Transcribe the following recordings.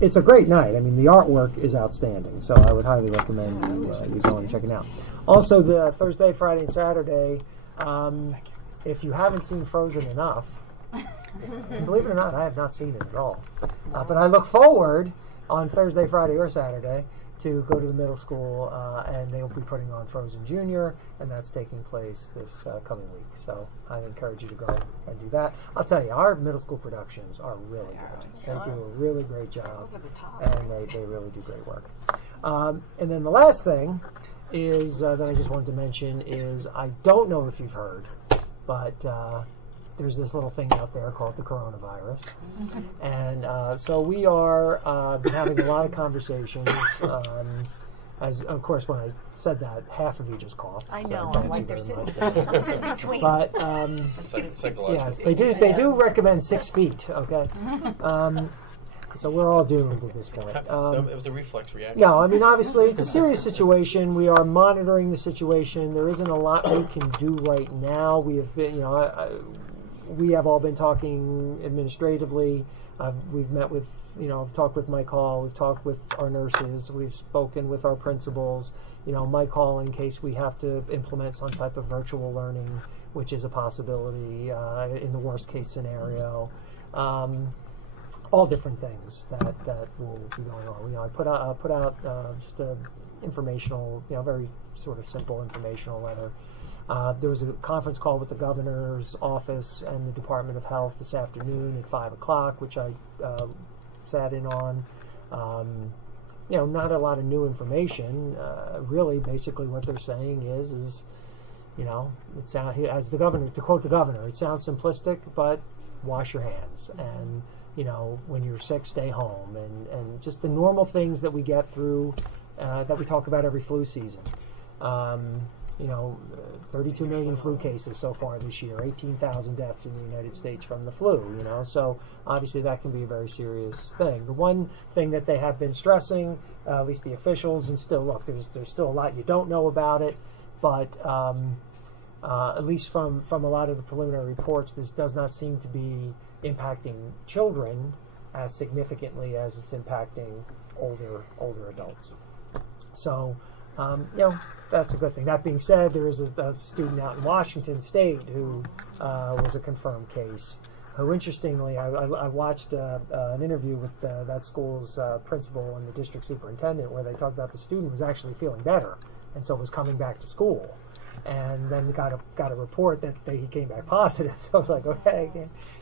it's a great night. I mean, the artwork is outstanding, so I would highly recommend you go and check it out. Also, the Thursday, Friday, and Saturday, if you haven't seen Frozen enough, believe it or not, I have not seen it at all. But I look forward on Thursday, Friday, or Saturday to go to the middle school, and they'll be putting on Frozen Junior, and that's taking place this coming week. So I encourage you to go and do that. I'll tell you, our middle school productions are really good. They do a really great job, and they really do great work. And then the last thing is that I just wanted to mention is, I don't know if you've heard, but there's this little thing out there called the coronavirus. And so we are having a lot of conversations. As of course, when I said that, half of you just coughed. I know. So I'm like, they're sitting between. But yes, they do recommend 6 feet. Okay. So we're all doomed at this point. It was a reflex reaction. No, I mean, obviously it's a serious situation. We are monitoring the situation. There isn't a lot we can do right now. We have been, we have all been talking administratively. We've met with, talked with Mike Hall. We've talked with our nurses. We've spoken with our principals. Mike Hall, in case we have to implement some type of virtual learning, which is a possibility in the worst case scenario. All different things that will be going on. I put out just a informational, very sort of simple informational letter. There was a conference call with the governor's office and the Department of Health this afternoon at 5 o'clock, which I sat in on. Not a lot of new information. Really, basically, what they're saying is it sounds, as the governor, to quote the governor, it sounds simplistic, but wash your hands, and when you're sick, stay home, and just the normal things that we get through, that we talk about every flu season. 32 million flu cases so far this year, 18,000 deaths in the United States from the flu, so obviously that can be a very serious thing. The one thing that they have been stressing, at least the officials, and still, look, there's still a lot you don't know about it, but at least from a lot of the preliminary reports, this does not seem to be impacting children as significantly as it's impacting older adults. So, that's a good thing. That being said, there is a student out in Washington State who was a confirmed case. Who, interestingly, I watched an interview with that school's principal and the district superintendent, where they talked about the student was actually feeling better, and so was coming back to school. And then got a report that he came back positive. So I was like, okay,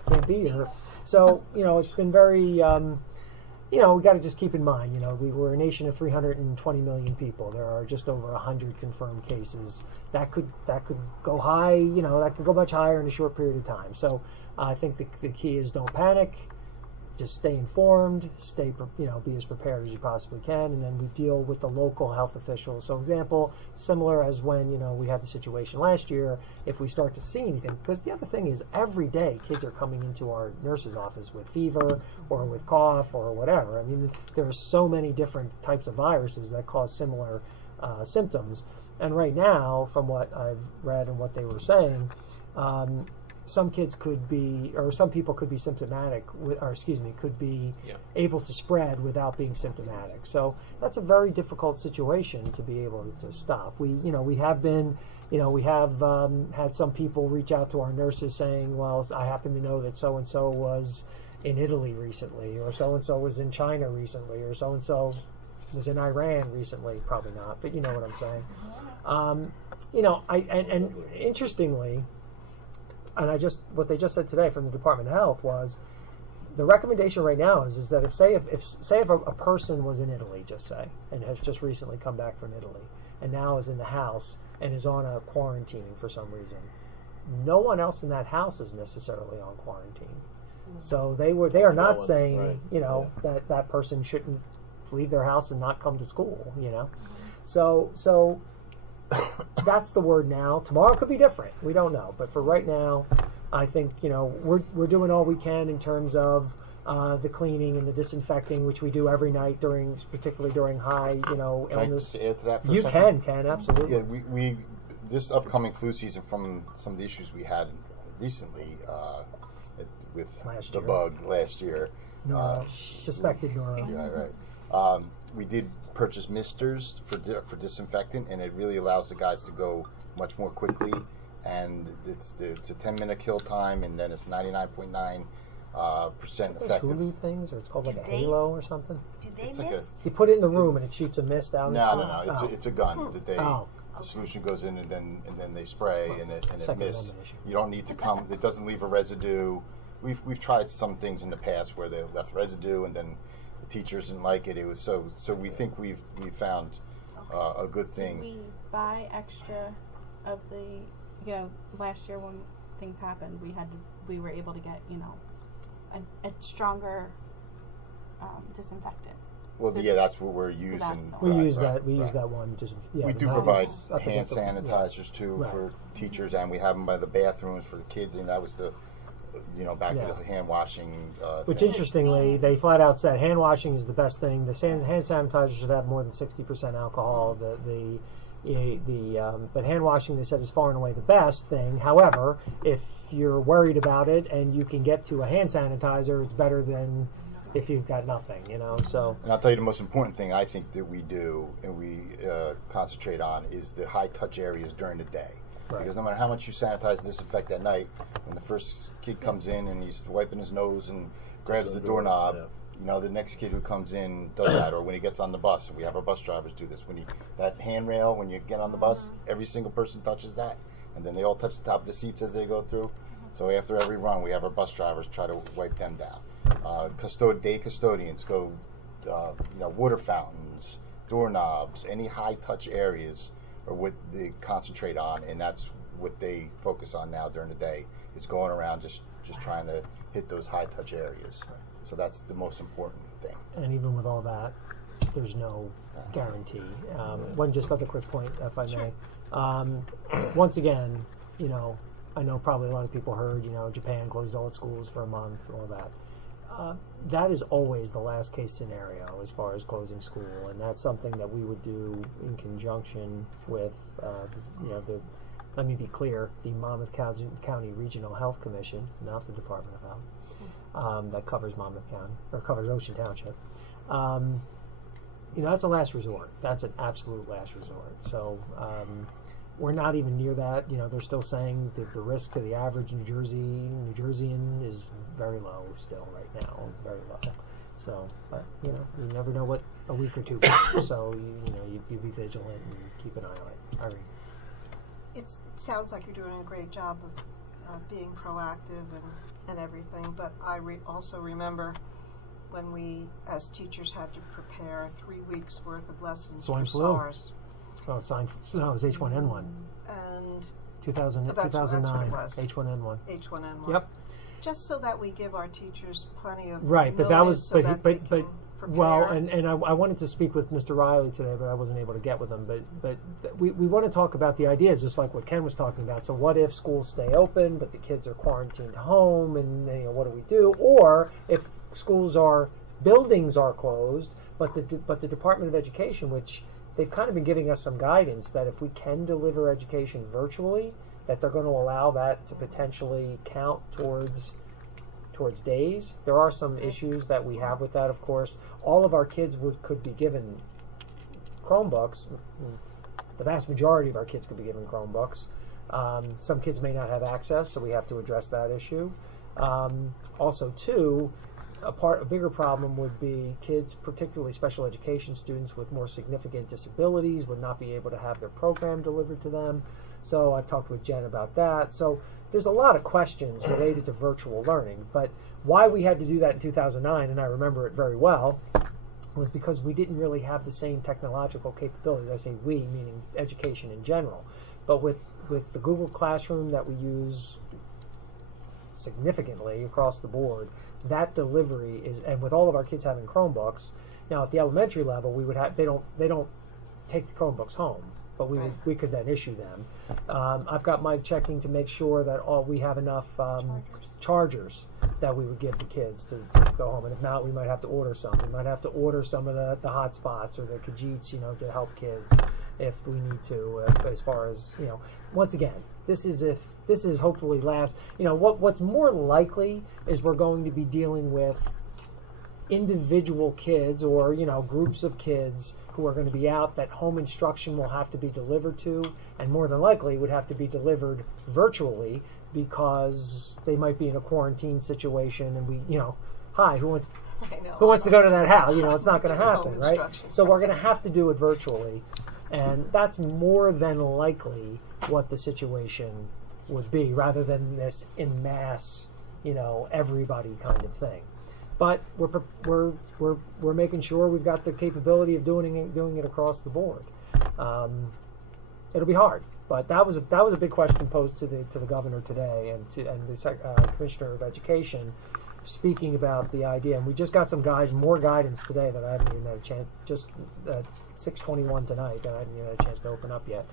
can't be here. So it's been very, we got to just keep in mind, we're a nation of 320 million people. There are just over 100 confirmed cases. That could go high. That could go much higher in a short period of time. So I think the key is don't panic. Just stay informed, be as prepared as you possibly can, and then we deal with the local health officials. So, example, similar as when, we had the situation last year, if we start to see anything, because the other thing is every day kids are coming into our nurse's office with fever or with cough or whatever. I mean, there are so many different types of viruses that cause similar symptoms. And right now, from what I've read and what they were saying, some kids could be, or some people could be symptomatic, could be able to spread without being symptomatic. So that's a very difficult situation to be able to stop. We have been, we have had some people reach out to our nurses saying, well, I happen to know that so-and-so was in Italy recently, or so-and-so was in China recently, or so-and-so was in Iran recently. Probably not, but you know what I'm saying. And interestingly, and what they just said today from the Department of Health was, the recommendation right now is that if a person was in Italy, just say, and has just recently come back from Italy, and now is in the house and is on a quarantining for some reason, no one else in that house is necessarily on quarantine. So they are not saying that person shouldn't leave their house and not come to school. So that's the word now. Tomorrow could be different. We don't know. But for right now, I think, we're doing all we can in terms of the cleaning and the disinfecting, which we do every night particularly during high, illness. Can I add to that for you a second? can, absolutely. Yeah, we this upcoming flu season, from some of the issues we had recently with the bug last year, suspected neuro. Yeah, right. We did purchase misters for disinfectant, and it really allows the guys to go much more quickly. And it's a 10-minute kill time, and then it's 99.9% Those effective. Hulu things, or it's called like a they- Halo or something. Do they It's like miss? You put it in the room and it shoots a mist out. No. Oh. It's a gun that they. Oh. The solution goes in, and then they spray, and it Second mists. elimination. You don't need to come. It doesn't leave a residue. We've tried some things in the past where they left residue, and then the teachers didn't like it. It was so we think we found a good thing. Did we buy extra of the, last year when things happened, we were able to get, a stronger disinfectant. Well, So- yeah, that's what we're that's using. the We one. use that. We use right. that one. Just We the do magnets provide up hand against the- yeah. sanitizers too Right. for teachers, and we have them by the bathrooms for the kids, and that was the, back Yeah. to the hand washing. Which, thing. interestingly, they flat out said hand washing is the best thing. The hand sanitizer should have more than 60% alcohol. But hand washing, they said, is far and away the best thing. However, if you're worried about it and you can get to a hand sanitizer, it's better than if you've got nothing. So And I'll tell you the most important thing I think that we do and we concentrate on is the high touch areas during the day. Right. Because no matter how much you sanitize and disinfect at night, when the first kid comes in and he's wiping his nose and grabs the doorknob, the next kid who comes in does that. Or when he gets on the bus, we have our bus drivers do this. That handrail, when you get on the bus, every single person touches that. And then they all touch the top of the seats as they go through. So after every run, we have our bus drivers try to wipe them down. Day custodians go, water fountains, doorknobs, any high touch areas are what they concentrate on, and that's what they focus on now during the day. It's going around just trying to hit those high touch areas. So that's the most important thing. and even with all that, there's no guarantee. One just other quick point, if I may. Once again, I know probably a lot of people heard, Japan closed all its schools for a month, all that. That is always the last case scenario as far as closing school, and that's something that we would do in conjunction with, let me be clear, the Monmouth County Regional Health Commission, not the Department of Health, that covers Monmouth County, or covers Ocean Township. That's a last resort. That's an absolute last resort. So we're not even near that. They're still saying that the risk to the average New Jerseyan is very low still right now. It's very low. So, but you never know what a week or two brings. So you be vigilant and keep an eye on it. Irene. It sounds like you're doing a great job of being proactive and everything, but I also remember when we, as teachers, had to prepare 3 weeks worth of lessons Swine for flu. SARS. Oh, no, it was H1N1. And 2009, that's what it was. H1N1. H1N1. Yep. Just so that we give our teachers plenty of Right, but that was, so that they can well, prepare. and I wanted to speak with Mr. Riley today, but I wasn't able to get with him. But we want to talk about the ideas, just like what Ken was talking about. So what if schools stay open, but the kids are quarantined home, and what do we do? Or if buildings are closed, but the Department of Education, which they've kind of been giving us some guidance that if we can deliver education virtually, that they're going to allow that to potentially count towards days. There are some issues that we have with that, of course. All of our kids could be given Chromebooks. The vast majority of our kids could be given Chromebooks. Some kids may not have access, so we have to address that issue. Also, too, a bigger problem would be kids, particularly special education students with more significant disabilities, would not be able to have their program delivered to them. So I've talked with Jen about that. So there's a lot of questions related to virtual learning. But why we had to do that in 2009, and I remember it very well, was because we didn't really have the same technological capabilities. I say we, meaning education in general. But with the Google Classroom that we use significantly across the board, that delivery is, and with all of our kids having Chromebooks, now at the elementary level, we would have, they don't take the Chromebooks home, but we could then issue them. I've got Mike checking to make sure that we have enough chargers that we would give the kids to go home, and if not, we might have to order some. We might have to order some of the hotspots or the Kajits, to help kids if we need to. As far as once again, this is hopefully last. What's more likely is we're going to be dealing with individual kids or groups of kids who are going to be out that home instruction will have to be delivered to, and more than likely would have to be delivered virtually because they might be in a quarantine situation, and hi, who wants I know. who wants to go to that house? It's not going to Home happen, right? instruction. So we're going to have to do it virtually, and that's more than likely what the situation would be, rather than this en masse, everybody kind of thing. But we're making sure we've got the capability of doing it across the board. It'll be hard, but that was a big question posed to the governor today and the commissioner of education, speaking about the idea. And we just got more guidance today that I haven't even had a chance. Just 6:21 tonight, that I haven't even had a chance to open up yet.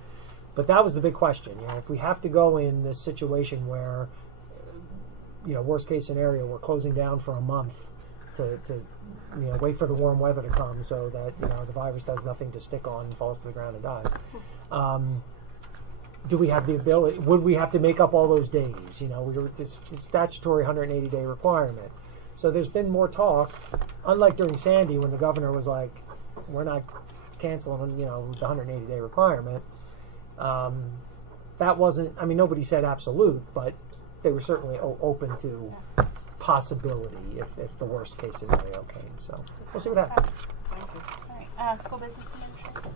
But that was the big question. If we have to go in this situation where, worst case scenario, we're closing down for a month to wait for the warm weather to come so that the virus has nothing to stick on and falls to the ground and dies. Do we have the ability? Would we have to make up all those days? It's a statutory 180-day requirement. So there's been more talk, unlike during Sandy when the governor was like, "We're not canceling, the 180-day requirement." That wasn't. I mean, nobody said absolute, but they were certainly open to possibility if the worst case scenario came. So we'll see what happens. Thank you. All right. School business administration.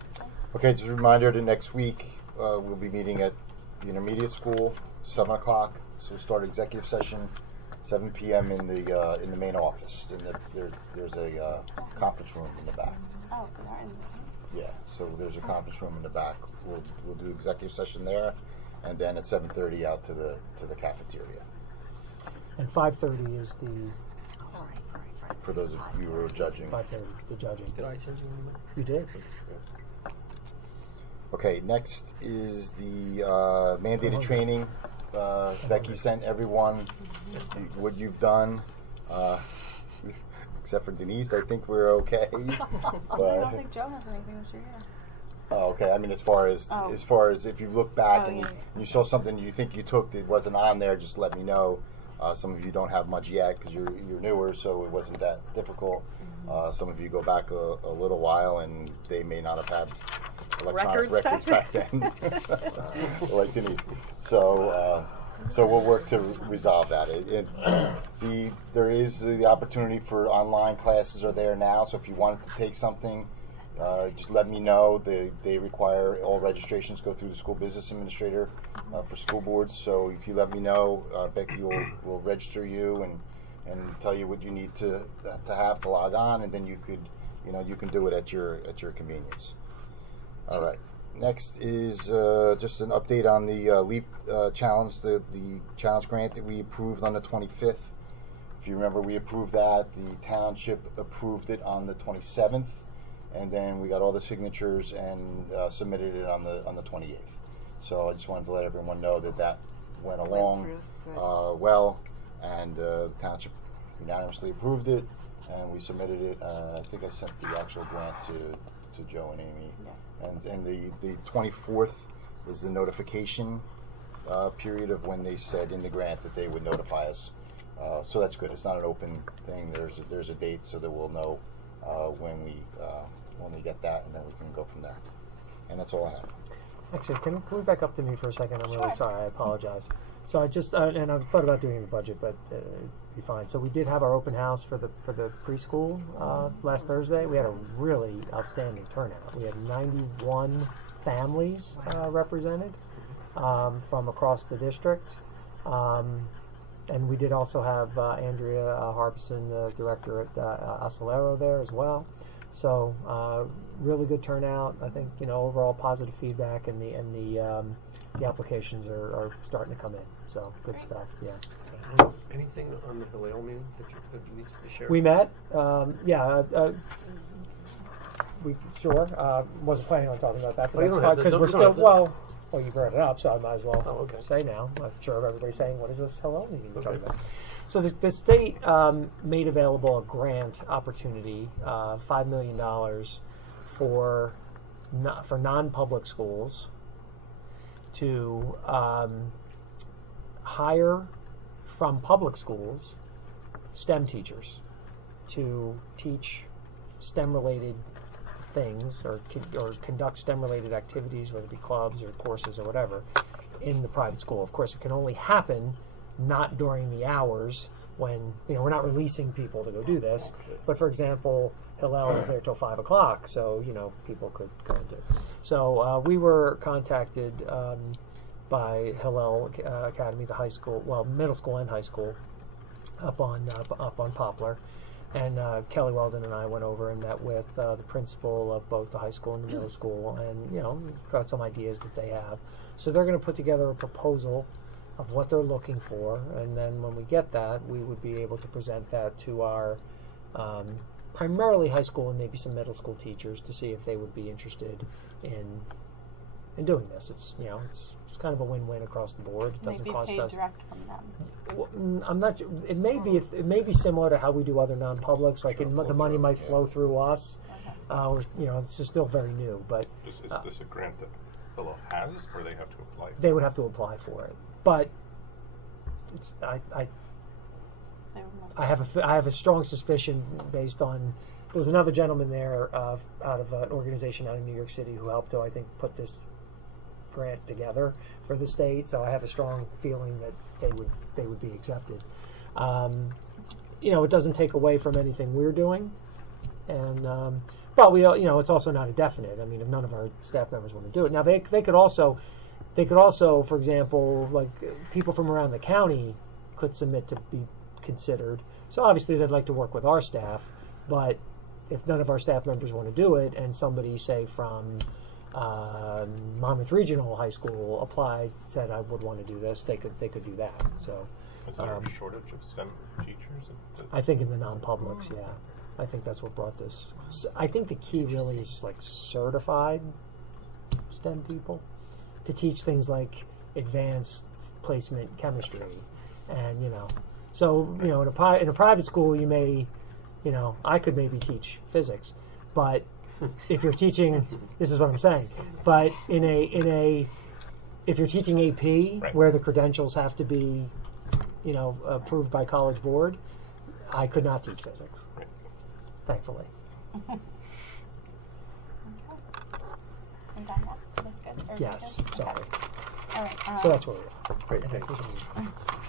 Okay, just a reminder that next week we'll be meeting at the intermediate school, 7 o'clock. So we'll start executive session, 7 p.m. in the main office. And there's a conference room in the back. Oh, we are in the Yeah, so there's a conference room in the back. We'll do executive session there, and then at 7:30 out to the cafeteria. And 5:30 is the All right. For those of you who are judging. 5:30 the judging. Did I send you an email? You did. Okay, next is the mandated training. Becky sent everyone what you've done, except for Denise. I think we're okay. I don't think Joe has anything this year. Oh, okay. I mean, as far as if you look back and you saw something you think you took that wasn't on there, just let me know. Some of you don't have much yet because you're newer, so it wasn't that difficult. Some of you go back a little while, and they may not have had electronic records back then, like Denise. So we'll work to resolve that. There is the opportunity for online classes are there now. So if you wanted to take something, just let me know. They require all registrations go through the school business administrator for school boards. So if you let me know, Becky will register you and tell you what you need to have to log on, and then you can do it at your convenience. All right. Next is just an update on the LEAP challenge, the challenge grant that we approved on the 25th. If you remember, we approved that. The township approved it on the 27th. And then we got all the signatures and submitted it on the 28th. So I just wanted to let everyone know that went along well, and the township unanimously approved it, and we submitted it. I think I sent the actual grant to Joe and Amy. Yeah. And the 24th is the notification period of when they said in the grant that they would notify us. So that's good. It's not an open thing. There's a date so that we'll know when we get that, and then we can go from there. And that's all I have. Actually, can we back up to me for a second? I'm really sorry. I apologize. So I just and I've thought about doing the budget, but it'd be fine. So we did have our open house for the preschool last Thursday. We had a really outstanding turnout. We had 91 families represented from across the district. And we did also have Andrea Harbison, the director at Acelero, there as well. So really good turnout. I think overall positive feedback, and the applications are starting to come in. So good stuff. Yeah. Anything on the Hillel meeting that needs to be shared? We met. We wasn't planning on talking about that, but that's fine because we're still Well, you brought it up, so I might as well say now. I'm sure everybody's saying, what is this Hillel meeting we're talking about? So the state made available a grant opportunity, $5 million for non-public schools to hire from public schools STEM teachers. to teach STEM-related things or conduct STEM-related activities, whether it be clubs or courses or whatever, in the private school. Of course, it can only happen not during the hours when, we're not releasing people to go do this. But for example, Hillel is there till 5 o'clock, so, people could go and do it. So we were contacted by Hillel Academy, the high school, middle school and high school, up on Poplar. And Kelly Weldon and I went over and met with the principal of both the high school and the middle school, and got some ideas that they have. So they're going to put together a proposal of what they're looking for, and then when we get that, we would be able to present that to our primarily high school and maybe some middle school teachers to see if they would be interested in doing this. It's it's kind of a win-win across the board. It doesn't Maybe cost paid us. direct from them. Well, I'm not. It may be similar to how we do other non-publics. Like the money might flow through us, or it's still very new. But Is this a grant that Hillel has, or they have to apply? they would have to apply for it. But it's I have a strong suspicion based on there was another gentleman there out of an organization out in New York City who helped to, I think, put this grant together for the state. So I have a strong feeling that they would be accepted. It doesn't take away from anything we're doing, and but we it's also not a definite. I mean, if none of our staff members want to do it, now they could also, for example, like people from around the county could submit to be considered. So obviously they'd like to work with our staff, but if none of our staff members want to do it, and somebody, say, from Monmouth Regional High School applied, said I would want to do this, they could do that. So Is there a shortage of STEM teachers? I think in the non-publics, yeah. I think that's what brought this. I think the key really is like certified STEM people to teach things like advanced placement chemistry, and so in a private school you may, I could maybe teach physics, but if you're teaching, this is what I'm saying. But if you're teaching AP, right, where the credentials have to be, approved by College Board, I could not teach physics. Right. Thankfully. Okay. We done that? That's good? Everybody Yes. good? Sorry. Okay. All right. So that's where we are. Great, thanks.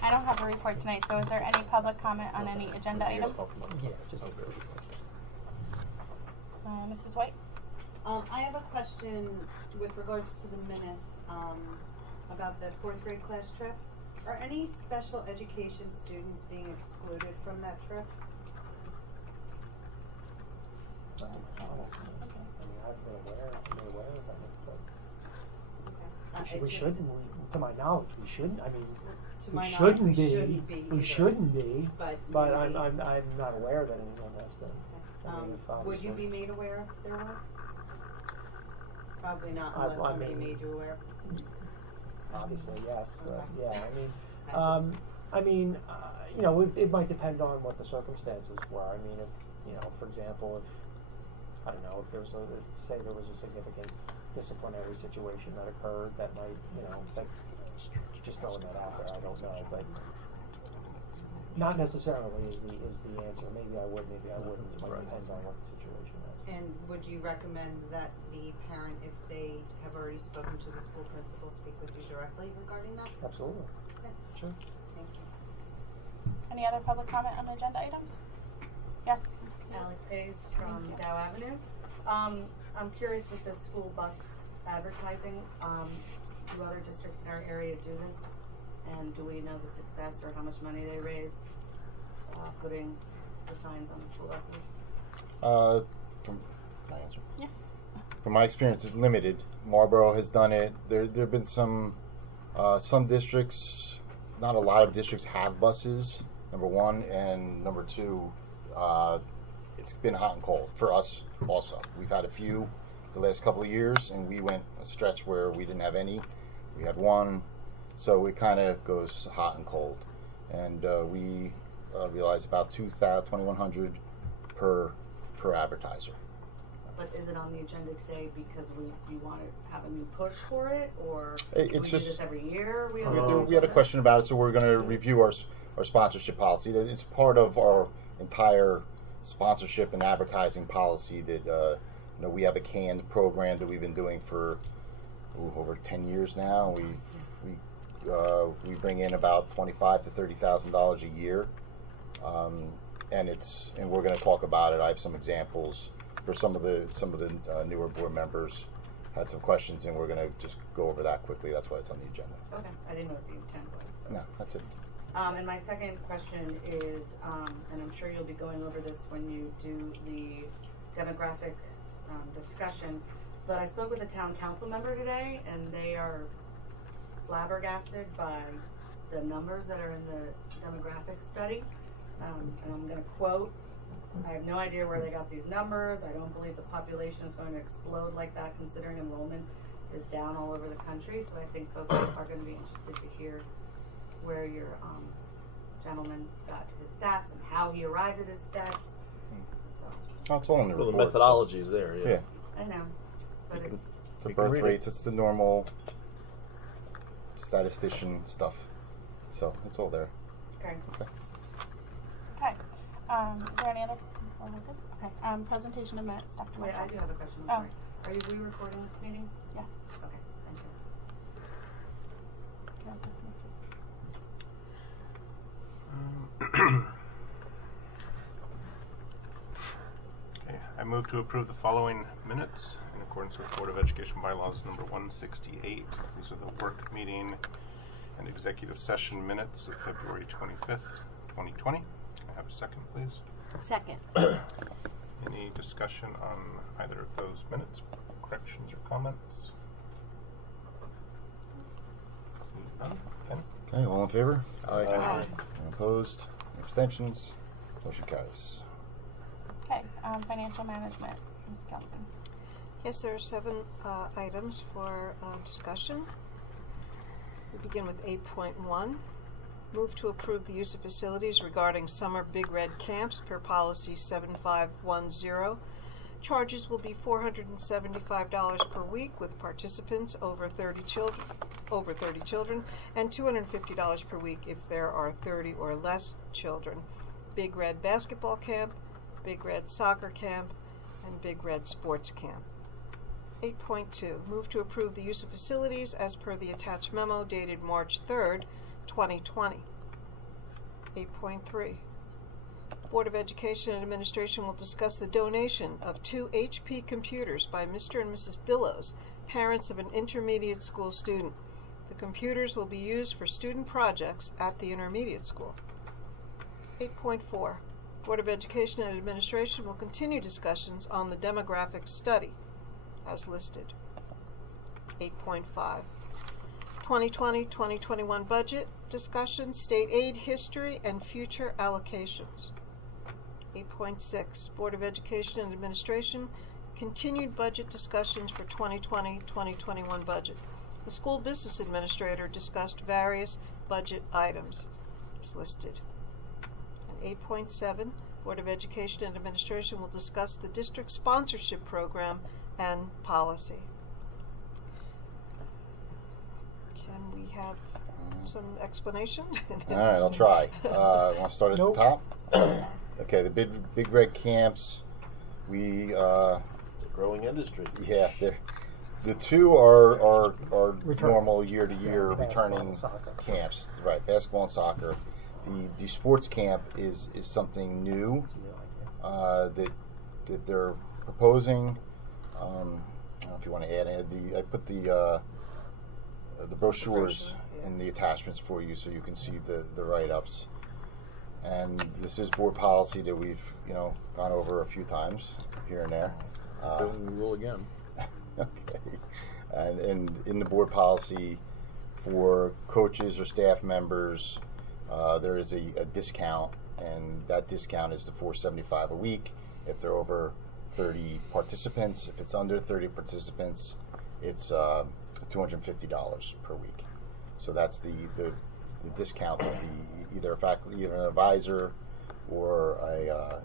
I don't have a report tonight, so is there any public comment on any agenda item? Yeah. Just Mrs. White? I have a question with regards to the minutes about the 4th grade class trip. Are any special education students being excluded from that trip? We shouldn't. To my knowledge, we shouldn't. I mean, To we my shouldn't knowledge, be. We either. shouldn't be. But I'm maybe- not aware that anyone has been. I mean, if would you obviously- be made aware if there were? Probably not I unless somebody mean- made you aware. Obviously, yes. But Okay. yeah, I just- it might depend on what the circumstances were. I mean, if for example, if there was say there was a significant disciplinary situation that occurred that might, just throwing that out there. I don't know, but not necessarily is the answer. Maybe I would, maybe I wouldn't. It might depend on what the situation is. And would you recommend that the parent, if they have already spoken to the school principal, speak with you directly regarding that? Absolutely. Okay. Sure. Thank you. Any other public comment on agenda items? Yes. Alex Hayes from Thank you. Dow Avenue. I'm curious with the school bus advertising, do other districts in our area do this? And do we know the success or how much money they raise putting the signs on the school buses? Can I answer? Yeah. From my experience, it's limited. Marlboro has done it. There have been some districts. Not a lot of districts have buses. Number one, and number two, it's been hot and cold for us. Also, we've had a few the last couple of years, and we went a stretch where we didn't have any. We had one, so it kind of goes hot and cold, and we realized about $2,100 per advertiser. But is it on the agenda today because we want to have a new push for it, or It's we do just- this every year? We had a question about it, so we're going to review our sponsorship policy. It's part of our entire sponsorship and advertising policy that we have a canned program that we've been doing for over 10 years now. We bring in about $25,000 to $30,000 a year, and we're going to talk about it. I have some examples for some of the newer board members. Had some questions, and we're going to just go over that quickly. That's why it's on the agenda. Okay, I didn't know what the intent was. So. No, that's it. And my second question is, and I'm sure you'll be going over this when you do the demographic discussion, but I spoke with a town council member today, and they are flabbergasted by the numbers that are in the demographic study. And I'm going to quote, I have no idea where they got these numbers. I don't believe the population is going to explode like that, considering enrollment is down all over the country. So I think folks are going to be interested to hear where your gentleman got his stats and how he arrived at his stats. So It's all in the Well, the report. methodology is there. Yeah. I know, but it's The You can birth read it. rates, it's the normal statistician stuff. So it's all there. okay. Okay. Is there any other? Oh, we're good? Okay. Presentation of minutes, Dr. Wait, I Marshall. do have a question. Oh. I'm sorry. Are you re-recording this meeting? Yes. Okay, thank you. Okay, I move to approve the following minutes in accordance with Board of Education bylaws number 168. These are the work meeting and executive session minutes of February 25th, 2020. Can I have a second, please? Second. Any discussion on either of those minutes, corrections, or comments? Seeing none. Ken? Okay, all in favor? Aye. Aye. Any opposed? Any abstentions? Motion carries. Okay. Financial management, Ms. Kelvin. Yes, there are 7 items for discussion. We begin with 8.1. Move to approve the use of facilities regarding summer Big Red camps per policy 7510. Charges will be $475 per week with participants over 30 children, and $250 per week if there are 30 or less children. Big Red basketball camp, Big Red soccer camp, and Big Red sports camp. 8.2. Move to approve the use of facilities as per the attached memo dated March 3rd, 2020. 8.3. Board of Education and Administration will discuss the donation of 2 HP computers by Mr. and Mrs. Billows, parents of an intermediate school student. The computers will be used for student projects at the intermediate school. 8.4. Board of Education and Administration will continue discussions on the demographic study as listed. 8.5. 2020-2021 budget discussion, state aid history, and future allocations. 8.6. Board of Education and Administration continued budget discussions for 2020-2021 budget. The school business administrator discussed various budget items as listed. And 8.7. Board of Education and Administration will discuss the district sponsorship program and policy. Can we have some explanation? All right, I'll try. Want to start at Nope. the top? Okay, the big red camps. We It's a growing industry. yeah, the 2 are Return. normal year to year Yeah, basketball returning and soccer. camps. Right, basketball and soccer. The sports camp is something new that they're proposing. I don't know if you want to add it. I put the brochures in the attachments for you, so you can see the write-ups. And this is board policy that we've gone over a few times here and there. Building the rule again. Okay, and in the board policy for coaches or staff members, there is a discount, and that discount is the $475 a week if they're over 30 participants. If it's under 30 participants, it's $250 per week. So that's the discount that either a faculty, either an advisor, or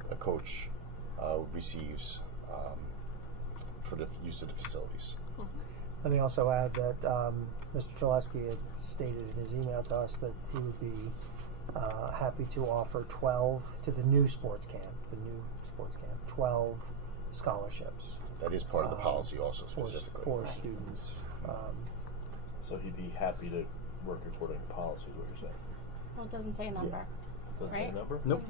a coach receives for the use of the facilities. Let me also add that Mr. Chalesky had stated in his email to us that he would be happy to offer 12 to the new sports camp, the new sports camp, 12 scholarships That is part of the policy also for specifically. students. So he'd be happy to work according to policy, is what you're saying. Well, it doesn't say a number. Doesn't say Right. a number? Nope.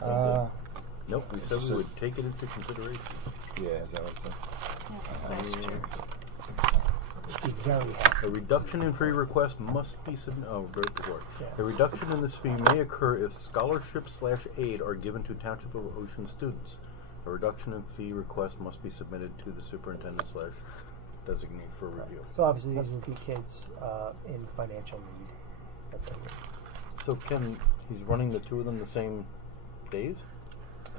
Nope. We It said just we would says- take it into consideration. Yeah, is that what it says? Be very happy. A reduction in fee request must be submitted. Oh, very good word. Yeah. A reduction in this fee may occur if scholarship/aid are given to Township of Ocean students. A reduction in fee request must be submitted to the superintendent/designee for review. So obviously these would be kids in financial need. That's it. So Ken, he's running the two of them the same days?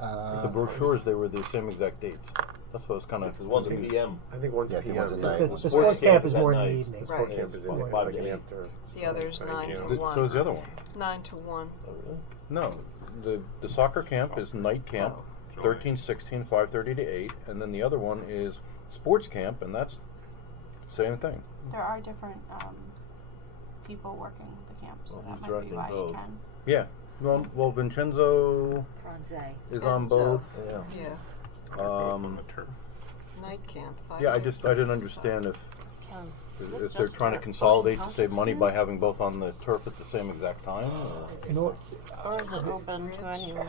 Uh, The brochures, they were the same exact dates. That's what I was kind of. Because one's a PM. I think once Yeah, I think PM. one's at night. The Well, sports camp is at more in the night. evening. The sport Right. camp is in From the 5 to 8. after. The other's 9 to Yeah. 1. So is the other one. 9 to 1. Oh, really? No, the soccer camp is night camp, Oh. 13-16, 5:30 to 8, and then the other one is sports camp, and that's the same thing. There are different people working the camp, so Well, that he's might be directing why both. you can. Yeah. Well, Vincenzo is on And, both. Yeah. Yeah. They're both on the turf. Night camp. Yeah, I didn't understand if they're trying to consolidate to save money by having both on the turf at the same exact time. Or? In, or, Or is it open to anyone?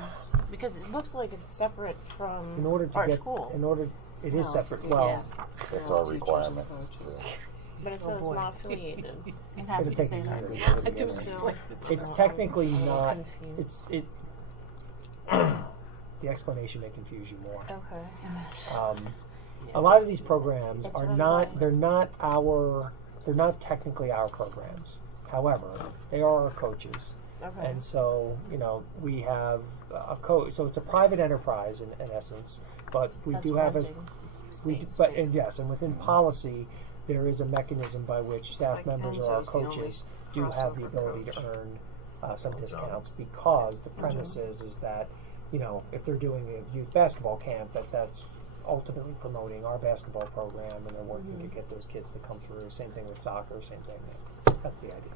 Because it looks like it's separate from in order to our get, school. it is No. separate. Well, That's our requirement. But it says not affiliated. It has It'll to take say me a that. minute. I had to explain. it's technically I'm a little not. confused. The explanation may confuse you more. Okay. A lot of these programs It's are really not. like- They're not technically our programs. However, they are our coaches. Okay. And so, we have a coach. So it's a private enterprise in essence, but we That's do have renting space, right? and within policy, there is a mechanism by which staff like members or our Enzo's the only coaches do have the crossover ability coach. to earn some discounts because the premise is that, if they're doing a youth basketball camp, that's ultimately promoting our basketball program, and they're working to get those kids to come through. Same thing with soccer. Same thing. That's the idea.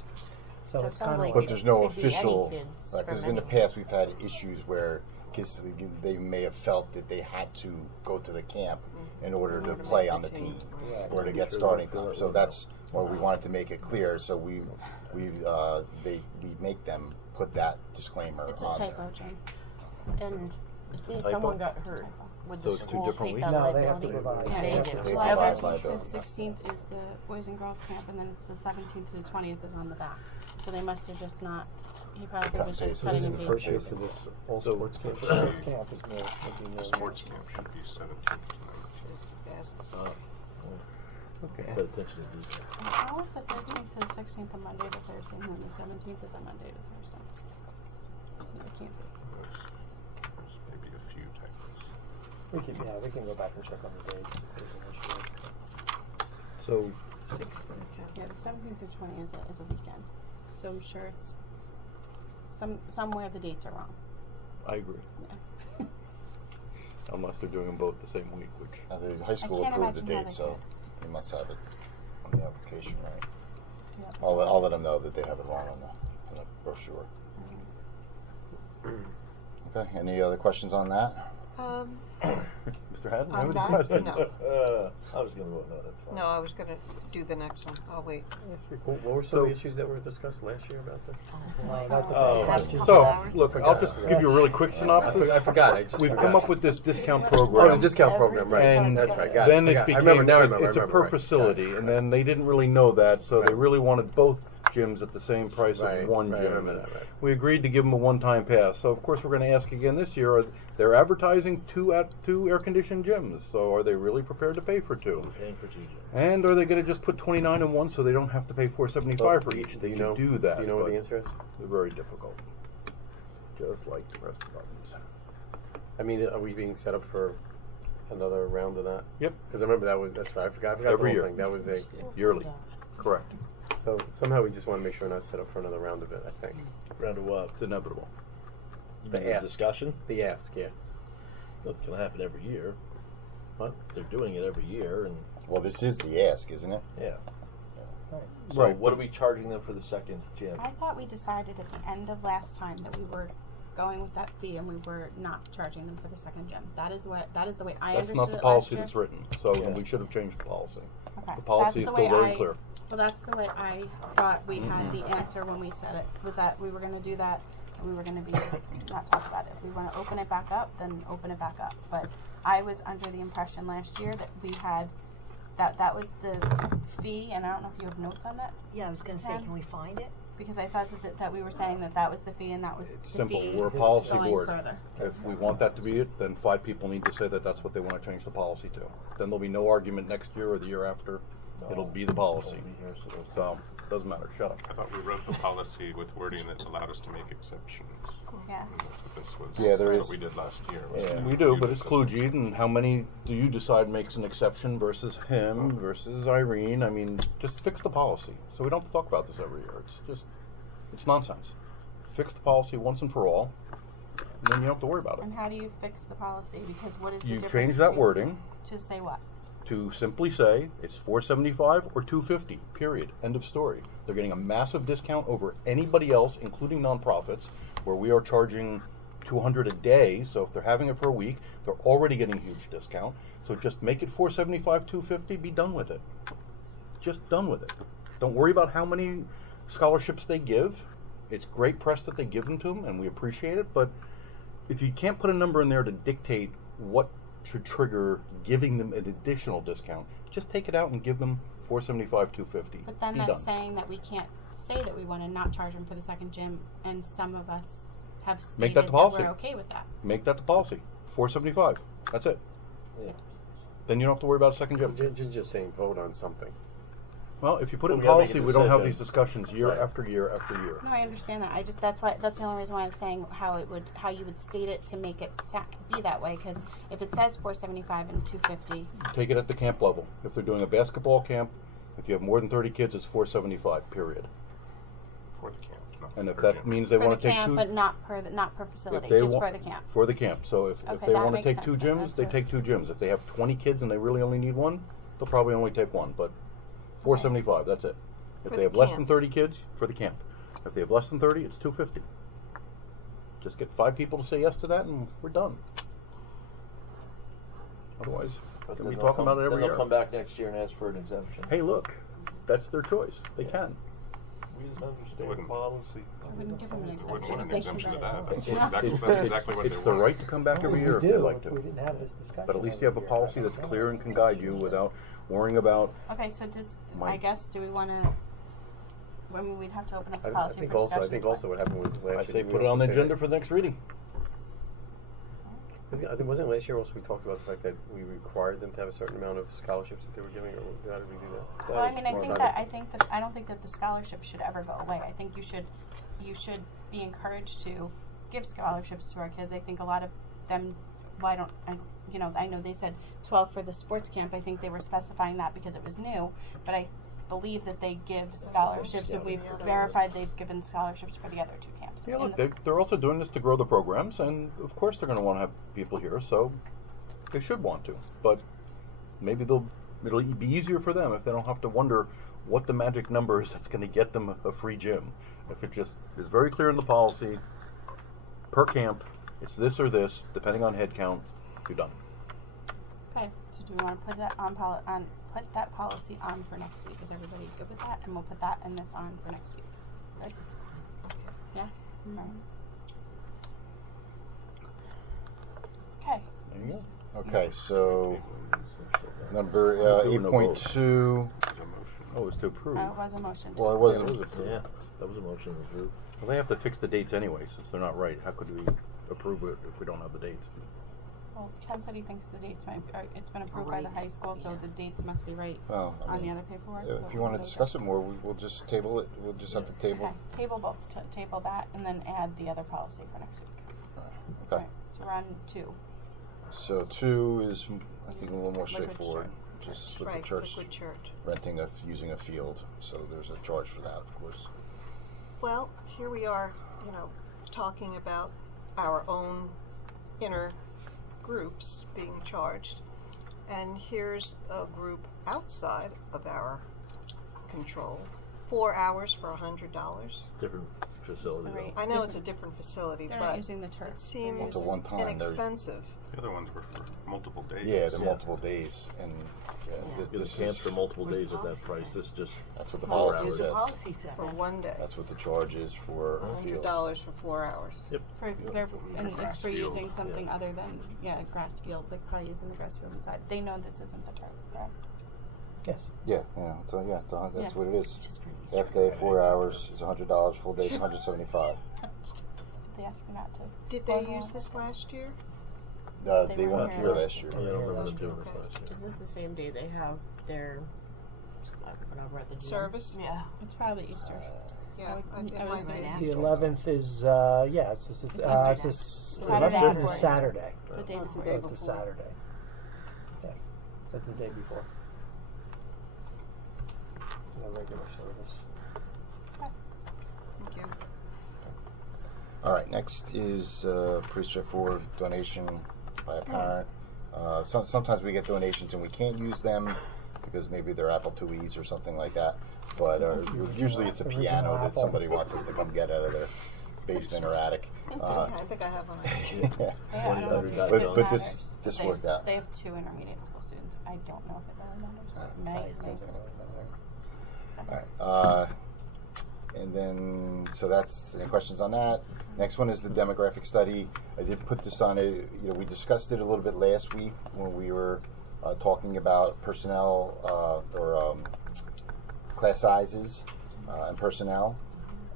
So That it's sounds kind of like But there's no Could be any official, kids because from in the anywhere. past we've had issues where kids, they may have felt that they had to go to the camp in order to play on the team or to get starting time. So that's why we wanted to make it clear. So we make them put that disclaimer It's a on there. typo, Jane. And see, Typo? someone got hurt. Would So the it's two school different take weeks? that No, they have to liability? provide. Yeah, They it's do. They the provide 11th liability. to 16th is the Boys and Girls Camp, and then it's the 17th to the 20th is on the back. So they must have just not. He probably Cut was and just paste. cutting This and is the first pasting. case of this all So- sports camp. sports camp is more. Would be more Sports camp should be 17th to 19th. Okay. Pay attention to detail. How is the 13th to the 16th a Monday to Thursday, and then the 17th is a Monday to Thursday? So it can't be. There's maybe a few typos. We can go back and check on the dates. If there's an issue. So 6th and 10th. Yeah, the 17th through 20th is a weekend. So I'm sure it's somewhere the dates are wrong. I agree. Yeah. Unless they're doing them both the same week, which The high school can't approved the imagine how date, they so they must have it on the application, right? Yep. I'll let them know that they have it wrong on the brochure. Okay, any other questions on that? Mr. Haddon, On have any that? questions? No. I was going to vote no, that's fine. No, I was going to do the next one. I'll wait. What were some of the issues that were discussed last year about this? That's a Oh, great question. so look, I'll just give you a really quick synopsis. I forgot. I just We've forgot. come up with this discount Oh, program. the discount program, right? And That's right. Got it. then it Forgot. became, I remember now. I remember. it's a I remember, per right. facility, Got it. and then they didn't really know that, so they Right. really wanted both gyms at the same price Right, of one right, I gym. remember And that, right. we agreed to give them a one-time pass. So of course we're going to ask again this year. They're advertising two air-conditioned gyms. So are they really prepared to pay for two? I'm paying for two gyms. And are they going to just put 29 in one so they don't have to pay $475 for each? They you can know, do that. Do you know what but the answer is? They're very difficult, just like the rest of ours. I mean, are we being set up for another round of that? Yep, Because I remember that's right. I forgot Every the whole year. thing. That was a. yearly. Correct. So somehow we just want to make sure we're not set up for another round of it. I think Round of what? It's inevitable. You The mean the ask. discussion? the ask, yeah. That's going to happen every year. What? They're doing it every year, and Well, this is the ask, isn't it? yeah. Right. So Right. what are we charging them for the second gym? I thought we decided at the end of last time that we were going with that fee and we were not charging them for the second gym. That is the way I That's understood not the it policy last year. that's written, so Yeah. we should have changed the policy. Okay. The policy is That's still the way very clear. Well, that's the way I thought we had the answer when we said it, was that we were going to do that and we were going to be not talk about it. If we want to open it back up, then open it back up. But I was under the impression last year that we had, that was the fee, and I don't know if you have notes on that, Yeah, I was going to say, can we find it? because I thought that we were saying that was the fee and that was It's the simple. fee We're a policy going board. further. If we want that to be it, then 5 people need to say that that's what they want to change the policy to. Then there'll be no argument next year or the year after. It'll be the policy. Won't be here, so it's- So, doesn't matter. Shut up. I thought we wrote the policy with wording that allowed us to make exceptions. Yeah. And that's what this was. Yeah, there what is- we did last year. Yeah. We do, but it's Kluge, and how many do you decide makes an exception versus him versus Irene? I mean, just fix the policy. So we don't have to talk about this every year. It's nonsense. Fix the policy once and for all, and then you don't have to worry about it. And how do you fix the policy? Because what is the You difference change that between- wording to say what? to simply say it's $475 or $250. Period. End of story. They're getting a massive discount over anybody else, including nonprofits, where we are charging $200 a day. So if they're having it for a week, they're already getting a huge discount. So just make it $475, $250. Be done with it. Just done with it. Don't worry about how many scholarships they give. It's great press that they give them to them, and we appreciate it. But if you can't put a number in there to dictate what should trigger giving them an additional discount, just take it out and give them $475, $250. But then Be that's done. saying that we can't say that we want to not charge them for the second gym, and some of us have stated Make that the policy. we're okay with that. Make that the policy. $475. That's it. Yeah. Then you don't have to worry about a second gym. Just saying vote on something. Well, if you put it in We gotta make a policy, we don't have decision. these discussions year Right. after year after year. No, I understand that. That's the only reason why I was saying how you would state it to make it be that way. Because if it says $475 and $250, Take it at the camp level. If they're doing a basketball camp, if you have more than 30 kids, it's $475. Period. For the camp, not And if per that gym. means they for the want to take camp, two, but not per facility, they just want- for the camp. for the camp. So if Okay, they that want to makes take sense. 2 Then gyms, that's they good. take 2 gyms. If they have 20 kids and they really only need one, they'll probably only take one. But $475, that's it. If For they the have less camp. than 30 kids, for the camp. If they have less than 30, it's $250. Just get 5 people to say yes to that, and we're done. Otherwise, But can then we they'll talk come- about it every then year? they'll come back next year and ask for an exemption. Hey, look, that's their choice. They can. We just understand the Wouldn't- policy. I wouldn't give them an There exemption. wouldn't want if an they exemption to can- that. That's It's- exactly, it's- that's it's- exactly what it's they the want. right to come back every year if we they'd do. like If to. we didn't have this discussion. But at least you have a policy that's clear and can guide you without worrying about. Okay, so I guess, do we want to? I mean, we'd have to open up the I policy think for also. I discussion. think also what happened was last I year. say we put it on the also said agenda for the next reading. I think wasn't last year also we talked about the fact that we required them to have a certain amount of scholarships that they were giving, or how did we do that? Well, I mean, I Or think not that it? I don't think that the scholarship should ever go away. I think you should be encouraged to give scholarships to our kids. I think a lot of them. Well, I know they said 12 for the sports camp. I think they were specifying that because it was new, but I believe that they give scholarships. If we've verified they've given scholarships for the other 2 camps. Yeah, In look, the- they're also doing this to grow the programs, and of course they're going to want to have people here, so they should want to. But maybe it'll be easier for them if they don't have to wonder what the magic number is that's going to get them a free gym. If it just is very clear in the policy, per camp, it's this or this, depending on head count, you're done. Okay, so do we want to put that put that policy on for next week? Is everybody good with that? And we'll put that and this on for next week. Good? Yes? All right. Okay. There you go. Okay, so number We're doing a vote. 8.2. Oh, it's to approve. It was a motion. Well, it Yeah, wasn't. that was a- that was a motion to approve. Well, they have to fix the dates anyway, since they're not right. How could we approve it if we don't have the dates? Well, Ken said he thinks the dates it's been approved by the high school, so the dates must be right Well, I on the mean, other paperwork. if you want to discuss it more, we'll just table it. We'll just have to table. Okay, table both. Table that and then add the other policy for next week. Okay. Alright, so we're on 2. So 2 is, I think, a little more Liquid straightforward. Just Liquid Right, Church Liquid Church. using a field. So there's a charge for that, of course. Well, here we are, talking about our own inner groups being charged. And here's a group outside of our control. 4 hours for $100. Different facility. It's the rate. I know it's a different facility, They're not but using the turf. it seems Well, it's a one-time, they're- inexpensive. The other ones were for multiple days. Yeah, they're multiple days, and You get this a chance is, for multiple Where's days the at that policy price. say? This just that's what the Four policy hours. The says. policy said. For one day. That's what the charge is for a field. $100 for 4 hours. For, they're, and it's Grass for field, using something yeah. other than grass fields, like probably using the grass field inside. They know this isn't the turf, correct? Yes. Yeah, so that's Yeah. what it is. It's just for Easter. Half day, 4 hours is $100. Full day is $175. They ask you not to. Did they use this last year? They They weren't weren't here here. last year. I don't remember them doing Okay. this last year. Is this the same day they have their whatever at the gym? Service? Yeah. It's probably Easter. Yeah, I would- it I would might say be. The 11th is it's Easter the Saturday. 11th before is Saturday. The day Oh, it's a before. day So it's a Saturday. Yeah, so it's the day before. No regular service. Thank you. All right, next is pretty straightforward donation by a parent. Sometimes we get donations and we can't use them because maybe they're Apple IIes or something like that. But usually it's a Original piano that Apple. somebody wants us to come get out of their basement or attic. I think I have one. Yeah, I don't know if it But matters. this They- worked out. They have 2 intermediate school students. I don't know if it really matters. But it Right, may. doesn't really matter. All right. And then, so that's any questions on that? Next one is the demographic study. I did put this on a, we discussed it a little bit last week when we were talking about personnel or class sizes and personnel.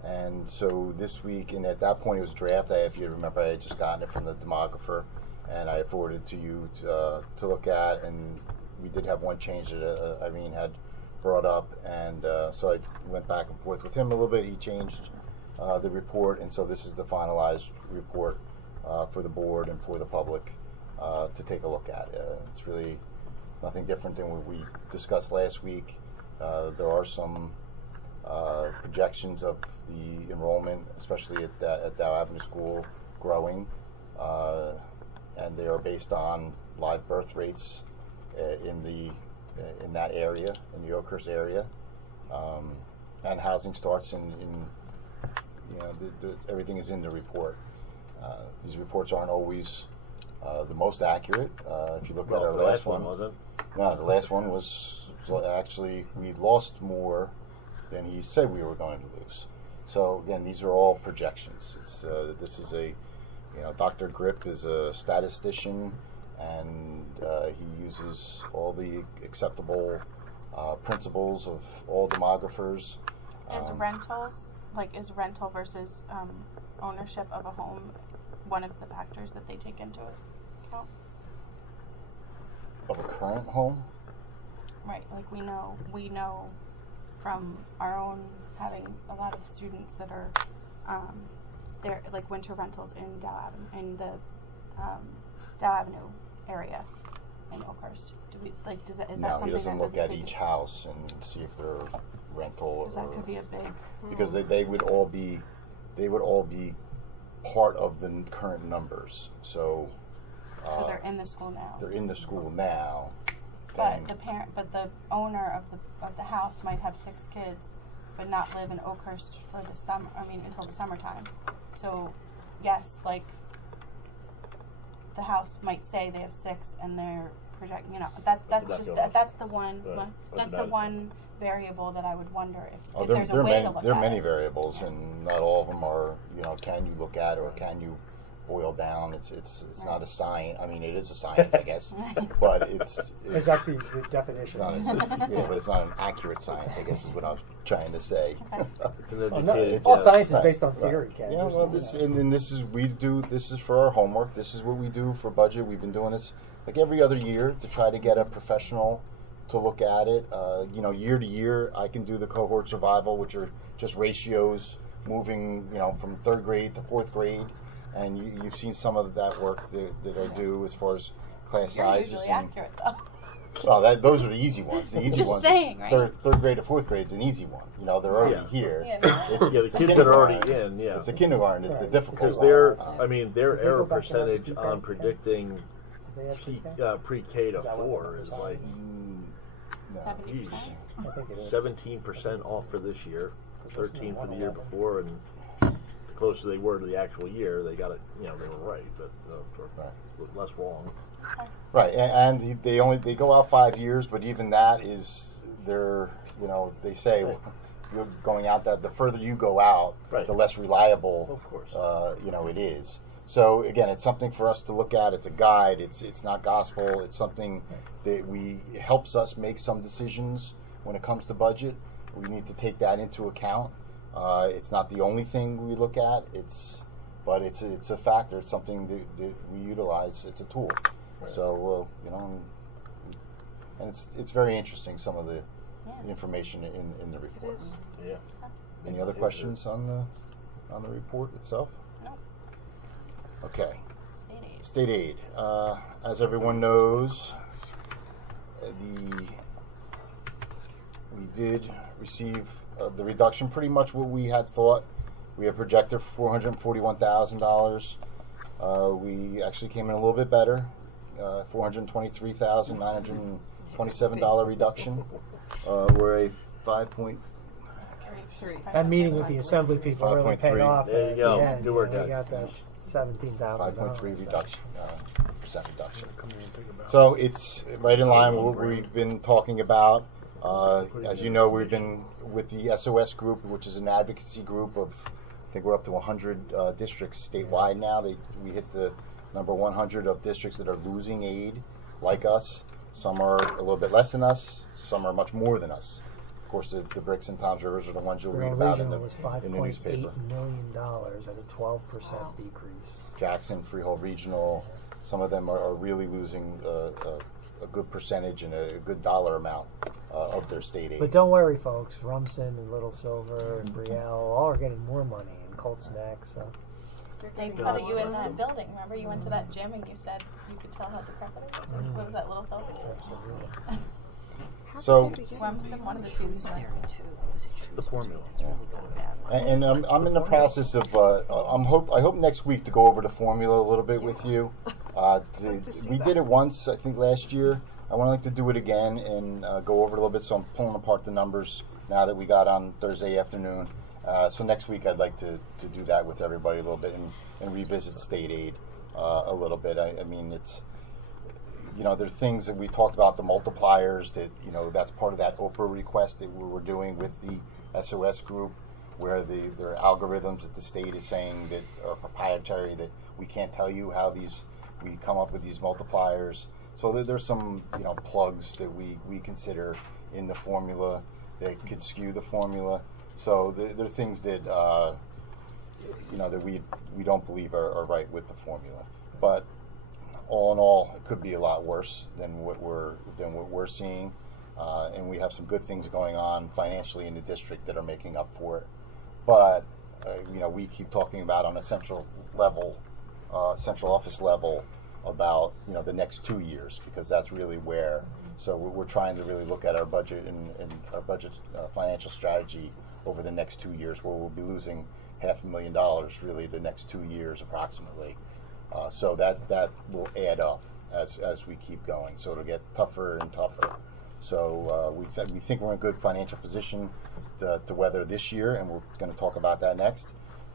And so this week, and at that point it was draft. If you remember, I had just gotten it from the demographer, and I forwarded it to you to look at. And we did have one change that Irene had brought up, and so I went back and forth with him a little bit. He changed the report, and so this is the finalized report for the board and for the public to take a look at. It's really nothing different than what we discussed last week. There are some projections of the enrollment, especially at Dow Avenue School, growing, and they are based on live birth rates in that area, in the Oakhurst area, and housing starts everything is in the report. These reports aren't always the most accurate. If you look at our the last one, wasn't. no, the last one was actually we lost more than he said we were going to lose. So again, these are all projections. This is Dr. Grip is a statistician, and he uses all the acceptable principles of all demographers. Is rentals, is rental versus ownership of a home one of the factors that they take into account? Of a current home? Right, we know from our own having a lot of students that are they're winter rentals in Dow Avenue, in the Dow Avenue area in Oakhurst. Do we is that No, something he doesn't that look doesn't at take each house and see if they're rental that or could be a big because they would all be part of the current numbers. So they're in the school now. they're in the school now. But the owner of the house might have 6 kids, but not live in Oakhurst for the summer. I mean, until the summertime. So, yes, the house might say they have 6, and they're projecting. That's the one. Right. That's the one variable that I would wonder if There there's are a way to look there are at many it. variables, and not all of them are. Can you look at or can you boil down? It's not a science. I mean, it is a science, I guess, but it's actually the it's definition. not but it's not an accurate science, I guess, is what I'm trying to say. It's an Oh, no, educated. all science is Right, based on right. theory, Ken. Yeah, well, this is for our homework. This is what we do for budget. We've been doing this every other year to try to get a professional to look at it. Year to year, I can do the cohort survival, which are just ratios moving, from 3rd grade to 4th grade, and you've seen some of that work that I do as far as class You're sizes. usually And, accurate, though. well, those are the easy ones. The easy Just ones, saying, is right? third grade to 4th grade is an easy one. They're already Yeah. here. Yeah, no. Yeah, the kids that are already in, yeah. It's the kindergarten. It's the Right. difficult Because one. their If you error go back and look at percentage the on pre-K, predicting They have pre-K to Is that what 4 it is was? No. 70%. I think it is. 17% off for this year, 13 for the year before, and closer they were to the actual year, they got it. They were right, but Right. less wrong. Right, and they go out 5 years, but even that is they say you're going out that the further you go out, Right. the less reliable, Of course. it is. So again, it's something for us to look at. It's a guide. It's not gospel. It's something that helps us make some decisions when it comes to budget. We need to take that into account. It's not the only thing we look at. But it's a factor. It's something that we utilize. It's a tool. Right. So and it's very interesting, some of the information in the report. Yeah. Any other questions on the report itself? No. Okay. State aid. State aid. As everyone knows, we did receive the reduction, pretty much what we had thought. We had projected $441,000. We actually came in a little bit better, $423,927 reduction. We're a 5.3. That meeting with the assembly people really paid 5.3. off. There you at go. the end. Good work, We guys. got that 17,000. 5.3 reduction, percent reduction. So it's right in line with what we've been talking about. As you know, we've been with the SOS group, which is an advocacy group of, I think we're up to 100 districts statewide now. We hit the number 100 of districts that are losing aid, like us. Some are a little bit less than us. Some are much more than us. Of course, the Bricks and Toms Rivers are the ones you'll read about in the newspaper. $5.8 million at a 12% decrease. Jackson, Freehold Regional, some of them are really losing a good percentage and a good dollar amount of their state aid. But don't worry, folks. Rumson and Little Silver and Brielle all are getting more money, and Colts Neck. So They put you in that building. Remember, you went to that gym and you said you could tell how decrepit it was. What was that, Little Silver? So, Rumson, one of the two. The formula. and I'm in the process of. I hope next week to go over the formula a little bit with you. We did it once, I think, last year. I want to do it again and go over it a little bit. So I'm pulling apart the numbers now that we got on Thursday afternoon. So next week I'd like to do that with everybody a little bit and revisit state aid a little bit. I mean, it's. There are things that we talked about, the multipliers, that, that's part of that Oprah request that we were doing with the SOS group, where there are algorithms that the state is saying that are proprietary, that we can't tell you how we come up with these multipliers. So there's some, plugs that we consider in the formula that could skew the formula. So there are things that, that we don't believe are right with the formula. But all in all, it could be a lot worse than what we're seeing, and we have some good things going on financially in the district that are making up for it. But we keep talking about on a central office level about the next 2 years, because that's really where. So we're trying to really look at our budget and our budget financial strategy over the next 2 years, where we'll be losing $500,000 really the next 2 years approximately. So that will add up as we keep going. So it'll get tougher and tougher. So we think we're in a good financial position to weather this year, and we're going to talk about that next.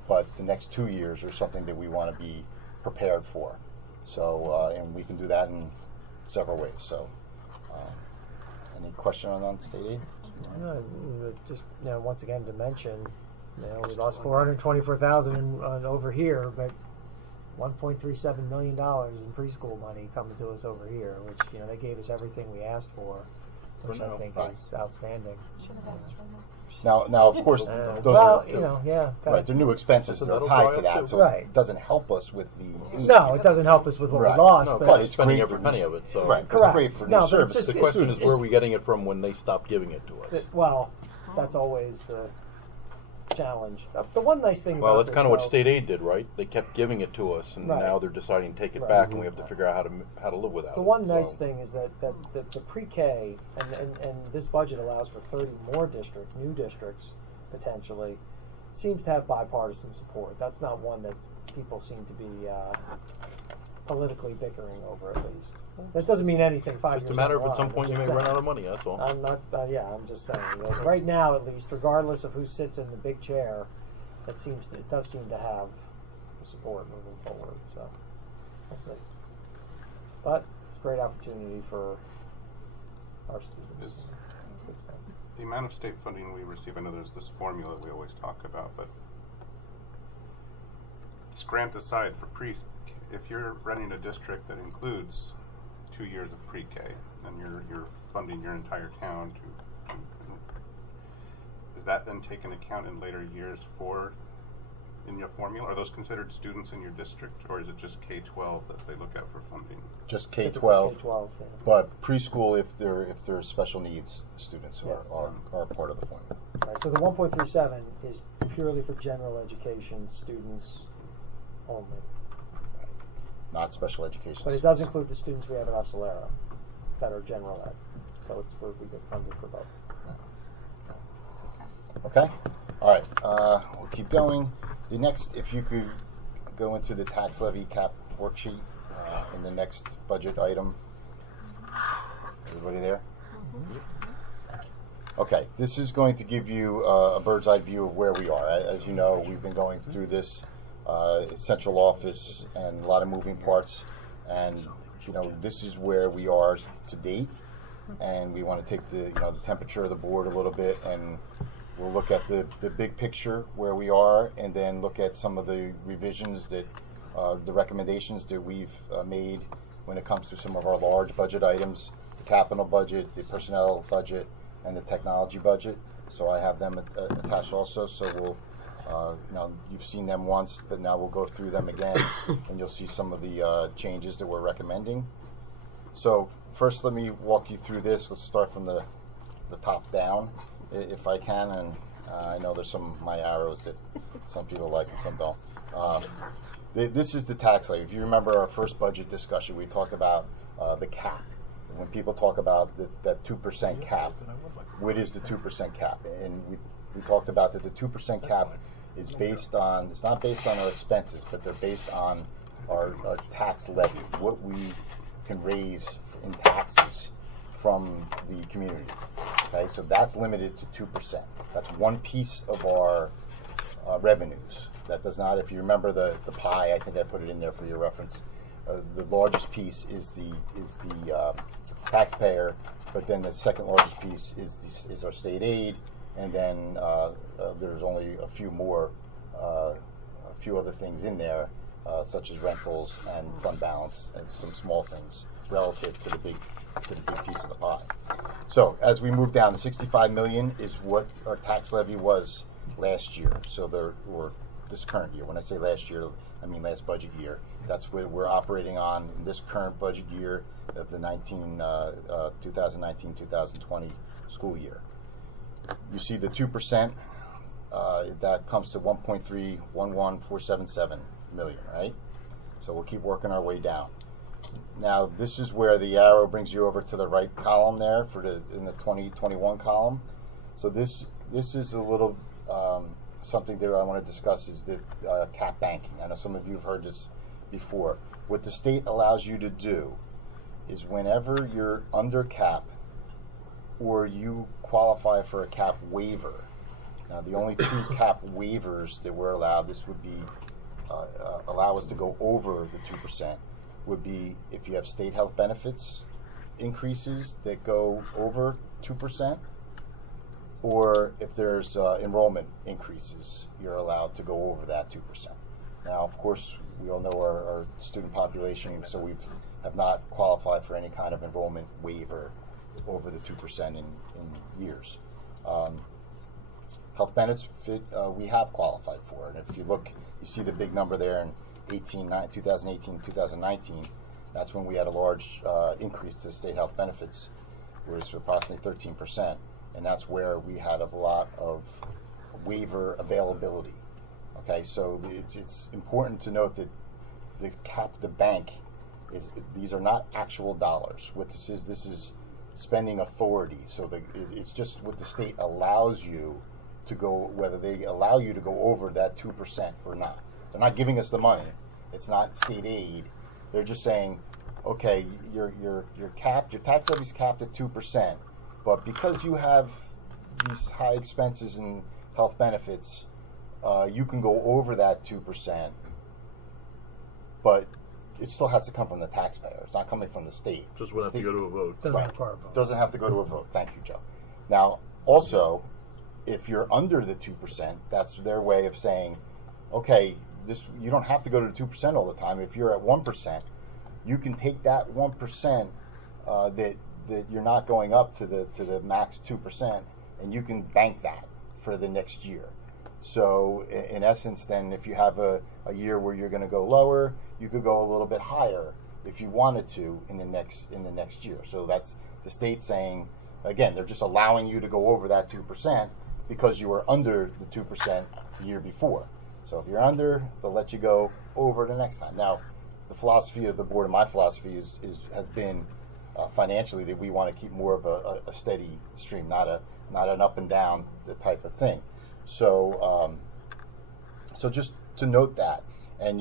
But the next 2 years are something that we want to be prepared for. So and we can do that in several ways. So any question on state aid? no, just once again to mention, we lost $424,000 over here, but $1.37 million in preschool money coming to us over here, which they gave us everything we asked for, which I think is outstanding. Now, of course, those well, are right. They're new expenses that are tied to that, so it doesn't help us with the. No, it doesn't help us with what we lost, No, but it's spending every penny of it. So right, correct. It's great for No, new but it's services. just- the question is, where are we getting it from when they stop giving it to us? Well, that's always the challenge. The one nice thing Well, about that's this, kind of what though- State Aid did, right? They kept giving it to us, and Right. now they're deciding to take it Right. back, and we have to figure out how to live without it. The one nice So- thing is that the pre-K, and this budget allows for 30 more districts, new districts, potentially, seems to have bipartisan support. That's not one that people seem to be politically bickering over, at least. That doesn't mean anything 5 years Just a matter down of the at some line. point I'm you may just run saying. out of money, that's all. I'm not, I'm just saying. Right now, at least, regardless of who sits in the big chair, it does seem to have the support moving forward. So we'll see. But it's a great opportunity for our students. It's good stuff. The amount of state funding we receive, I know there's this formula we always talk about, but this grant aside for if you're running a district that includes 2 years of pre-K and you're funding your entire town is that then taken account in later years in your formula? Are those considered students in your district, or is it just K-12 that they look at for funding? Just K-12, K-12, yeah. but preschool if they're special needs students Yes. are part of the formula. Right, so the 1.37 is purely for general education students only. Not special education. But it does include the students we have at Ocelera that are general ed. So it's where we get funded for both. Okay? All right. We'll keep going. The next, if you could go into the tax levy cap worksheet in the next budget item. Everybody there? Okay. This is going to give you a bird's eye view of where we are. As you know, we've been going through this central office and a lot of moving parts. And, this is where we are to date. And we want to take the temperature of the board a little bit, and we'll look at the big picture where we are, and then look at some of the revisions that, the recommendations that we've made when it comes to some of our large budget items, the capital budget, the personnel budget, and the technology budget. So I have them attached also. So we'll, you've seen them once, but now we'll go through them again, and you'll see some of the changes that we're recommending. So first, let me walk you through this. Let's start from the top down, if I can. And I know there's some of my arrows that some people like and some don't. This is the tax levy. If you remember our first budget discussion, we talked about the cap. When people talk about that 2% cap, what is the 2% cap? And we talked about that the 2% cap is based on, it's not based on our expenses, but they're based on our tax levy, what we can raise in taxes from the community. Okay, so that's limited to 2%. That's one piece of our revenues. That does not, if you remember the pie, I think I put it in there for your reference. The largest piece is the taxpayer, but then the second largest piece is our state aid, and then there's only a few other things in there, such as rentals and fund balance and some small things relative to the big piece of the pie. So as we move down, the $65 million is what our tax levy was last year. So this current year. When I say last year, I mean last budget year. That's what we're operating on in this current budget year of the 2019-2020 school year. You see the 2%, that comes to 1.311477 million, right? So we'll keep working our way down. Now this is where the arrow brings you over to the right column there in the 2021 column. So this is a little something that I want to discuss is the cap banking. I know some of you have heard this before. What the state allows you to do is whenever you're under cap or you qualify for a cap waiver. Now the only two cap waivers that we're allowed, this would be allow us to go over the 2%, would be if you have state health benefits increases that go over 2%, or if there's enrollment increases, you're allowed to go over that 2%. Now, of course, we all know our student population, so we have not qualified for any kind of enrollment waiver over the 2% in years. Health benefit we have qualified for, and if you look, you see the big number there in 2018, 2019. That's when we had a large increase to state health benefits, which was approximately 13%, and that's where we had a lot of waiver availability. Okay, so it's important to note that the bank these are not actual dollars. What this is spending authority. So it's just what the state allows you to go, whether they allow you to go over that 2% or not. They're not giving us the money. It's not state aid. They're just saying, okay, your capped, your tax levy's capped at 2%, but because you have these high expenses in health benefits, you can go over that 2%, but it still has to come from the taxpayer. It's not coming from the state. Just wouldn't have to go to a vote. Doesn't Right. require a vote. Doesn't have to go to a vote. Thank you, Joe. Now, also, if you're under the 2%, that's their way of saying, okay, you don't have to go to the 2% all the time. If you're at 1%, you can take that 1% that you're not going up to the max 2%, and you can bank that for the next year. So in essence, then, if you have a year where you're going to go lower, you could go a little bit higher if you wanted to in the next year. So that's the state saying, again, they're just allowing you to go over that 2% because you were under the 2% the year before. So if you're under, they'll let you go over the next time. Now, the philosophy of the board, and my philosophy has been financially that we want to keep more of a steady stream, not an up and down type of thing. So just to note that, and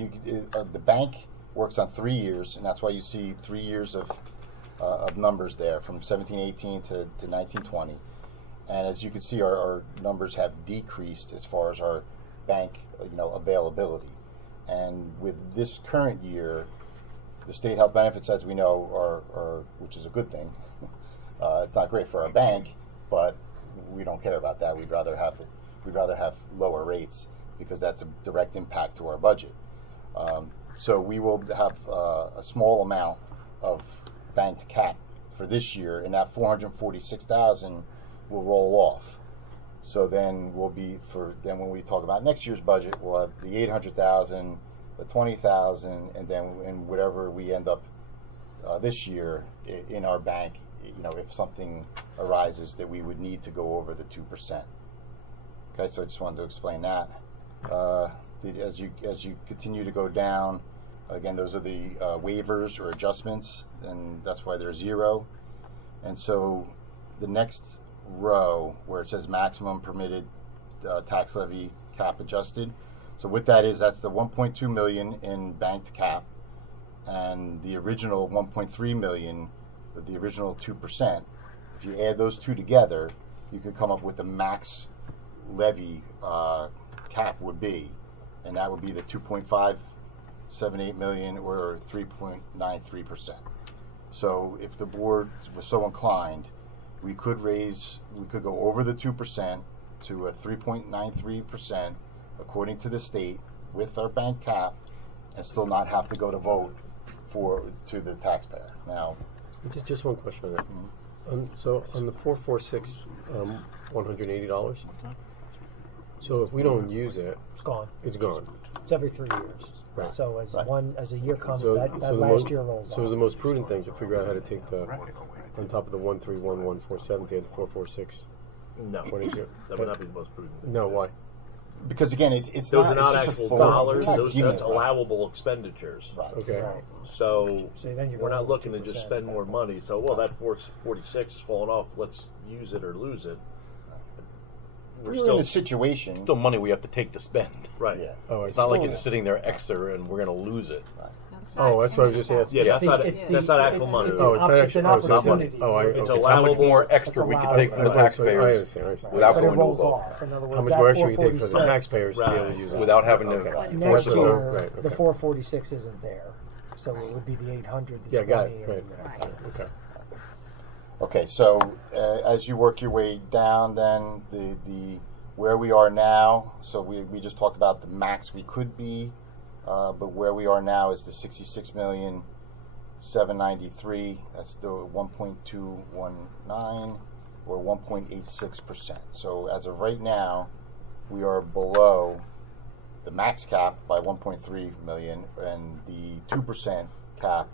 the bank works on 3 years, and that's why you see 3 years of numbers there from 17-18 to 19-20. And as you can see, our numbers have decreased as far as our bank availability. And with this current year, the state health benefits, as we know, are which is a good thing. It's not great for our bank, but we don't care about that. We'd rather have lower rates because that's a direct impact to our budget. So we will have a small amount of banked cap for this year, and that $446,000 will roll off. So then when we talk about next year's budget, we'll have the $800,000, the $20,000, and then whatever we end up this year in our bank. If something arises that we would need to go over the 2%. Okay, so I just wanted to explain that. As you continue to go down, again, those are the waivers or adjustments, and that's why they're 0. And so the next row where it says maximum permitted tax levy cap adjusted. So what that is, that's the $1.2 million in banked cap, and the original $1.3 million, the original 2%. If you add those two together, you could come up with the max levy cap would be, and that would be the 2.578 million or 3.93%. So if the board was so inclined, we could go over the 2% to a 3.93% according to the state with our bank cap, and still not have to go to vote to the taxpayer. Now, just one question on that. So on the 446, $180. So if we don't use it, It's gone. it's gone. It's every 3 years. Right. So as a year comes, So, that so the last year rolls so off. the most prudent thing to figure out how to take on top of the 131,147 to add the 446. No, What is it? that would not be the most prudent. No, why? because again, it's Those not, are not it's just actual a form. dollars. They're not Those giving that's it back. allowable expenditures. Right. Okay. Right. So So then you're we're going not over looking to just 2% spend at more that money. So that 446 is falling off. Let's use it or lose it. We're We're in a situation. Still money we have to take to spend. right. Yeah. Oh, It's not like Still- it's sitting there extra and we're going to lose it. Oh, that's what I was just asking. Yeah, that's not It's that's not actual money. It's Oh, an it's not it's an actual- oh, it's not money. opportunity. Oh, I- It's okay. It's how much allowable. more extra we can take from the I taxpayers understand. without but going it to a rolls vote. off. In other words, How much that more extra we take for the 446 taxpayers to be able to Right. use it? Without having to Okay. force Next the year, vote. Right, the okay. 446 isn't there, so it would be the 800, the Yeah, 20, got it. and, Right. Okay. Okay, so as you work your way down, then the where we are now. So we just talked about the max we could be, but where we are now is the 66,793,000. That's still 1.219 or 1.86%. So as of right now, we are below the max cap by 1.3 million and the 2% cap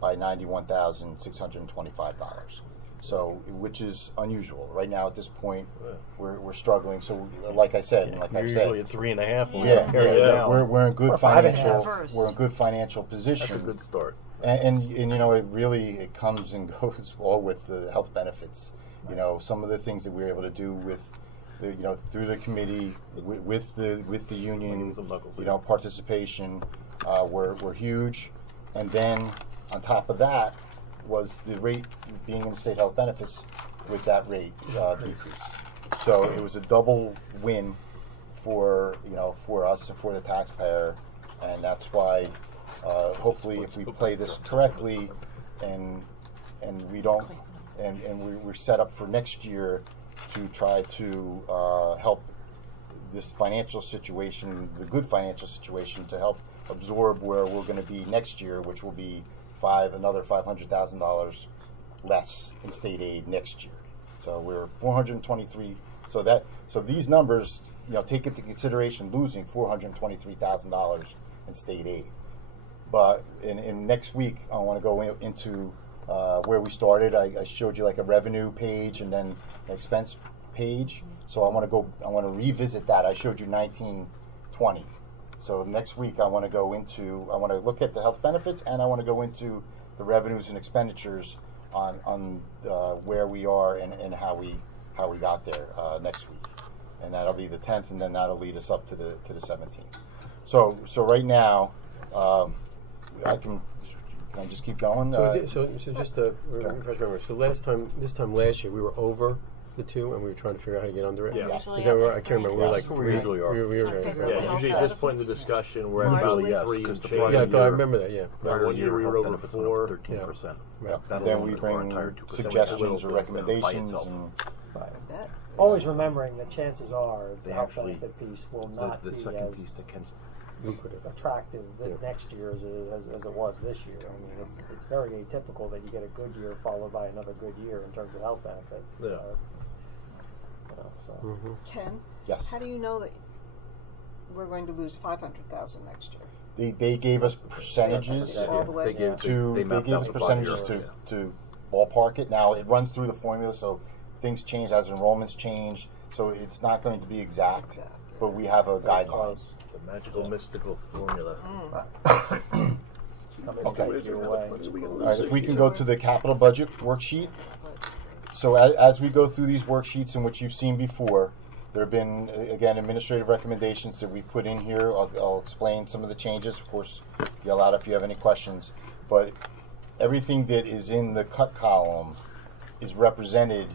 by $91,625. So, which is unusual. Right now, at this point, we're struggling. So, like I said, and like You're I've usually said, at 3.5. when yeah, we carry it yeah. down. we're in good Or 5.5. financial. First. We're in good financial That's position. a good start. And it comes and goes all with the health benefits. Some of the things that we're able to do with, through the committee with the union, Some knuckles. participation, were huge. And then on top of that was the rate being in the state health benefits with that rate decrease. So it was a double win for for us and for the taxpayer, and that's why hopefully if we play this correctly and we don't and we're set up for next year to try to help this financial situation, the good financial situation, to help absorb where we're going to be next year, which will be another $500,000 less in state aid next year. So we're 423. So these numbers, take into consideration losing $423,000 in state aid. But in next week, I want to go into where we started. I showed you like a revenue page and then an expense page. So I want to revisit that. I showed you 1920. So next week I want to look at the health benefits, and I want to go into the revenues and expenditures on where we are and how we got there next week. And that'll be the 10th, and then that'll lead us up to the 17th. So right now, can I just keep going? So just to refresh my memory. So this time last year, we were over the 2, and we were trying to figure out how to get under it. Yeah. Yes. Is that where I can't remember? Yes. We usually are. Yeah, usually at this point in the discussion, we're at about Usually, yes, 3 because and the change. front Yeah, I end thought I remember that. Yeah. One year we were over 4. 13%. Right. And then we bring suggestions or recommendations. And, Bet. Always remembering that chances are the They health actually- benefit piece will not The be second as piece that can Lucrative. attractive Yeah. next year as it was this year. I mean, it's very atypical that you get a good year followed by another good year in terms of health benefit. Yeah. So. Mm-hmm. Ken, yes. how do you know that we're going to lose 500,000 next year? They gave us percentages All the way They gave to they they mapped gave out us for 5 percentages years. to ballpark it. Now it runs through the formula, so things change as enrollments change. So it's not going to be exact, but we have a guideline. The magical, mystical formula. Okay. Your way. All right, if we can go to the capital budget worksheet. So as we go through these worksheets, in which you've seen before, there have been, again, administrative recommendations that we put in here. I'll explain some of the changes. Of course, yell out if you have any questions. But everything that is in the cut column is represented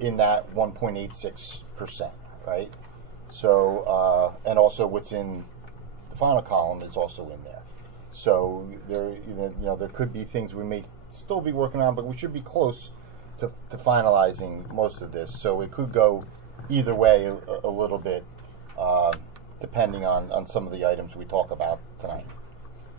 in that 1.86%, right? So, and also what's in the final column is also in there. So there could be things we may still be working on, but we should be close to finalizing most of this. So it could go either way a little bit, depending on some of the items we talk about tonight.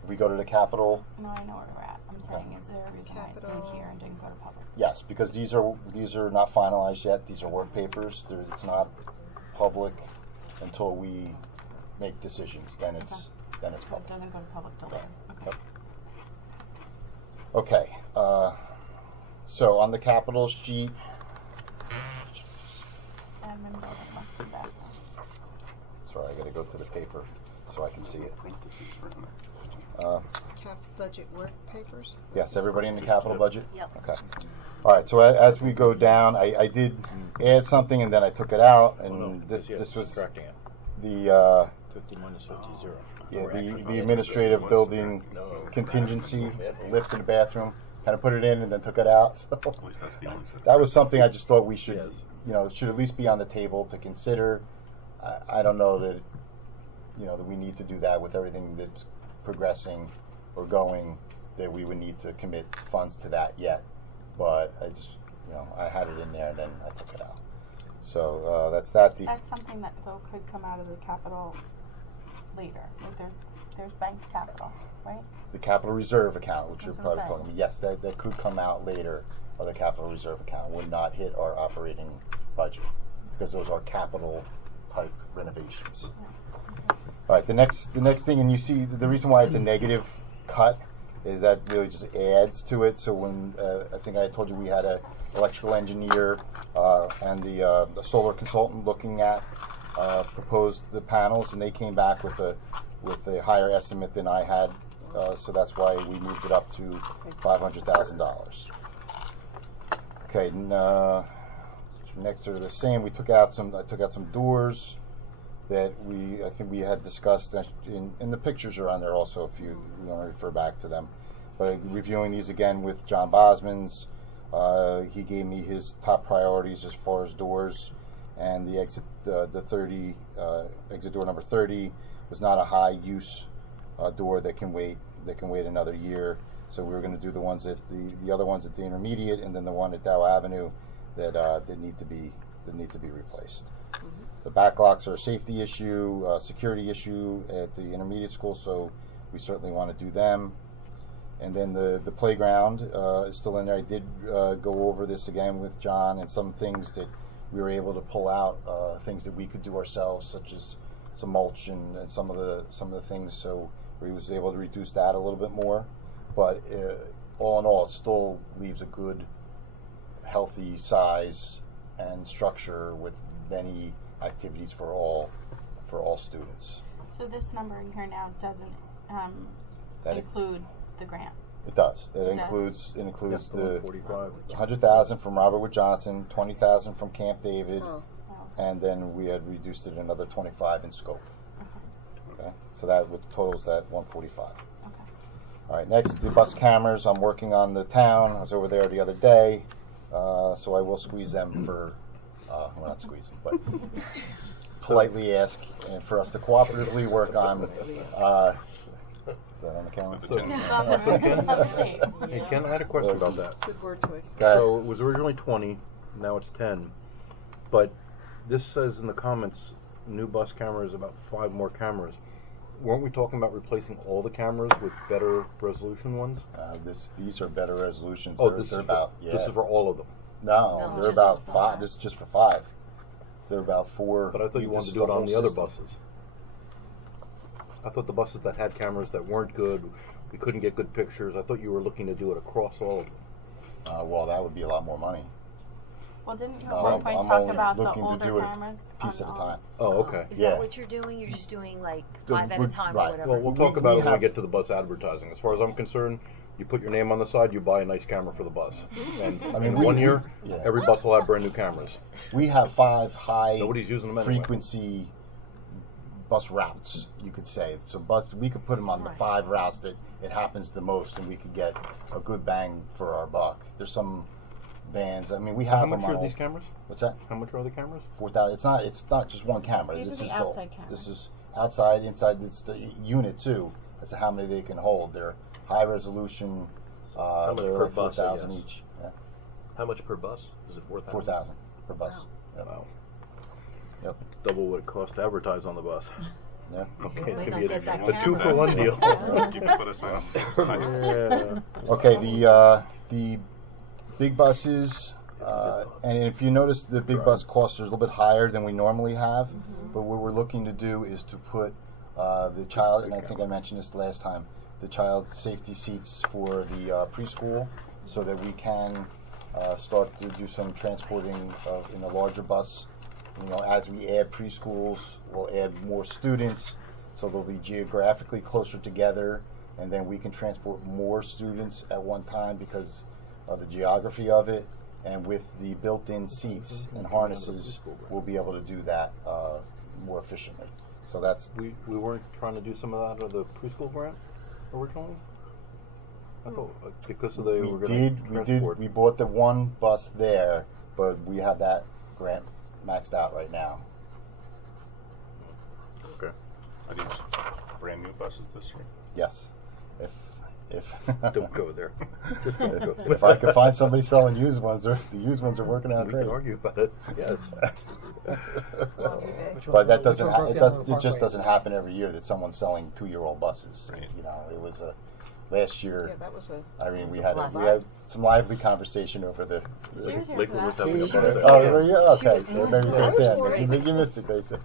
If we go to the capital. No, I know where we're at. I'm saying, is there a reason why I stayed here and didn't go to public? Yes, because these are not finalized yet. These are work papers. It's not public until we make decisions. Then it's So it public. doesn't go to public till later. Okay. Yep. Okay. So on the capital sheet, Admin building must be back. sorry, I got to go to the paper so I can see it. Cap budget work papers? Yes, everybody in the capital budget? Yep. Okay. All right, so as we go down, I did add something and then I took it out, and this was Subtracting it. the 50 minus 50 is 0. yeah, Or actually, the administrative building No. contingency lift in the bathroom. Kind of put it in and then took it out. So At least that's the only that was something I just thought we should, Yes. should at least be on the table to consider. I don't know that, that we need to do that with everything that's progressing or going, that we would need to commit funds to that yet. But I just, I had it in there and then I took it out. So that's that. That's something that though could come out of the capital later. Like there's bank capital, right? The capital reserve account, which That's you're what I'm probably talking saying. about. Yes, that could come out later, or the capital reserve account would not hit our operating budget because those are capital type renovations. All right, the next thing, and you see the reason why it's a negative cut is that really just adds to it. So when I think I told you we had an electrical engineer and the solar consultant looking at proposed the panels, and they came back with a higher estimate than I had. So that's why we moved it up to $500,000. Okay, next are the same. I took out some doors that I think we had discussed, and the pictures are on there also if you want to refer back to them. But reviewing these again with John Bosman's, he gave me his top priorities as far as doors, and the exit exit door number 30 was not a high use door that can wait another year. So we were going to do the ones at the other ones at the intermediate, and then the one at Dow Avenue that need to be replaced. The back locks are a safety issue, security issue at the intermediate school, so we certainly want to do them. And then the playground is still in there. I did go over this again with John, and some things that we were able to pull out, things that we could do ourselves, such as some mulch and some of the things. So we was able to reduce that a little bit more. But all in all, it still leaves a good, healthy size and structure with many activities for all students. So this number in here now doesn't include the grant. It does. It includes the 100,000 from Robert Wood Johnson, 20,000 from Camp David, and then we had reduced it another 25 in scope. Okay, so that totals that 145. Okay. All right. Next, the bus cameras. I'm working on the town. I was over there the other day, so I will squeeze them for. Well, not squeeze them, but politely ask for us to cooperatively work on. Is that on the calendar? It's on the tape. Hey, Ken, I had a question about that. Good word choice. So it was originally 20, now it's 10. But this says in the comments, new bus cameras, about 5 more cameras. Weren't we talking about replacing all the cameras with better resolution ones? These are better resolutions. Oh, This is for all of them. No, they're about 5. This is just for 5. They're about 4. But I thought you wanted to do it on the other buses. I thought the buses that had cameras that weren't good, we couldn't get good pictures. I thought you were looking to do it across all of them. Well, that would be a lot more money. Well, didn't you No, at one point I'm talk only about the looking to older do it cameras? Piece at a time. Oh, okay. Is Yeah. that what you're doing? You're just doing like The- 5 at a time right. or whatever? Well, we'll We- talk about we it when we have- get to the bus advertising. As far as I'm concerned, you put your name on the side, you buy a nice camera for the bus. And I mean, in 1 year, yeah. every bus will have brand new cameras. We have 5 high Nobody's using them anyway. frequency bus routes, you could say. So we could put them on the Right. 5 routes that it happens the most, and we could get a good bang for our buck. There's some bands. I mean, we have How much them on are all- these cameras? What's that? How much are the cameras? 4,000. It's not just one camera. These this are the is outside cameras. This is outside, inside. It's the unit too. As to how many they can hold. They're high resolution. much They're per like bus, I 4,000 guess? each. Yeah, How much per bus? Is it 4,000? 4,000 per bus. Yep. Wow. Yep. Double what it costs to advertise on the bus. Yeah. Okay, Might it's not gonna be get that a 2-for-1 deal. You can put us on. Yeah. Okay. The big buses. And if you notice, the big bus costs are a little bit higher than we normally have. But what we're looking to do is to put the child, and I think I mentioned this last time, the child safety seats for the preschool, so that we can start to do some transporting in a larger bus. You know, as we add preschools, we'll add more students, so they'll be geographically closer together, and then we can transport more students at one time because of the geography of it. And with the built-in seats and harnesses, we'll be able to do that more efficiently. So that's We weren't trying to do some of that out of the preschool grant originally? I thought because of the we were going to transport. we bought the one bus there, but we have that grant maxed out right now. Okay. Are these brand new buses this year? Yes, if Don't go there. Just don't go there. if I could find somebody selling used ones, the used ones are working out We great. can argue about it. Yes. But that doesn't Which one broke it down does on the it just Parkway? doesn't happen every year that someone's selling 2-year-old buses. Right. You know, it was last year. Yeah, that was a. I mean, we a had blessing. some lively conversation over the. She was here Lakewood for was that. having a She bus was there. Oh, here. were you? Okay. was So here. maybe I was Grace, worried. you missed it, Grace. That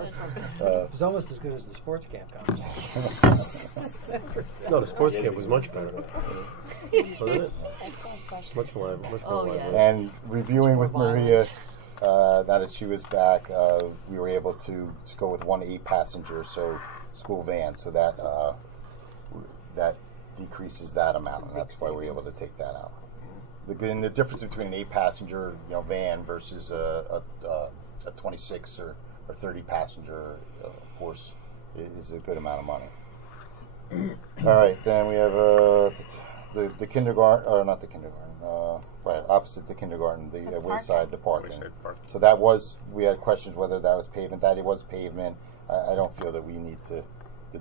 was something. It was almost as good as the sports camp conversation. No, the sports camp was much better. Wasn't it? Excellent question. Much more Oh, lively. yes. And reviewing with Maria, now that she was back, we were able to just go with 1 8-passenger, so school van. So that decreases that amount, and that's why we're able to take that out. And the difference between an 8-passenger, van versus a 26 or 30-passenger, of course, is a good amount of money. All right, then we have the kindergarten, or not the kindergarten, right opposite the kindergarten, the The wayside, the parking. Wayside parking. So that was, we had questions whether that was pavement. That it was pavement. I don't feel that we need to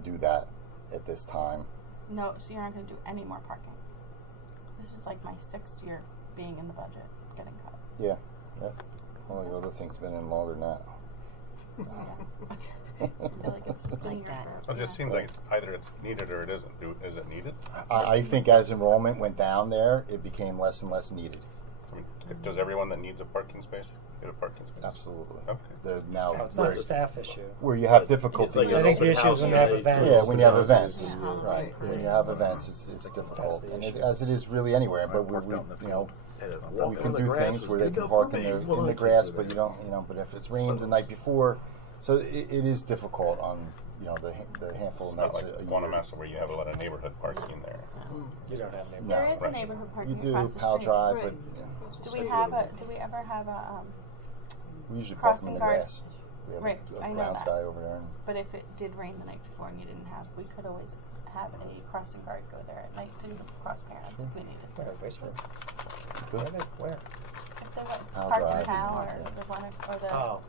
do that at this time. No, so you're not going to do any more parking. This is like my 6th year being in the budget, getting cut. Yeah. Yep. Well, the other thing's been in longer than that. I feel like it's like that. So it just seems like either it's needed or it isn't. Is it needed? I think as enrollment went down there, it became less and less needed. I mean, does everyone that needs a parking space get a parking space? Absolutely. Okay. Now, It's not a staff issue. where you have It's difficulty. like I think the issue is when you have events. Yeah, when you have events, Yeah. right? When you have events, it's difficult, and as it is really anywhere. But we you know, we can do things where they can park in the grass, but you don't, you know. But if it's rained the night before, so it is difficult on, you know, the handful of Not nights like a year. Wanamassa where you have a lot of neighborhood parking in there. You don't have any. No. There is a Right. neighborhood You parking do across the Powell street. Drive, Right. but Do we have a? Do we ever have a? we usually park them in Crossing the guard. grass. We have Right, a I know grounds that. guy over there. And But if it did rain the night before and you didn't have, we could always have a crossing guard go there at night to cross parents if we needed to. Where, Whistler? Good. Where? If they went Powell Park Drive in town and- or the one or the Oh,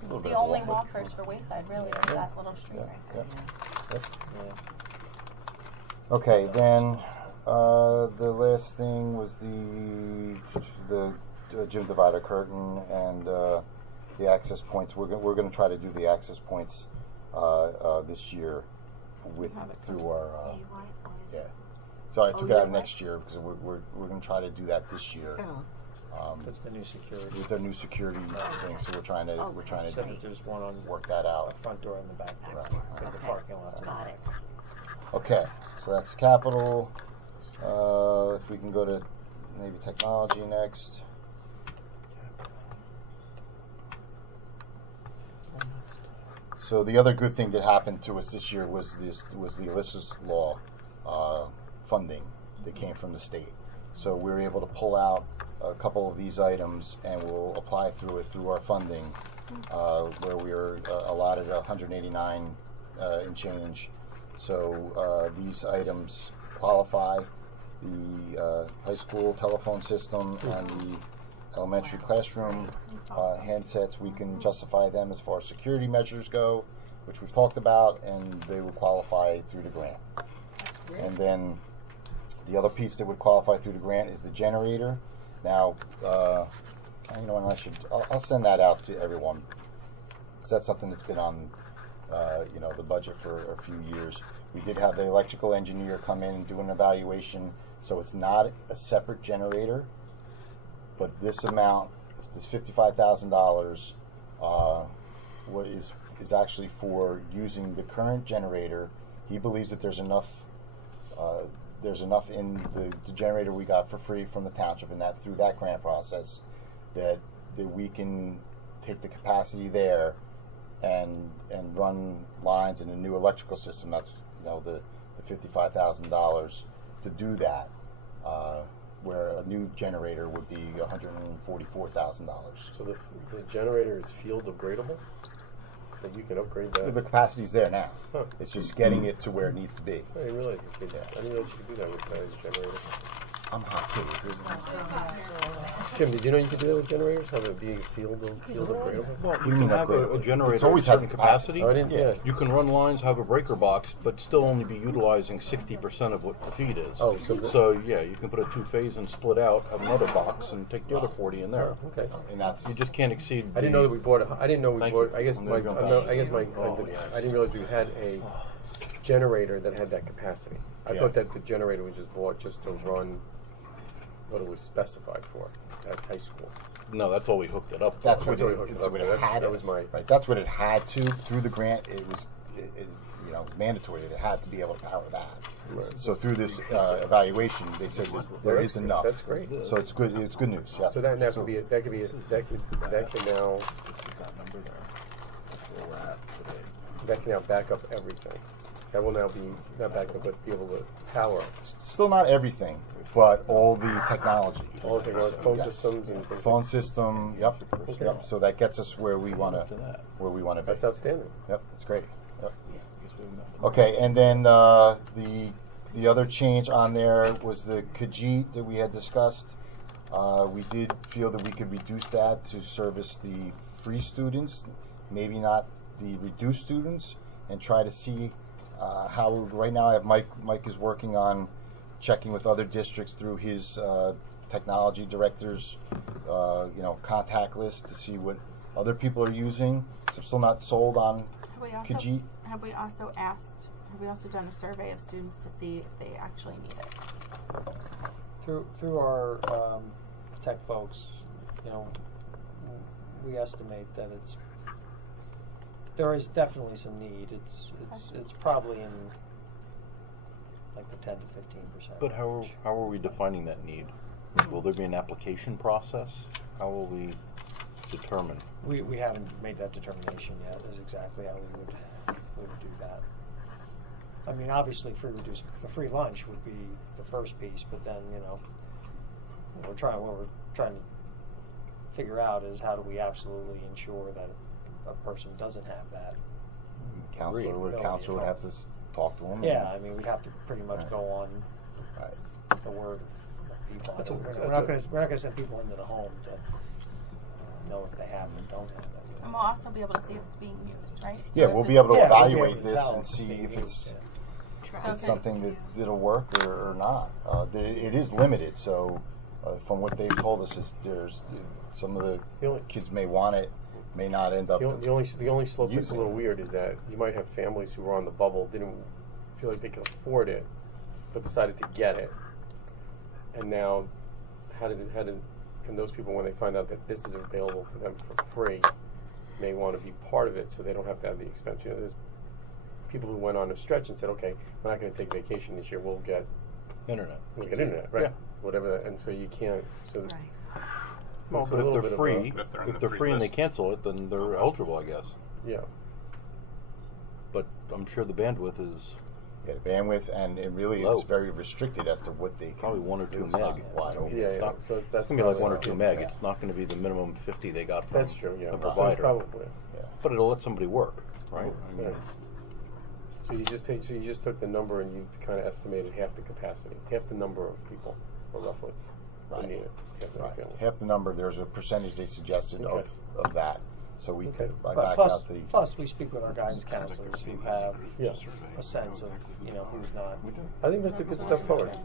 A little bit the of only walk. walkers for Wayside really is that little street right there. Yep. Okay, then the last thing was the gym divider curtain and the access points. We're going to try to do the access points this year through our yeah. So I took it out of next year because we're going to try to do that this year. that's the new security. With their new security thing, so we're trying to Except that there's one on work that the out. front door and the back door. Right. Because the parking lot's Got it. Okay, so that's capital. If we can go to maybe technology next. So the other good thing that happened to us this year was the Alyssa's Law funding that came from the state. So we were able to pull out a couple of these items and we'll apply through our funding, where we were allotted 189 and change. So these items qualify. The high school telephone system and the elementary classroom handsets, we can justify them as far as security measures go, which we've talked about, and they would qualify through the grant. And then the other piece that would qualify through the grant is the generator. Now, you know what, I'll send that out to everyone, because that's something that's been on you know, the budget for a few years. We did have the electrical engineer come in and do an evaluation, so it's not a separate generator, but this amount, this $55,000, is actually for using the current generator. He believes that there's enough in the generator we got for free from the township, and that through that grant process, that we can take the capacity there and run lines in a new electrical system. That's, you know, the $55,000 to do that, where a new generator would be $144,000. So the generator is field upgradable? That you can upgrade that? The capacity's there now. Huh. It's just getting it to where it needs to be. I didn't realize you could. I didn't realize you could do that with that generator. I'm hot too. Jim, did you know you could do that with generators? Have it be field upgradable? Well, you mean can have upgradable? a generator It's always at had certain the capacity. Oh, I didn't. Yeah. You can run lines, have a breaker box, but still only be utilizing 60% of what the feed is. Oh, so yeah, you can put a two-phase and split out, have another box, and take the other 40 in there. Oh, okay. And that's You just can't exceed. I didn't know that we bought. I didn't know we Thank bought. you. I guess I'm my. gonna jump No, out. I guess my. Oh, I didn't realize we had a generator that had that capacity. I Yeah. thought that the generator was just bought just to run what it was specified for at high school. No, that's all we hooked it up for. That's what That's what it, we hooked it's up what to. it had. That was my- right. That's what it had to through the grant. It was you know, mandatory that it had to be able to power that. Right. So through this evaluation, they said that there is enough. That's great. So it's good. It's good news. Yeah. So that could be. That can now. That can now back up everything. That will now be not back up, but be able to power Still not everything, but all the technology. all the technology, phone Yes. systems and Phone system. Yep. Okay. Yep. So that gets us where we want to be. That's outstanding. Yep. That's great. Yep. Okay, and then the The other change on there was the Khajiit that we had discussed. We did feel that we could reduce that to service the free students, maybe not the reduced students, and try to see how. Right now, I have Mike. Mike is working on checking with other districts through his technology director's, contact list to see what other people are using. So I'm still not sold on Khajiit. Have we also done a survey of students to see if they actually need it? Through our tech folks, we estimate that there is definitely some need. It's probably in like the 10 to 15%. But how are we defining that need? Will there be an application process? How will we determine? We haven't made that determination yet. Is exactly how we would do that. I mean, obviously, the free lunch would be the first piece, but then what we're trying to figure out is how do we absolutely ensure that a person doesn't have that. Counselor would have to talk to them. Yeah, I mean, we'd have to pretty much go on the word of people. We're not going to send people into the home to know if they have it or don't have it. And we'll also be able to see if it's being used, right? Yeah, So we'll if be able to it's- evaluate we'll be able to this tell and if it's see being if it's used, something that'll work or not. It is limited, so from what they've told us, there's some of the kids may want it, may not end up. The only slope that's a using little it. weird is that you might have families who were on the bubble, didn't feel like they could afford it, but decided to get it, and now and those people, when they find out that this is available to them for free, may want to be part of it, so they don't have to have the expense. There's people who went on a stretch and said, "Okay, we're not going to take vacation this year. We'll get Internet. right? Yeah. Whatever." And so you can't. So Well, it's a but little if bit they're of free, But if they're in if the they're free free and they list. cancel it, then they're eligible, I guess. yeah. But I'm sure the bandwidth is Yeah, the bandwidth, and it really Low. is very restricted as to what they can probably 1 or 2 do. It's not meg. wide open. Yeah, It's yeah. not- So It's that's gonna be like probably- 1 or 2 meg. Yeah. It's not going to be the minimum 50 they got from That's true. Yeah. the So provider. probably. Yeah. But it'll let somebody work, right? I mean, Right. So you just took the number and you kind of estimated half the capacity, half the number of people, or roughly, Right. who need it. Half the Right. family. Half the number. There's a percentage they suggested Okay. of that. So I But back plus, out the. plus, we speak with our guidance counselors who have Yeah. a sense of who's not. I think that's a good step forward.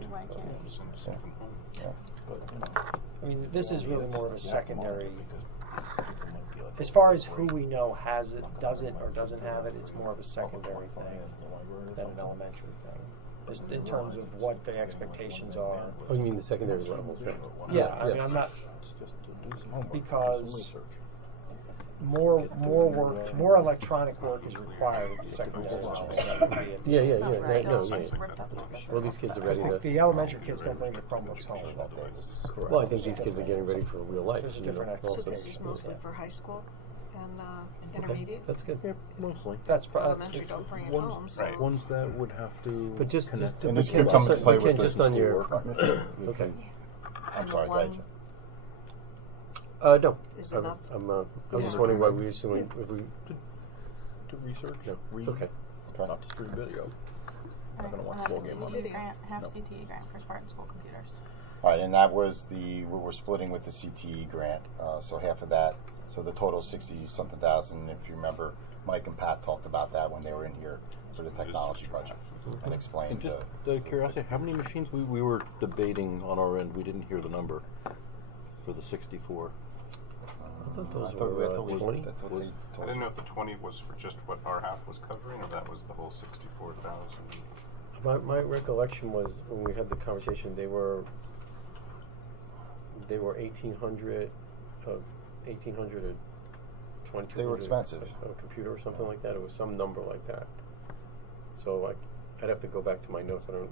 I mean, this is really more of a secondary. As far as who we know has it, does it, or doesn't have it, it's more of a secondary thing than an elementary thing. Just in terms of what the expectations are. Oh, you mean the secondary levels? Yeah, I mean, I'm not because more work, more electronic work is required at the secondary level. than would be at the- Yeah. Right. No, So yeah. it's ripped up a little bit. Well, these kids are Because ready to. the elementary kids don't bring the Chromebooks home. Well, I think these kids are getting ready for real life. There's a you know, different So also. this is mostly for high school and Okay, intermediate? that's good. yeah, mostly. That's Elementary don't bring it home, so. Right. Ones that would have to But just connect. to And this begin- could come into also- play begin with the just on your. Okay. I'm sorry, go ahead. No. Is I'm- enough? I was just wondering why we were assuming if we. To research, No, read, it's okay. not to stream video. Not gonna watch full game on CTE it. grant, have No. CTE grant for Spartan school computers. All right, and that was we're splitting with the CTE grant, so half of that. So the total 60-something thousand. If you remember, Mike and Pat talked about that when they were in here for the technology budget and And explained. just out of curiosity, how many machines we were debating on our end? We didn't hear the number for the 64. I thought those I thought were we- 20. that's what they I told didn't you. know if the 20 was for just what our half was covering, or that was the whole 64,000. My recollection was when we had the conversation, they were 1,800 or 2,200 They were expensive. a computer or something like that. It was some number like that. So I'd have to go back to my notes. I don't.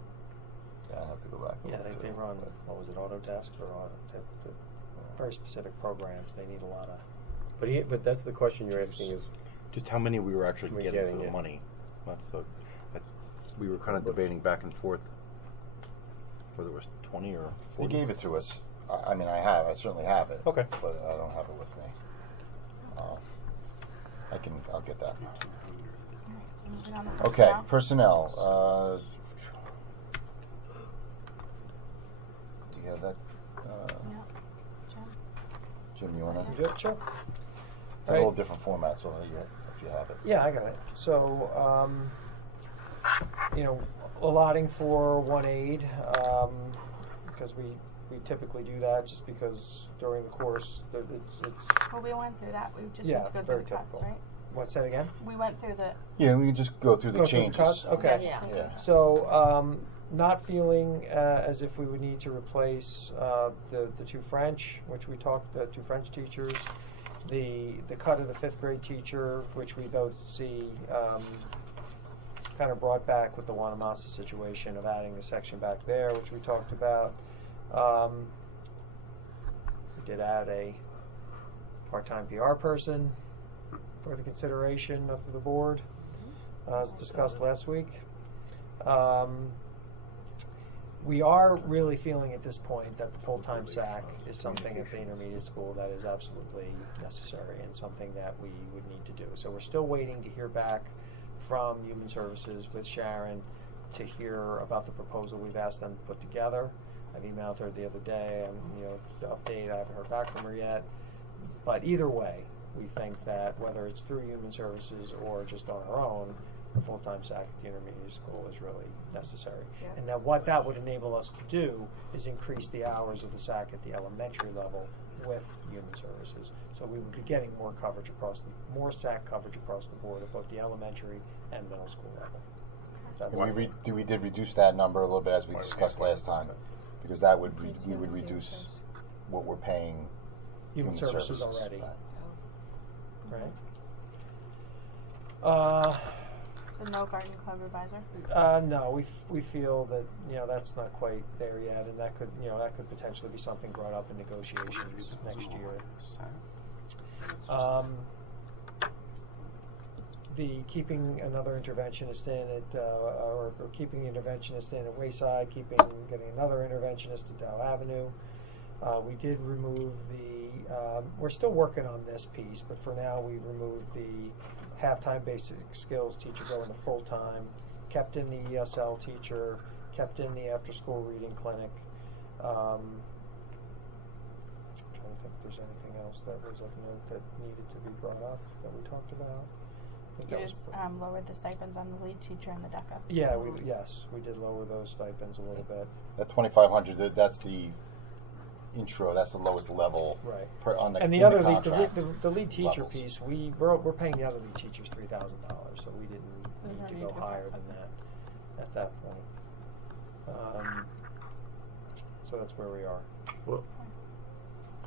Yeah, I have to go back. Yeah, they run, what was it, Autodesk or very specific programs. They need a lot of. But that's the question you're asking is Just how many we were actually We're getting getting for the it. money. We were kind of debating back and forth whether it was 20 or They 40. gave it to us. I mean, I certainly have it. Okay. But I don't have it with me. I'll get that. So moving on to Okay, personnel. personnel. Jim, you wanna? You do it? Sure. It's a little different format, so if you have it. Yeah, I got it. So, allotting for one aide, because we typically do that just because during the course it's Well, we went through that. We just Yeah, need to go very through the cuts, typical. right? what's that again? We went through the. Yeah, we can just go through the Go through the changes. cuts? Okay. Yeah. So, not feeling as if we would need to replace the two French, which we talked, the two French teachers, the cut of the 5th grade teacher, which we both see kind of brought back with the Wanamasa situation of adding the section back there, which we talked about. We did add a part-time PR person for the consideration of the board, as discussed last week. We are really feeling at this point that the full-time SAC is something at the intermediate school that is absolutely necessary and something that we would need to do. So we're still waiting to hear back from Human Services with Sharon to hear about the proposal we've asked them to put together. I've emailed her the other day, to update. I haven't heard back from her yet. But either way, we think that whether it's through Human Services or just on our own, the full-time SAC at the intermediate school is really necessary. Yeah. And that what that would enable us to do is increase the hours of the SAC at the elementary level with Human Services. So we would be getting more coverage more SAC coverage across the board at both the elementary and middle school level. That's We did reduce that number a little bit as we discussed last time, because that would we would reduce what we're paying Human Services already. Right. Right. So no garden club advisor? No, we feel that that's not quite there yet, and that could potentially be something brought up in negotiations next year. The keeping another interventionist in at or keeping the interventionist in at Wayside, getting another interventionist at Dow Avenue. We did remove we're still working on this piece, but for now we removed the half-time basic skills teacher going to full-time, kept in the ESL teacher, kept in the after-school reading clinic. I'm trying to think if there's anything else that was of note that needed to be brought up that we talked about. I think You that was just lowered the stipends on the lead teacher and the DECA. Yeah, we did lower those stipends a little bit. That 2,500. That's the intro. That's the lowest level. Right. On the And the in other the lead, contract the lead teacher levels. piece, we're paying the other lead teachers $3,000, so we didn't need to go higher than that at that point. So that's where we are. Well,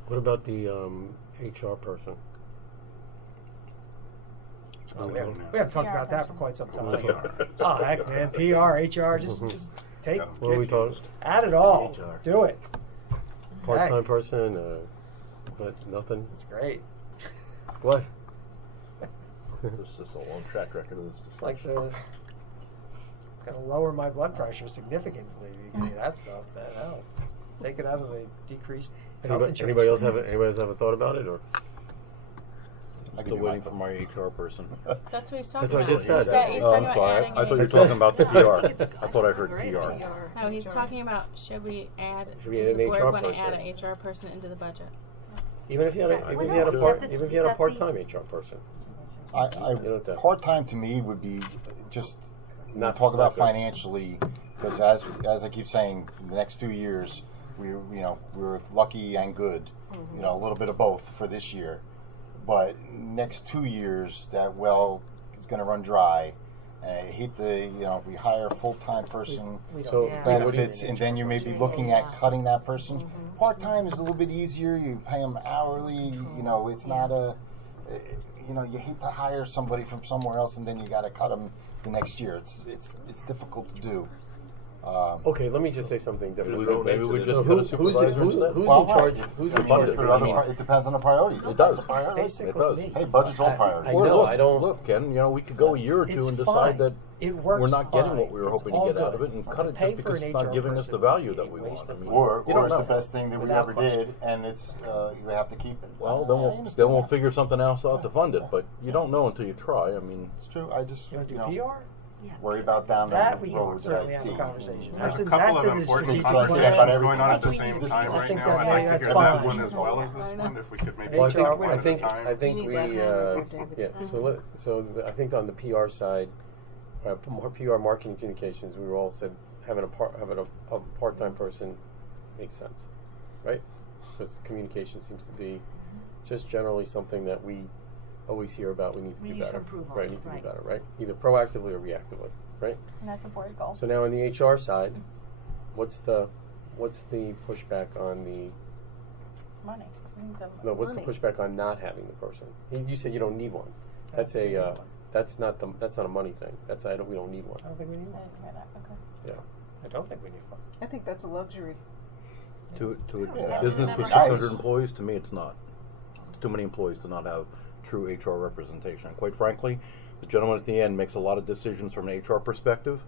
what about the HR person? We haven't talked about that for quite some time. PR. Oh heck, man, PR, HR, just take. What are we talking? Add it all. HR. Do it. Part-time Heck. person, but nothing. It's great. What? This is a long track record of this. It's like it's going to lower my blood pressure significantly. You give me that stuff. No, take it out of the decreased health insurance. Anybody else have a thought about it, or? Still waiting for my HR person. That's what he's talking That's what I about. just said. He's Oh, talking I'm about sorry. adding I thought you an were talking about the HR. PR. I thought I heard PR. No, he's talking about should we add? Should we does add the an board HR want to person? add an HR person into the budget? Even if you had a part-time HR person. Part-time to me would be just Not talk about good. financially, because as I keep saying, the next 2 years we were lucky and good, a little bit of both for this year, but next 2 years that well is going to run dry. And I hate we hire a full-time person, So benefits, and then you may be looking at cutting that person. Part-time is a little bit easier. You pay them hourly. It's not you hate to hire somebody from somewhere else and then you got to cut them the next year. It's difficult to do. Okay, let me just say something different. Maybe we just who's get a supervisor in instead? charge? Who's in charge? It depends on the priorities. It does. That's the priority. Basically, It does. me. Hey, budget's all priorities. I know, Look, I don't- Look, Ken, we could go a year or two It's and fine. decide that It works we're not getting fine. what we were It's hoping to all get out of good. it and To cut it pay just for because an it's not HR giving us person the value would be that we a want. waste I of mean, money. Or you don't it's the know. best thing that we Without ever question. did, and it's you have to keep it. Well, I then understand we'll that. figure something else out to fund it, but you don't know until you try. I mean, It's true. I just You want to do PR? worry about down That the we can road that certainly I have a see. conversation. There's That's a in, couple that's of in the important strategic conversations plan. about conversations everything. going on at the Just- same just- time I right think now. that's- I'd yeah, like to that's hear that fine. one as well as this one, if we could maybe Well, I do think, one I at a think, time. I think You need we, that hammer, David. yeah. So I think on the PR side, PR marketing communications, we were all said having a part-time person makes sense, right? Because communication seems to be just generally something that we always hear about. We need to We do need to better, improve on, right? Need to right. do better, right? Either proactively or reactively, right? And that's a board goal. So now on the HR side, what's the pushback on the Money. We need the no? What's money. the pushback on not having the person? You said you don't need one. That's We need a one. that's not a money thing. We don't need one. I don't think we need I one. didn't hear that. Okay. Yeah. I don't think we need one. I think that's a luxury. To Yeah. a business with Nice. 600 employees, to me, it's not. It's too many employees to not have true HR representation. And quite frankly, the gentleman at the end makes a lot of decisions from an HR perspective.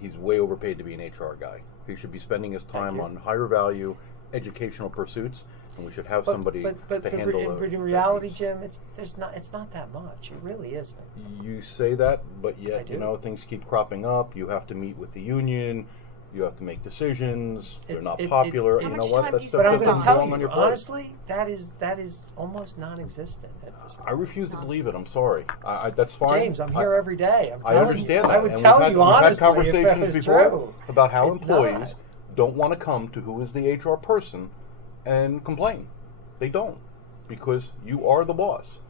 He's way overpaid to be an HR guy. He should be spending his time you. on higher value educational pursuits, and we should have somebody but to handle in reality, Jim, it's not that much. It really isn't. You say that, but I yet, do. things keep cropping up. You have to meet with the union. You have to make decisions. They're It's- not it- popular. it- you How know much what? time That do you stuff But I'm doesn't going to belong tell on you your plate. honestly, that is almost non-existent at this point. I refuse to believe it. I'm sorry. That's fine. James, I'm here every day. I'm I telling understand you. that. I would and tell we've had, you we've had honestly if conversations that was before true. about how It's employees not. don't want to come to who is the HR person and complain. They don't, because you are the boss.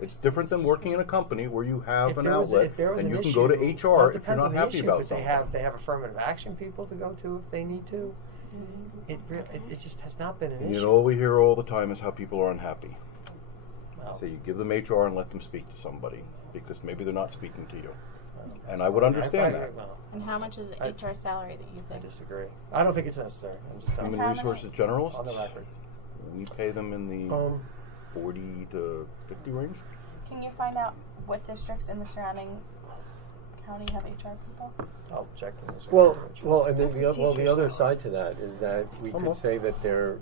It's different than working in a company where you have If an there was outlet if there was and an you can issue, go to well, HR it if you're depends not on the happy issue, about but something. they have affirmative action people to go to if they need to. It just has not been an And issue. you know, all we hear all the time is how people are unhappy. Well, So you give them HR and let them speak to somebody because maybe they're not speaking to you. And I would understand that. well, And how much is I- HR salary that you I think? disagree. I don't think it's necessary. I'm just telling Human you. resources generalists, On the record. we pay them in the 40 to 50 range. Can you find out what districts in the surrounding county have HR people? I'll check in this. Well, record. and then That's a the teacher's other salary. side to that is that we could Almost. say that they're.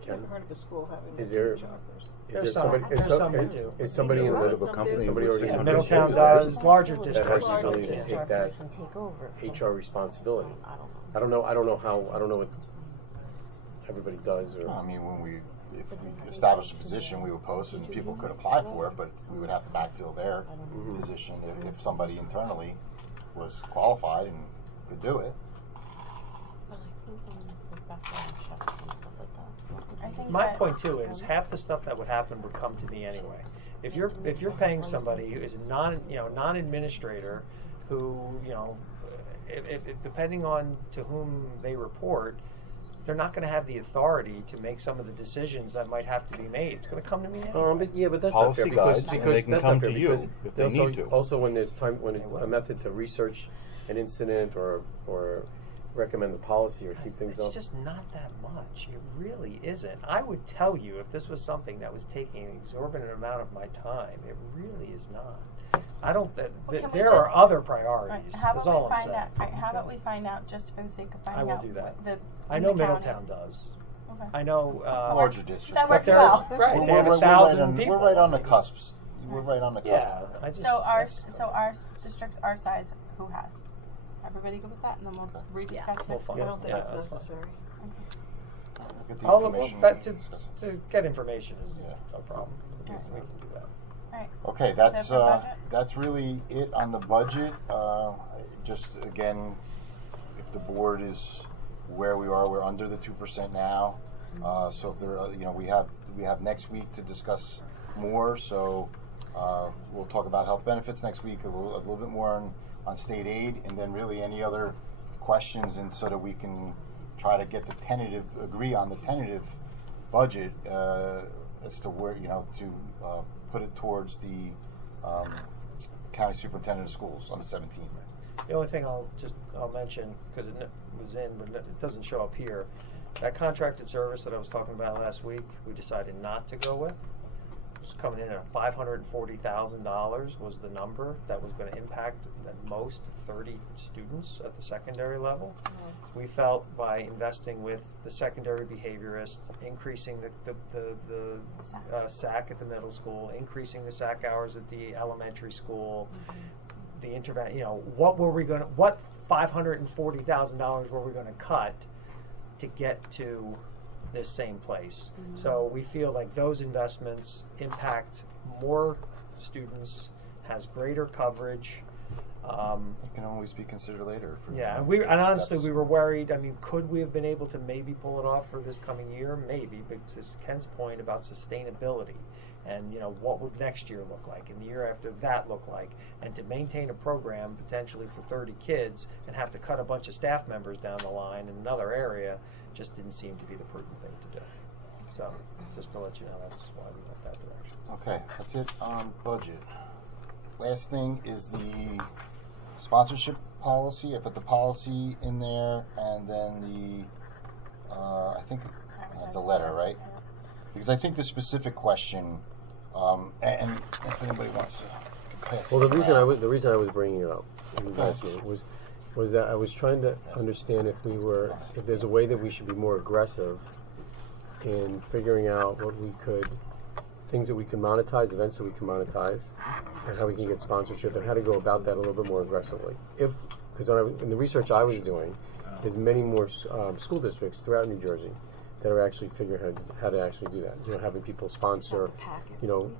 Ken, Never heard of a school having is a there- HR person. There's is some- somebody there's is, some that is, do. is somebody in Right. the Some company do. somebody with already 600 Middletown employees. does. Larger that has districts. the Larger ability to districts. take that Take over. HR responsibility. I don't know. I don't know what everybody does or. I mean, if we established a position, we would post and people could apply for it, but we would have to backfill their position if somebody internally was qualified and could do it. I think My that- point too is half the stuff that would happen would come to me anyway. If you're paying somebody who is a non-administrator, who if depending on to whom they report, they're not going to have the authority to make some of the decisions that might have to be made. It's going to come to me anyway. But that's Policy not fair because, guides, and because they can that's come not fair to you because if they also, need to. also when there's time when it's They will. a method to research an incident or recommend a policy or keep things It's up. just not that much. It really isn't. I would tell you if this was something that was taking an exorbitant amount of my time. It really is not. I don't. Well, can we There are just- other Right, priorities. how That's about all we I'm find saying. out? Right, how about we find out just for the sake of finding will out do that. what the I in know the county- Middletown does. Okay. I know. Larger districts. That but works they're- well. Right, We're, they have we're, 1,000 people. we're right on the cusps. We're right on the cusp. Yeah, I just. So our that's- districts our size, who has? Everybody good with that, and then we'll rediscuss it. We'll find I out. don't think Yeah, it's that's fine. necessary. Get the I'll look, information. that to get information is Yeah. no problem. We can do that. Alright. Okay, that's So for budget? that's really it on the budget. Just again, if the board is where we are, we're under the 2% now. So if there, we have next week to discuss more. So we'll talk about health benefits next week, a little bit more on state aid, and then really any other questions, and so that we can try to get agree on the tentative budget as to where to put it towards the county superintendent of schools on the 17th. The only thing I'll mention, because it was in, but it doesn't show up here, that contracted service that I was talking about last week, we decided not to go with. was coming in at $540,000 was the number that was going to impact at most 30 students at the secondary level. We felt by investing with the secondary behaviorist, increasing the SAC at the middle school, increasing the SAC hours at the elementary school, the intervention, what $540,000 were we going to cut to get to this same place? So we feel like those investments impact more students, has greater coverage. It can always be considered later. And honestly, we were worried. I mean, could we have been able to maybe pull it off for this coming year? Maybe, but to Ken's point about sustainability, and what would next year look like, and the year after that look like, and to maintain a program potentially for 30 kids and have to cut a bunch of staff members down the line in another area just didn't seem to be the prudent thing to do. So, just to let you know, that's why we went that direction. Okay, that's it on budget. Last thing is the sponsorship policy. I put the policy in there, and then I think the letter, right? Because I think the specific question, and if anybody wants to pass Well, it the reason around. the reason I was bringing it up in investment was that I was trying to understand if there's a way that we should be more aggressive in figuring out things that we can monetize, events that we can monetize, and how we can get sponsorship, and how to go about that a little bit more aggressively. Because in the research I was doing, there's many more school districts throughout New Jersey that are actually figuring how to actually do that. Having people sponsor,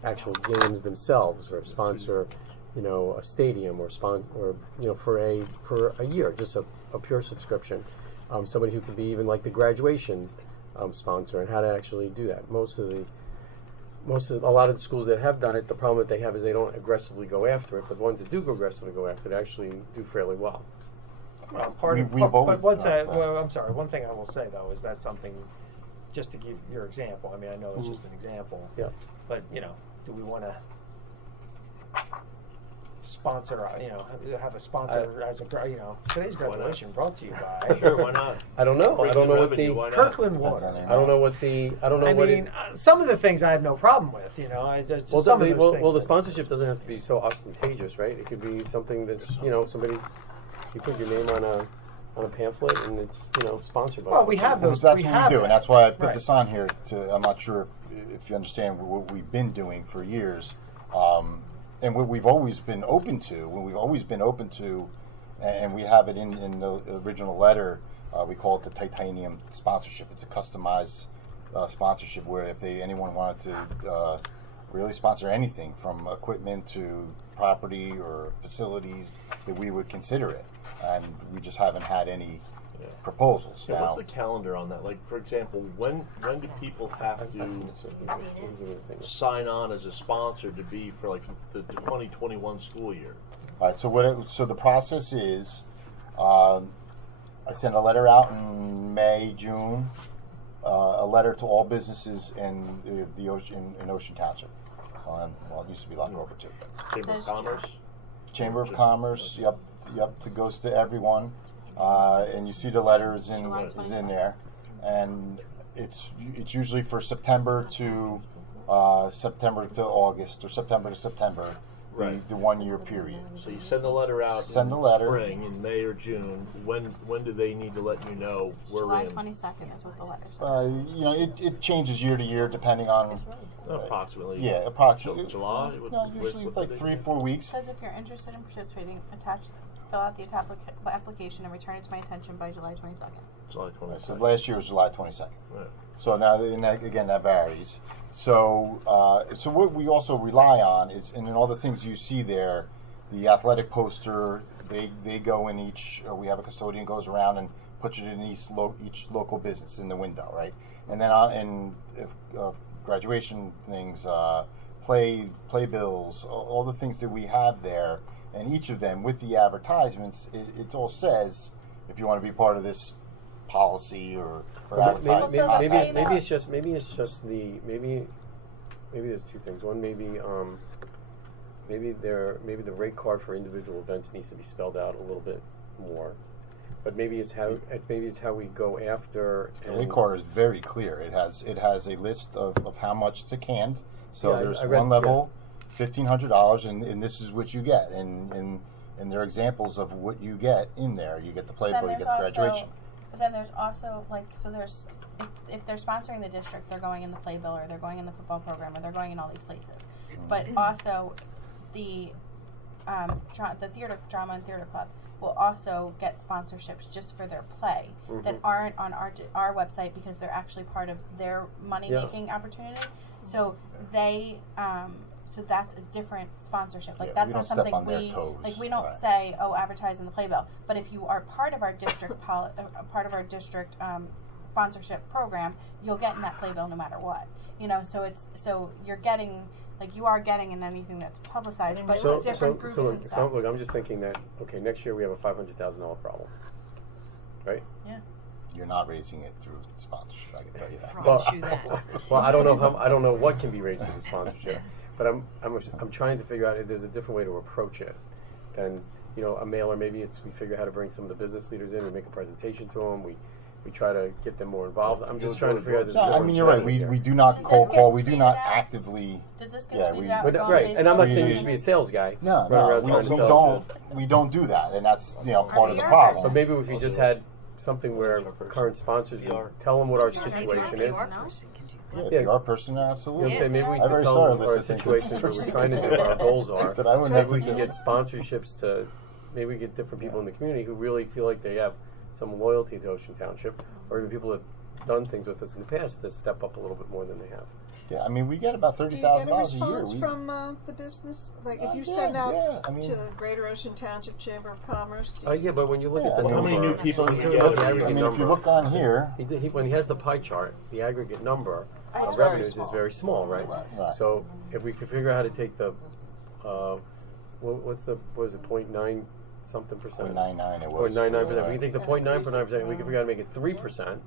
actual games themselves, or sponsor, a stadium, or for a year, just a pure subscription. Somebody who could be even like the graduation sponsor, and how to actually do that. A lot of the schools that have done it, the problem that they have is they don't aggressively go after it, but the ones that do aggressively go after it actually do fairly well. Well, I'm sorry. One thing I will say though is that something, just to give your example. I mean, I know it's just an example. Yeah. But do we want to sponsor? Have a sponsor as a today's graduation brought to you by. Sure, why not? I don't know. I don't know what the Kirkland Water. I don't know what the. I don't know what. I mean, some of the things I have no problem with. Some of those things. The sponsorship doesn't have to be so ostentatious, right? It could be something that's somebody. You put your name on a pamphlet, and it's sponsored by. Well, we have those. That's what we do, and that's why I put this on here. I'm not sure if you understand what we've been doing for years, and what we've always been open to, and we have it in the original letter. We call it the titanium sponsorship. It's a customized sponsorship where if anyone wanted to really sponsor anything from equipment to property or facilities, that we would consider it. And we just haven't had any proposals. Yeah, what's the calendar on that? Like, for example, when do people have to sign on as a sponsor to be for like the 2021 school year? All right. So the process is, I sent a letter out in May, June, a letter to all businesses in Ocean Township. It used to be Lock Rover too. Chamber of Commerce. Chamber of Commerce, yep, it goes to everyone, and you see the letter is in there, and it's usually for September to August or September to September, right. The 1 year period. So you send the letter out. Spring in May or June. When do they need to let you know we're July in? 22nd is what the letter says. It changes year to year depending on. Approximately. Yeah, approximately. July. Usually like 3-4 weeks. It says if you're interested in participating, fill out the application and return it to my attention by July 22nd. July 22nd. So last year was July 22nd. Right. So now, that varies. So what we also rely on is, and in all the things you see there, the athletic poster, they go in each. We have a custodian goes around and puts it in each local business in the window, right? And then graduation things, playbills, all the things that we have there, and each of them with the advertisements, it all says if you want to be part of this policy or advertising. Maybe it's just maybe there's two things. One, maybe the rate card for individual events needs to be spelled out a little bit more. but maybe it's how we go after. The rate card is very clear. It has a list of how much it's a canned. So Yeah, there's I read- one level, $1,500, and this is what you get. And there are examples of what you get in there. You get the Then playbill, you there's get the graduation. But then there's also there's if they're sponsoring the district, they're going in the playbill, or they're going in the football program, or they're going in all these places. But also the theater drama and theater club will also get sponsorships just for their play that aren't on our website because they're actually part of their money making opportunity. So they so that's a different sponsorship. Like that's we not don't step something on their we toes. like. We don't Right. say, "Oh, advertise in the playbill." But if you are part of our district sponsorship program, you'll get in that playbill no matter what. So you're getting you are getting in anything that's publicized, but with different groups and So stuff. look, I'm just thinking that next year we have a $500,000 problem, right? Yeah. You're not raising it through sponsorship. I can tell you that. Well, I don't know what can be raised through the sponsorship, but I'm trying to figure out if there's a different way to approach it than a mailer. Maybe we figure out how to bring some of the business leaders in. We make a presentation to them. We try to get them more involved. I'm just trying to figure out this. No, I mean you're right. We do not cold call. We do not actively. Does this get tweeted out? Right, and I'm not saying you should be a sales guy. No, running around trying to sell it. we don't do that, and that's part of the problem. So maybe if you just had something where current sponsors tell them what our situation is. Yeah, PR person, absolutely. You know what I'm saying? Maybe we I've can already tell started them our listing situations where we're trying to do what our goals are. That I wouldn't Maybe have we to can do. get sponsorships to maybe get different people in the community who really feel like they have some loyalty to Ocean Township, or even people who have done things with us in the past to step up a little bit more than they have. Yeah, I mean we get about $30,000 a year. Do you get a response from the business? Like if you send out to the Greater Ocean Township Chamber of Commerce? Yeah, but when you look at the how many new people when do you you look get? at the I aggregate mean, if you number, look on here, when he has the pie chart, the aggregate number It's of very revenues small. is very small, right? Right. So if we could figure out how to take the, what is it, 0.9 something percent? 0.99 it Or was. 99%. If we can take the 0.9%, we can figure out to make it 3%,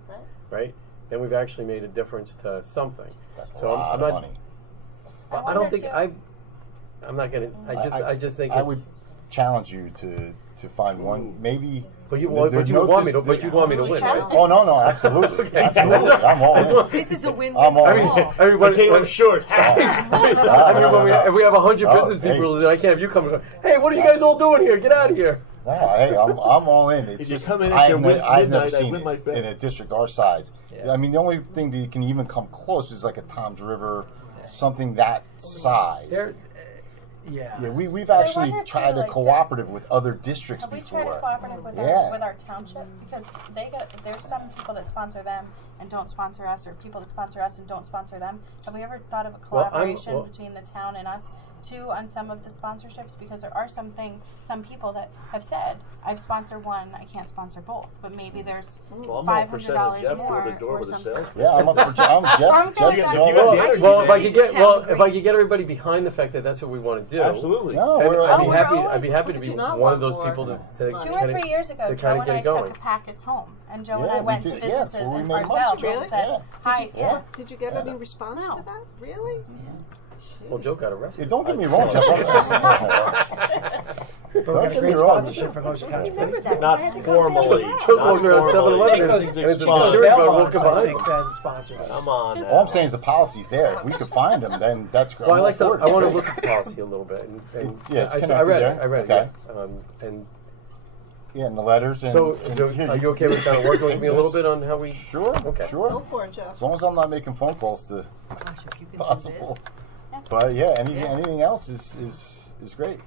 right? Then we've actually made a difference to something. That's So a lot I'm of not. money. I don't think I'm not gonna. I just think I it's, would challenge you to find one maybe. But you would want me to win, right? Oh no, absolutely, Okay. absolutely. I'm all in. This is a win-win I'm all for in. all. Everybody came up short. if we have 100 business hey. people, I can't have you come and go, hey, what are you guys all doing here? Get out of here. No, hey, I'm all in. It's If you just come in I've after never midnight, I seen win my it bet. in a district our size. Yeah. I mean, the only thing that you can even come close is like a Tom's River, something that size. Yeah, we've But I actually wonder, tried too, a like, cooperative with other districts Have we before. tried to cooperative with Yeah. our township? Because there's some people that sponsor them and don't sponsor us, or people that sponsor us and don't sponsor them. Have we ever thought of a collaboration between the town and us too on some of the sponsorships? Because there are some people that have said, I've sponsored one, I can't sponsor both. But maybe there's Well, I'm all for sending $500 Jeff more door to door or with a something. sales. Yeah, I'm up for Jeff. Well, if I could get everybody behind the fact that that's what we want to do, Absolutely. No, and we're- I'd be happy to be do not one of want those more? people to 2 or 3 years ago, to Joe kinda and get I it going. took packets home, and Joe and Yeah, I we went to did. businesses Yeah, that's where we and made ourselves money. and said, Yeah. "Hi, Yeah. Did you get any response No. to that? Really? Well, Joe got arrested. Yeah, don't get me wrong, Jeff. But we got a Don't get me great wrong. sponsorship for Ocean Township Police. Not formally. Joe's walking around Not 7-Eleven formally. and it's a Fine. security guard Belmonts, walking I behind think, him. then sponsors us. Come on. All I'm saying is the policy's there. If we could find them, then that's great. Well, I I'm all for it. want to look at the policy a little bit, and Yeah, it's I connected read there. it. I read Okay. it. And Yeah, and the letters. And, so, and here, are you okay with kind of working with me a little bit on how we? Sure. Okay. Sure. Go for it, Jeff. As long as I'm not making phone calls to Gosh, if you could do possible. Yeah. But yeah, anything else is great.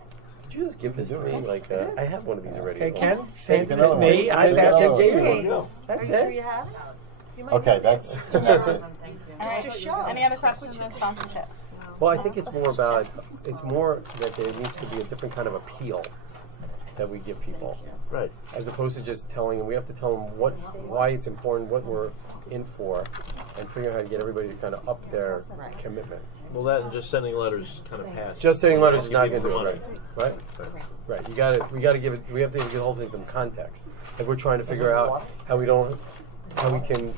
Could you just give this to me? Like, I have one of these already. Okay, Ken, same Take another as me. one. I Take passed another it. one. Gave you Are one. That's you sure it. you have it? You might Okay, have it. that's it. All right. Just a show. Any other questions on sponsorship? Well, I think it's more that there needs to be a different kind of appeal that we give people, Right. as opposed to just telling them. We have to tell them why it's important, what we're in for, and figure out how to get everybody to kind of up their commitment. Well, that and just sending letters kind of pass. Just sending letters is not going to do money. it, right? Right. We got to give it. We have to give the whole thing some context. Like we're trying to figure out how we can,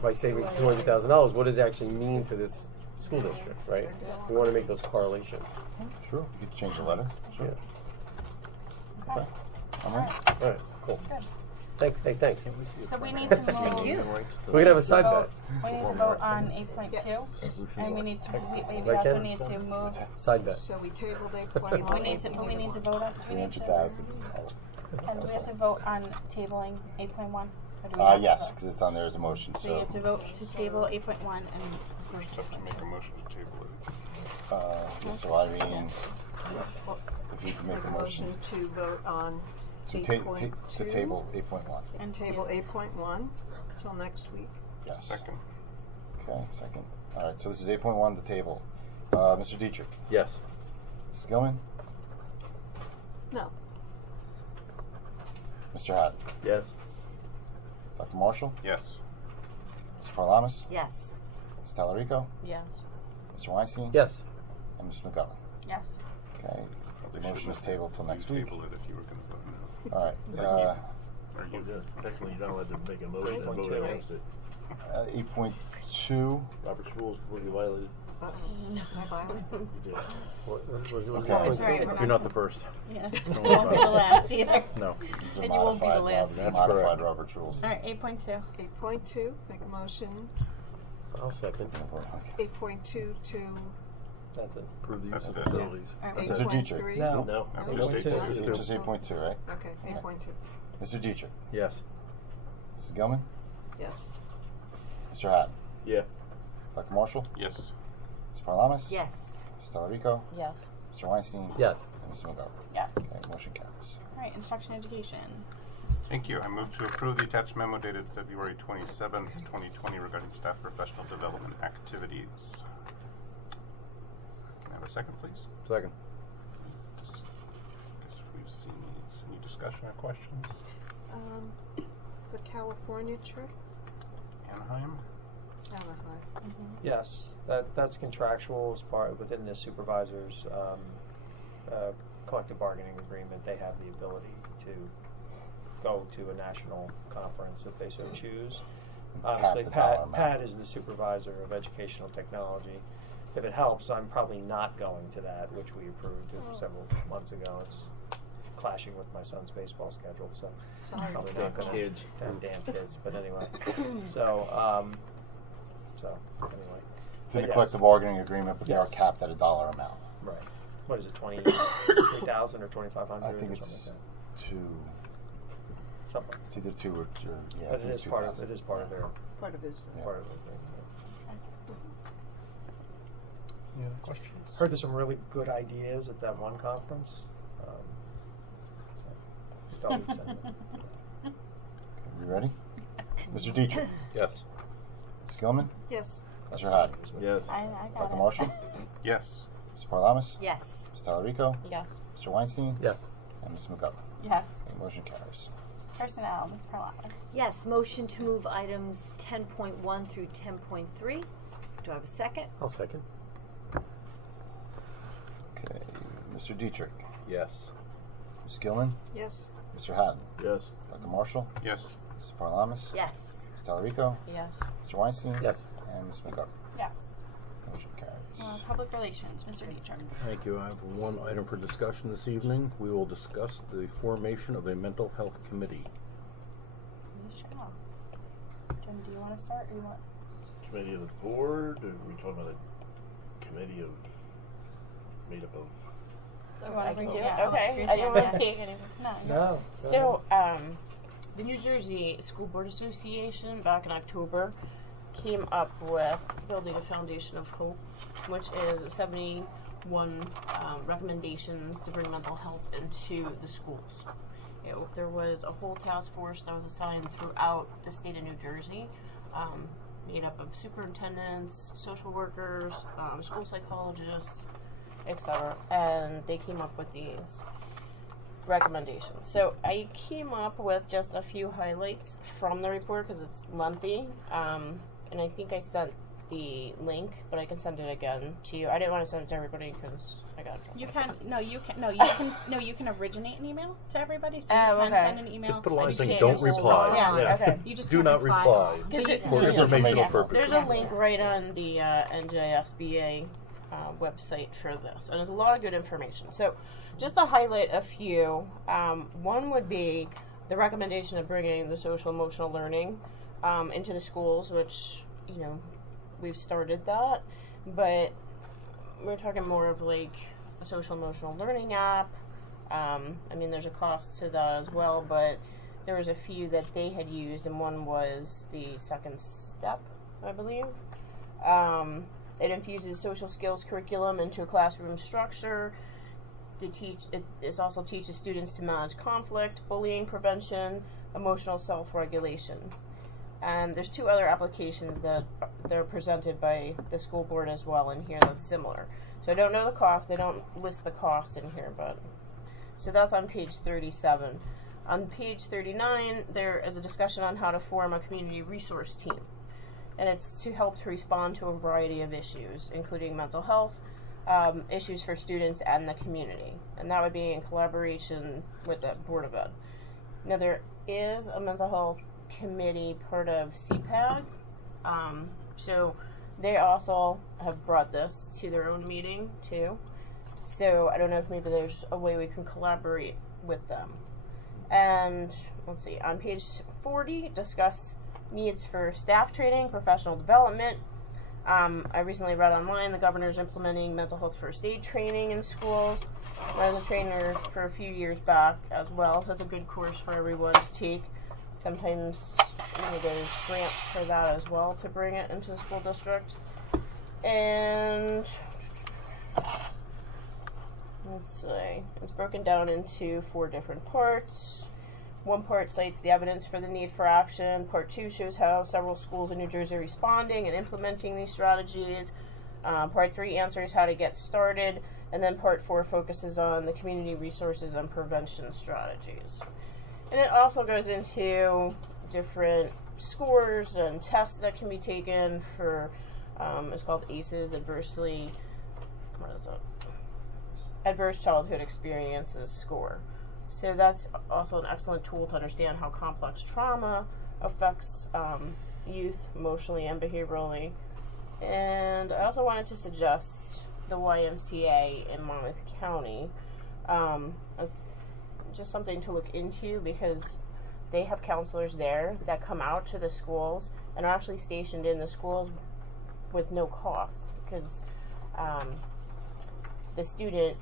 by saving $200,000, what does it actually mean to this school district, right? We want to make those correlations. Sure. You can change the letters. Sure. Yeah. Okay. I'm in. All right. Cool. Good. Thanks. Hey, thanks. So we need to move. We could have a side bet. We need to vote on 8.2, and we need to. We Right, also Ken? need to move. Side bet. So we tabled We need to. We need to vote on. We need to. 300,000. And we have to vote on tabling 8.1. Yes, because it's on there as a motion. So you have to vote to table 8.1 and. Just have to make a motion to table it. So Irene, if you can make a motion to vote on to 8.2. to table 8.1. And table 8.1 till next week. Yes. Second. Okay, second. All right, so this is 8.1, the table. Mr. Dietrich. Yes. Mrs. Gilman. No. Mr. Haddon. Yes. Dr. Marshall. Yes. Mr. Parlamas. Yes. Ms. Tallarico. Yes. Mr. Weinstein. Yes. And Ms. McGovern. Yes. Okay, the motion is tabled till next You week. table it if you were going to vote no. All right. Or technically, you're not allowed to make a motion and vote 8.2, against it. 8.2. Robert's rules will be violated. I violate. You did. Okay. It's all right, we're You're not the first. Yeah. Don't You worry won't be about the last either. No. These are And you won't be the modified, last. That's modified correct. Robert's rules. All right, 8.2. 8.2, make a motion. I'll second. 8.2 to That's it. Approve the use That's of it. facilities. All right. Mr. Dietrich. 8.3. No. No. No, Just just 8.2. It's just 8.2, right? Okay, 8.2. Mr. Dietrich. Yes. Mrs. Gilman. Yes. Mr. Haddon. Yeah. Dr. Marshall. Yes. Ms. Parlamas. Yes. Ms. Tallarico. Yes. Mr. Weinstein. Yes. And Ms. McGovern. Yes. Okay, motion carries. All right, instruction education. Thank you. I move to approve the attached memo dated February 27th, 2020 regarding staff professional development activities. Can I have a second, please? Second. Guess if we've seen these. Any discussion or questions? The California trip? Anaheim? Anaheim. Yes, that's contractual as part within the supervisor's collective bargaining agreement. They have the ability to go to a national conference if they so choose. Obviously, Cap the dollar amount. Pat is the supervisor of educational technology. If it helps, I'm probably not going to that, which we approved several months ago. It's clashing with my son's baseball schedule, so Sorry. probably not going to. Kids. Damn kids. But anyway, so anyway. It's in But the yes. collective bargaining agreement, but they are Yes. capped at a dollar amount. Right. What is it, 23,000 or 2,500 I think or it's something like two. that? Something. It's either two or yeah. I But think it it's is part of 2,000. their Part of his. Yeah. part of it. Any other questions? Heard there's some really good ideas at that one conference. So thought we'd send them. You ready? Mr. Dietrich. Yes. Ms. Gilman. Yes. Mr. Haddon. Yes. I got Dr. it. Marshall. Yes. Ms. Parlamas. Yes. Ms. Tallarico. Yes. Mr. Weinstein. Yes. And Ms. McGovern. Yes. Okay, motion carries. Personnel, Ms. Parlamas. Yes. Motion to move items 10.1 through 10.3. Do I have a second? I'll second. Okay, Mr. Dietrich. Yes. Ms. Gilman. Yes. Mr. Haddon. Yes. Dr. Marshall. Yes. Ms. Parlamas. Yes. Ms. Tallarico. Yes. Mr. Weinstein. Yes. And Ms. McGovern. Yes. Motion carries. Public relations, Mr. Dietrich. Thank you. I have one item for discussion this evening. We will discuss the formation of a mental health committee. Michelle. Jim, do you want to start or you want? Committee of the board? Or are we talking about a committee of made up of? I can do it. Yeah, Okay. I'll I didn't want do to it. take any. No. So, the New Jersey School Board Association back in October came up with Building a Foundation of Hope, which is 71 recommendations to bring mental health into the schools. There was a whole task force that was assigned throughout the state of New Jersey, made up of superintendents, social workers, school psychologists, etc. And they came up with these recommendations. So I came up with just a few highlights from the report because it's lengthy, and I think I sent the link, but I can send it again to you. I didn't want to send it to everybody because I got in trouble. You can originate an email to everybody, so you Oh, can okay. send an email. Just put a line and you saying can't don't just reply. respond. Yeah, okay. You just Do can't not reply. For informational purposes. There's a link right on the NJSBA website for this, and there's a lot of good information. So, just to highlight a few, one would be the recommendation of bringing the social emotional learning into the schools, which, you know, we've started that, but we're talking more of like a social emotional learning app. I mean, there's a cost to that as well, but there was a few that they had used, and one was the Second Step, I believe. It infuses social skills curriculum into a classroom structure. It also teaches students to manage conflict, bullying prevention, emotional self-regulation. And there's 2 other applications that they're presented by the school board as well in here that's similar. So I don't know the cost. They don't list the cost in here, but so that's on page 37. On page 39, there is a discussion on how to form a community resource team. And it's to help to respond to a variety of issues, including mental health, issues for students and the community. And that would be in collaboration with the Board of Ed. Now, there is a mental health committee part of CPAG. So they also have brought this to their own meeting, too. So I don't know if maybe there's a way we can collaborate with them. And let's see, on page 40, discuss needs for staff training, professional development. I recently read online the governor's implementing mental health first aid training in schools. I was a trainer for a few years back as well, so it's a good course for everyone to take. Sometimes there's grants for that as well to bring it into the school district. And let's see, it's broken down into 4 different parts. One part cites the evidence for the need for action. Part 2 shows how several schools in New Jersey are responding and implementing these strategies. Part 3 answers how to get started. And then Part 4 focuses on the community resources and prevention strategies. And it also goes into different scores and tests that can be taken for, it's called ACEs, Adverse Childhood Experiences Score. So that's also an excellent tool to understand how complex trauma affects youth emotionally and behaviorally. And I also wanted to suggest the YMCA in Monmouth County, just something to look into, because they have counselors there that come out to the schools and are actually stationed in the schools with no cost, because the student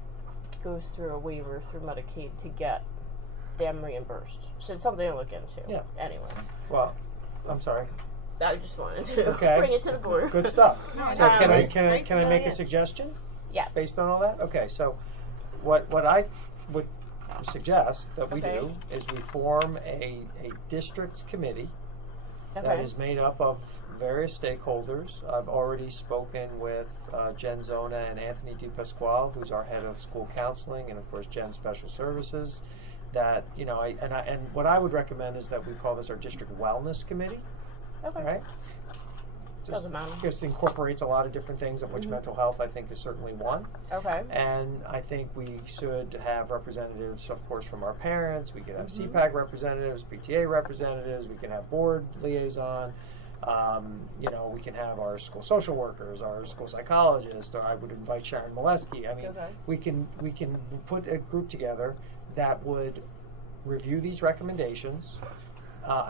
goes through a waiver through Medicaid to get them reimbursed. So it's something to look into. Yeah. Anyway. Well, I'm sorry. I just wanted to Okay. bring it to the board. Good stuff. So can I make a suggestion? Yes. Based on all that? Okay, so what I would suggest that we do is we form a districts committee that is made up of various stakeholders. I've already spoken with Jen Zona and Anthony DePasquale, who's our head of school counseling, and of course Jen Special Services. That, you know, and what I would recommend is that we call this our district wellness committee. Okay. Right? Doesn't matter. Just incorporates a lot of different things, of which mental health I think is certainly one. Okay. And I think we should have representatives, of course, from our parents. We could have CPAG representatives, PTA representatives. We can have board liaison. You know, we can have our school social workers, our school psychologists, or I would invite Sharon Molesky. I mean, we can put a group together that would review these recommendations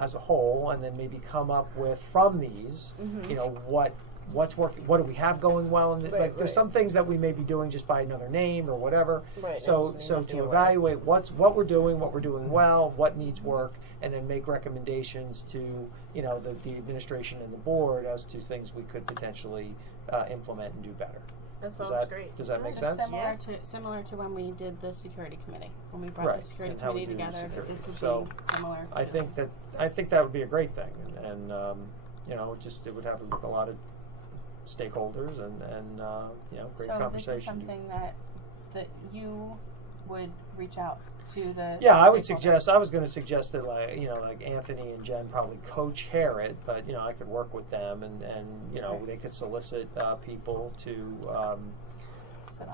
as a whole, and then maybe come up with from these, you know, what's working, what do we have going well, and there's some things that we may be doing just by another name or whatever. So to evaluate what we're doing well, what needs work, and then make recommendations to, you know, the administration and the board as to things we could potentially implement and do better. That sounds great. Does that make sense? Similar to when we did the security committee. When we brought the security committee together, this would be similar. I think that would be a great thing, and you know, it would have a lot of stakeholders and you know, great conversation. So this is something that you would reach out to the I would suggest. I was going to suggest that, like Anthony and Jen probably co-chair it, but you know, I could work with them, and you know, they could solicit people to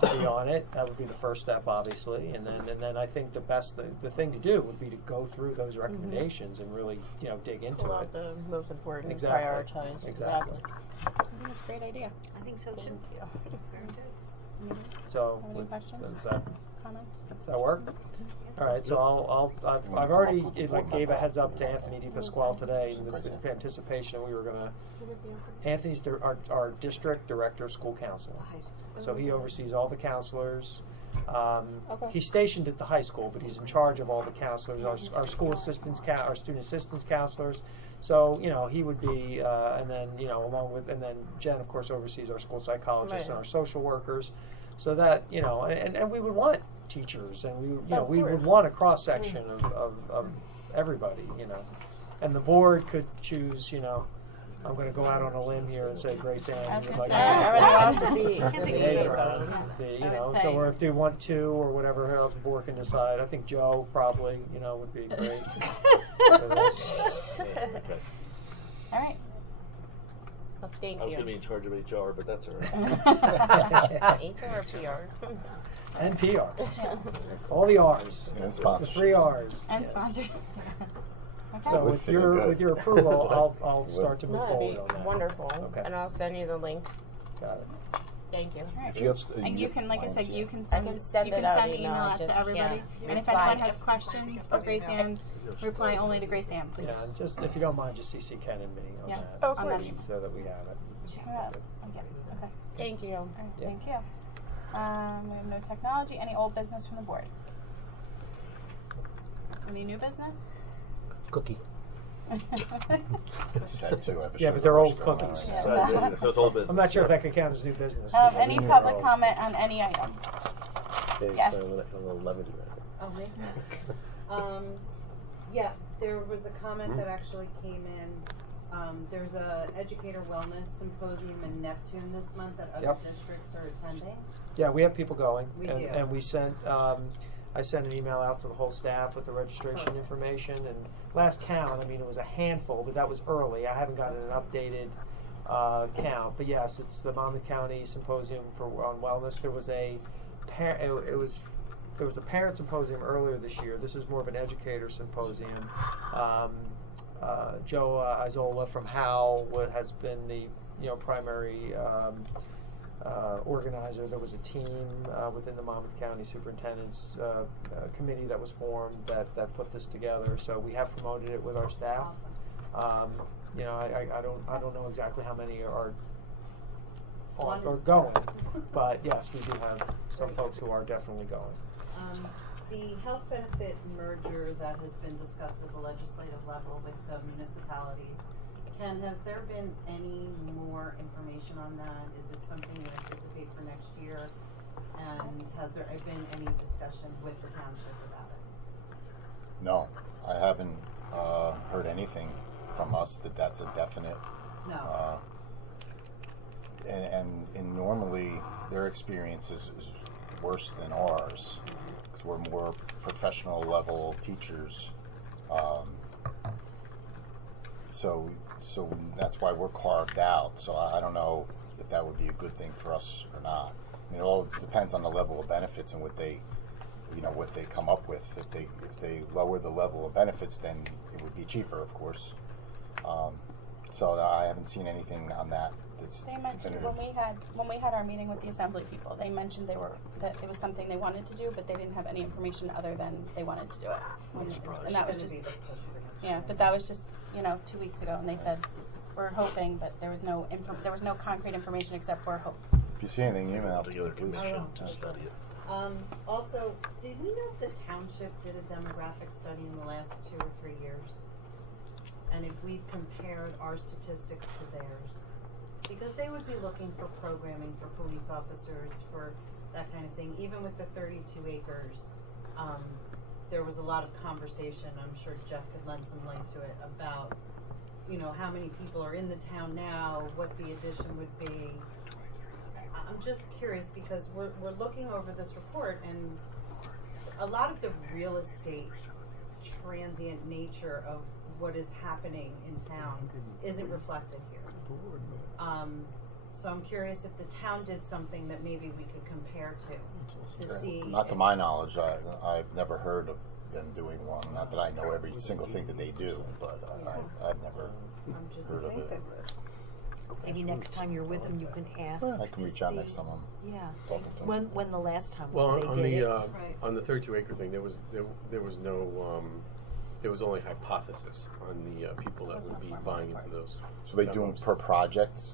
be on it. That would be the first step, obviously, and then I think the thing to do would be to go through those recommendations and really, you know, dig into pull it. out the most important, prioritize. Exactly. I think it's a great idea. I think so too. Thank you. Very good. So, Any questions? does that comments? Does that work? All right, so I've already gave a heads up to Anthony DePasquale today in anticipation we were gonna. Anthony's our district director of school counseling, so he oversees all the counselors. He's stationed at the high school, but he's in charge of all the counselors, our school assistants, our student assistance counselors. So he would be, and then along with, and then Jen of course oversees our school psychologists and our social workers. So that and we would want teachers, and we would want a cross section of everybody, and the board could choose. I'm going to go out on a limb here and say Grace Ann would like to be so or if they want two or whatever else the board can decide. I think Joe probably would be great. All right. Well, thank I was you. going to be in charge of HR, but that's all right. HR or PR? And PR. All the R's. And The sponsors. 3 R's. And sponsored. Okay. So with your approval, I'll start to move No, that'd forward be on that. wonderful. Okay. And I'll send you the link. Got it. Thank you. All right. If you have, And you can, like I said, you can I send can send you it can out send email, email out just to everybody. can't And if reply. anyone has questions for Grace Ann, reply only to Grace Ann, please. Yeah, and just if you don't mind, just CC Ken and me on Yeah. that. On that email. So that we have it. Yeah. Okay. Thank you. All right, thank you. We have no technology. Any old business from the board? Any new business? Cookie. Just had 2. I have a Yeah, sugar but they're rush old going on cookies. right So, so it's all business. I'm not sure if that could count as new business. Any public comment on any item? Yes. Oh, me? Yeah, there was a comment that actually came in. There's a educator wellness symposium in Neptune this month that other districts are attending. Yeah, we have people going, We and, do. and we sent. I sent an email out to the whole staff with the registration information. And last count, I mean, it was a handful, but that was early. I haven't gotten an updated count. But yes, it's the Monmouth County Symposium on Wellness. There was a there was a parent symposium earlier this year. This is more of an educator symposium. Joe Isola from Howe has been the primary organizer. There was a team within the Monmouth County Superintendent's committee that was formed that put this together. So we have promoted it with our staff. I don't know exactly how many are going, but yes, we do have some folks who are definitely going. The health benefit merger that has been discussed at the legislative level with the municipalities, Ken, has there been any more information on that? Is it something you anticipate for next year? And has there been any discussion with the township about it? No, I haven't heard anything from us that's a definite. No. And normally their experience is worse than ours because we're more professional level teachers. So that's why we're carved out. So I don't know if that would be a good thing for us or not. I mean, it all depends on the level of benefits and what they come up with. If they lower the level of benefits, then it would be cheaper, of course. So I haven't seen anything on that that's They mentioned definitive. when we had our meeting with the assembly people, they mentioned that it was something they wanted to do, but they didn't have any information other than they wanted to do it. And that was just but that was just 2 weeks ago, and they said we're hoping, but there was no concrete information except for hope. If you see anything, email To the commission Oh, to study it. Also, did we know if the township did a demographic study in the last 2 or 3 years? And if we've compared our statistics to theirs? Because they would be looking for programming for police officers, for that kind of thing. Even with the 32 acres, there was a lot of conversation, I'm sure Jeff could lend some light to it, about, how many people are in the town now, what the addition would be. I'm just curious because we're looking over this report, and a lot of the real estate transient nature of what is happening in town isn't reflected here. So I'm curious if the town did something that maybe we could compare to see. Not to my knowledge, I've never heard of them doing one. Not that I know every single thing that they do, but I've never I'm just heard of it. Maybe next time you're with them, you can ask. I can to reach out see- next time I'm Yeah. talking to them. When the last time Well, was they on did the it. Right. on the 32-acre thing, there was no there was only hypothesis on the people that would be buying into those. So they do them demos. per project,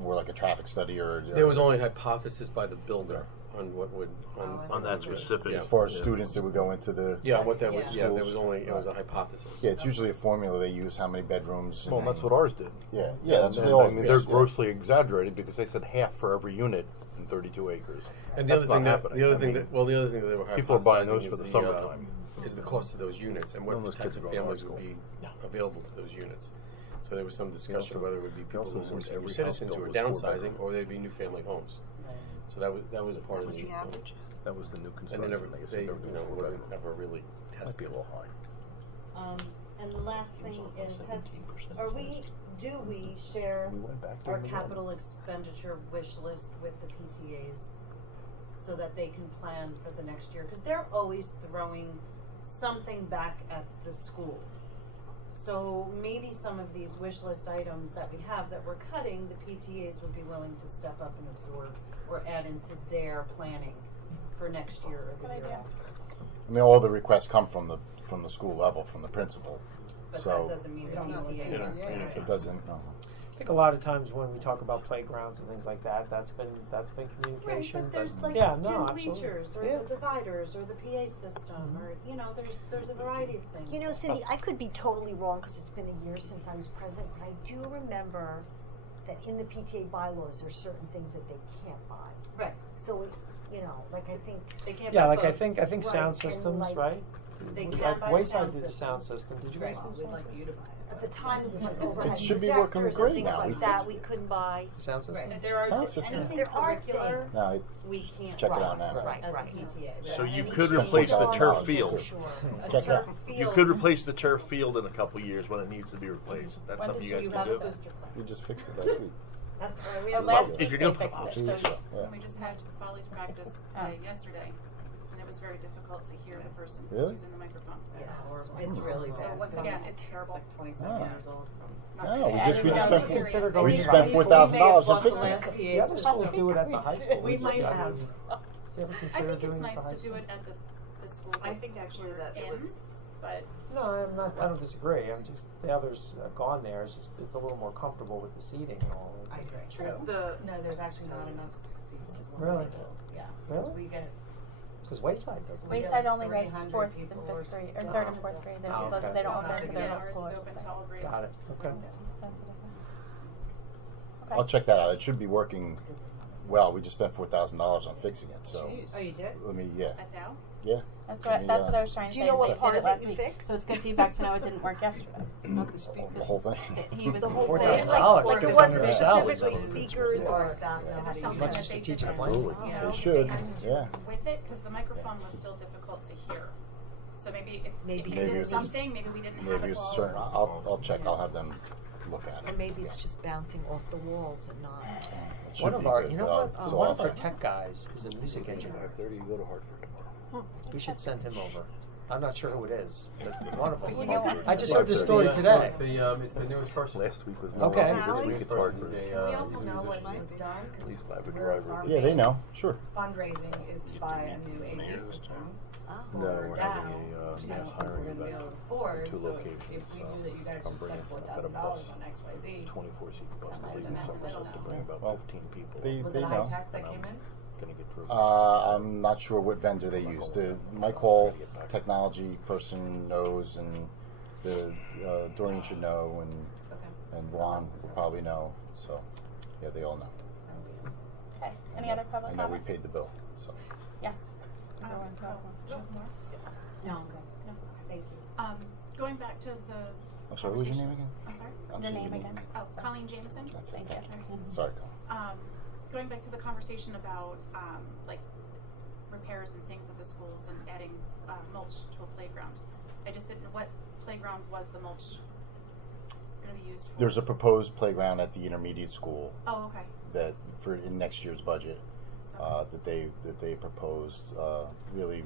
more like a traffic study, or There was only hypothesis by the builder on what would On that specific. as far as students that would go into the. Yeah, what that would. Yeah. Yeah, there was only it was a hypothesis. Yeah, it's usually a formula they use. How many bedrooms? Well, that's what ours did. Yeah, yeah, that's what they And, all. I mean, they're yeah. grossly exaggerated because they said half for every unit in 32 acres. And the That's other thing not that happening. the other I thing mean, that the other thing that they were people are buying hypothesizing those for is the the, summertime. is the cost of those units and None what of those types kids of are going to families high would school. be available to those units. So there was some discussion also- whether it would be people also who were said senior every citizens house who were built was 4 downsizing, or they'd be new family homes. So that was a part That of was the the average. That was the new and construction. they never said they were doing four wasn't bedrooms. ever really Might be tested. a little high. And the last thing is, do we share We went back to our them again. capital expenditure wish list with the PTAs so that they can plan for the next year? Because they're always throwing something back at the school. So maybe some of these wish list items that we have that we're cutting, the PTAs would be willing to step up and absorb or add into their planning for next year or the Good year idea. after. I mean, all the requests come from the school level, from the principal. But So that doesn't mean the PTA. it doesn't. I think a lot of times when we talk about playgrounds and things like that, that's been communication. Right, but there's like yeah, gym no, absolutely. bleachers or Yeah. the dividers or the PA system or there's a variety of things. You know, Cindy, I could be totally wrong because it's been a year since I was president, but I do remember that in the PTA bylaws, there's certain things that they can't buy. Right. So, like I think They can't Yeah, buy like I books. think Right, sound and systems, like- right? They We- can buy Wayside sound did the systems. sound system. Did you guys? Right, we'd like you to buy it. at the time it was like overhead should be working projectors great and things now. like We that fixed we it. couldn't buy. The sound system. Right. There are Sound system. anything There are curricular things. No, we can't check it buy out now. Right, as right. a PTA. But So you any could change replace the on turf that, field. sure. A Check it turf out. You field. could replace the turf field in a couple years when it needs to be replaced. That's When something did you guys you can have a do. booster plan? we just fixed it last week. That's why we But have last booster. week you're they gonna fixed put- it. Jeez, So yeah. And we just had Follies practice yesterday, and it was very difficult to hear the person who's Really? using the microphone. Yeah, horrible. It's really So bad. once again, it's terrible. Like 27 Ah. years old. Not No, good. we just Yeah, spent consider we going just to spent high $4,000 school. on We may fixing have it. bought the The other last schools PA do it at the high school. We might have. You ever I consider think doing it's it at nice the high to do school? it at the school. I think actually that it in, was. but No, I'm not. I don't disagree. I'm just the others gone there. It's a little more comfortable with the seating and all. I agree. True. There's actually not enough seats. is what Really? we're told. Yeah. Really? We get Because Wayside doesn't. Wayside only does 300 fourth and people fifth grade, or or third and fourth grade. They Oh, don't, okay. they don't open Not to big. their yeah, middle ours school. is open to all grades. Got it. Okay. That's a difference. I'll check that out. It should be working well. We just spent $4,000 on fixing it. So Oh, you did? let me, yeah, At Dow? yeah. That's Let what me, that's what I was trying to Do say. you know what They part did of it it last you week, fixed? so it's good feedback to know it didn't work yesterday. Not the speakers. The whole thing. He was The whole $4,000 thing. dollars Like goes it wasn't under the salary. specifically speakers Our or. staff know how to Something Much that use they it. did strategic that, planning. you know, They should, had to do yeah. with it because the microphone was still difficult to hear. So maybe if Maybe you it's did just- something, maybe we didn't have Maybe it it's all. certain. I'll check. I'll have them look at it. Or maybe it's Yeah. just bouncing off the walls and not. It should One of be our, good, you know but what? so One I'll of our check. tech guys is a music engineer. 5:30, you go to Hartford tomorrow. We should send him over. I'm not sure who it is, but one of them. You know what? I just heard this story today. It's the newest person. Last week was Okay. This week it's Hartford. We also know what was done At least I have a because driver. Yeah, they know. Sure. fundraising is to buy a new AV system. No, we're having a which I mass don't think hiring we're gonna be event. able to afford. Two So locations, if we knew that you guys I'm just bringing spent I've got a $4,000 bus, on XYZ, 24-seat bus That might have leaving been Somerset beneficial to bring about Well, 15 people. they- was they it high know. tech that And came in? Gonna get through. I'm not sure what vendor they use. The Mike Hall technology person knows, and the Doreen should know, and Juan will probably know. So, yeah, they all know. Okay. I Any know- other public I know we comments? paid the bill. So, Yes. Do you have more? No, okay. No. Thank you. Going back to the I'm sorry. What was your name again? I'm sorry? I'm Your sorry, name your again. Oh, Colleen Jameson. That's it. Thank Thank you. you. Sorry, Colin. Going back to the conversation about like repairs and things at the schools and adding mulch to a playground. I just didn't know what playground was the mulch going to be used for. There's a proposed playground at the intermediate school Oh, okay. that for in next year's budget that they proposed really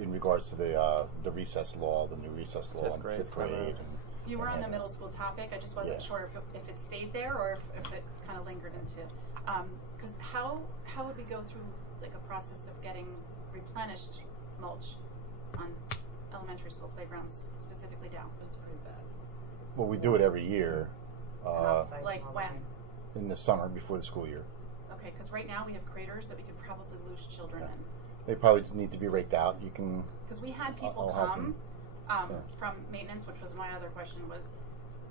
in regards to the recess law, the new recess law Fifth in grade, fifth grade primarily. and You were on the Yeah. middle school topic. I just wasn't Yeah. sure if it stayed there or if it kind of lingered into. Because how would we go through like a process of getting replenished mulch on elementary school playgrounds, specifically down? That's pretty bad. Well, we do it every year Like when? in the summer before the school year. Okay, because right now we have craters that we could probably lose children in. They probably just need to be raked out. You can. Because we had people I'll have come them, from maintenance, which was my other question, was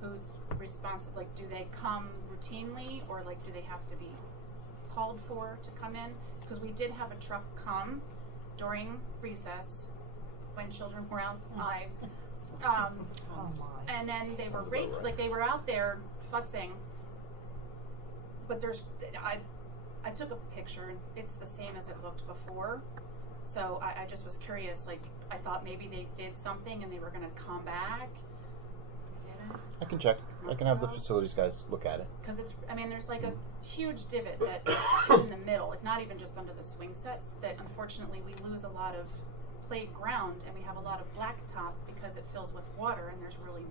who's responsible? Like, do they come routinely, or like, do they have to be called for to come in? Because we did have a truck come during recess when children were outside, and then they were like they were out there futzing. But I took a picture, and it's the same as it looked before. So I just was curious, like, I thought maybe they did something and they were going to come back. I can check. I can have the facilities guys look at it. Because there's like a huge divot that is in the middle, like not even just under the swing sets, that unfortunately we lose a lot of playground and we have a lot of blacktop because it fills with water and there's really...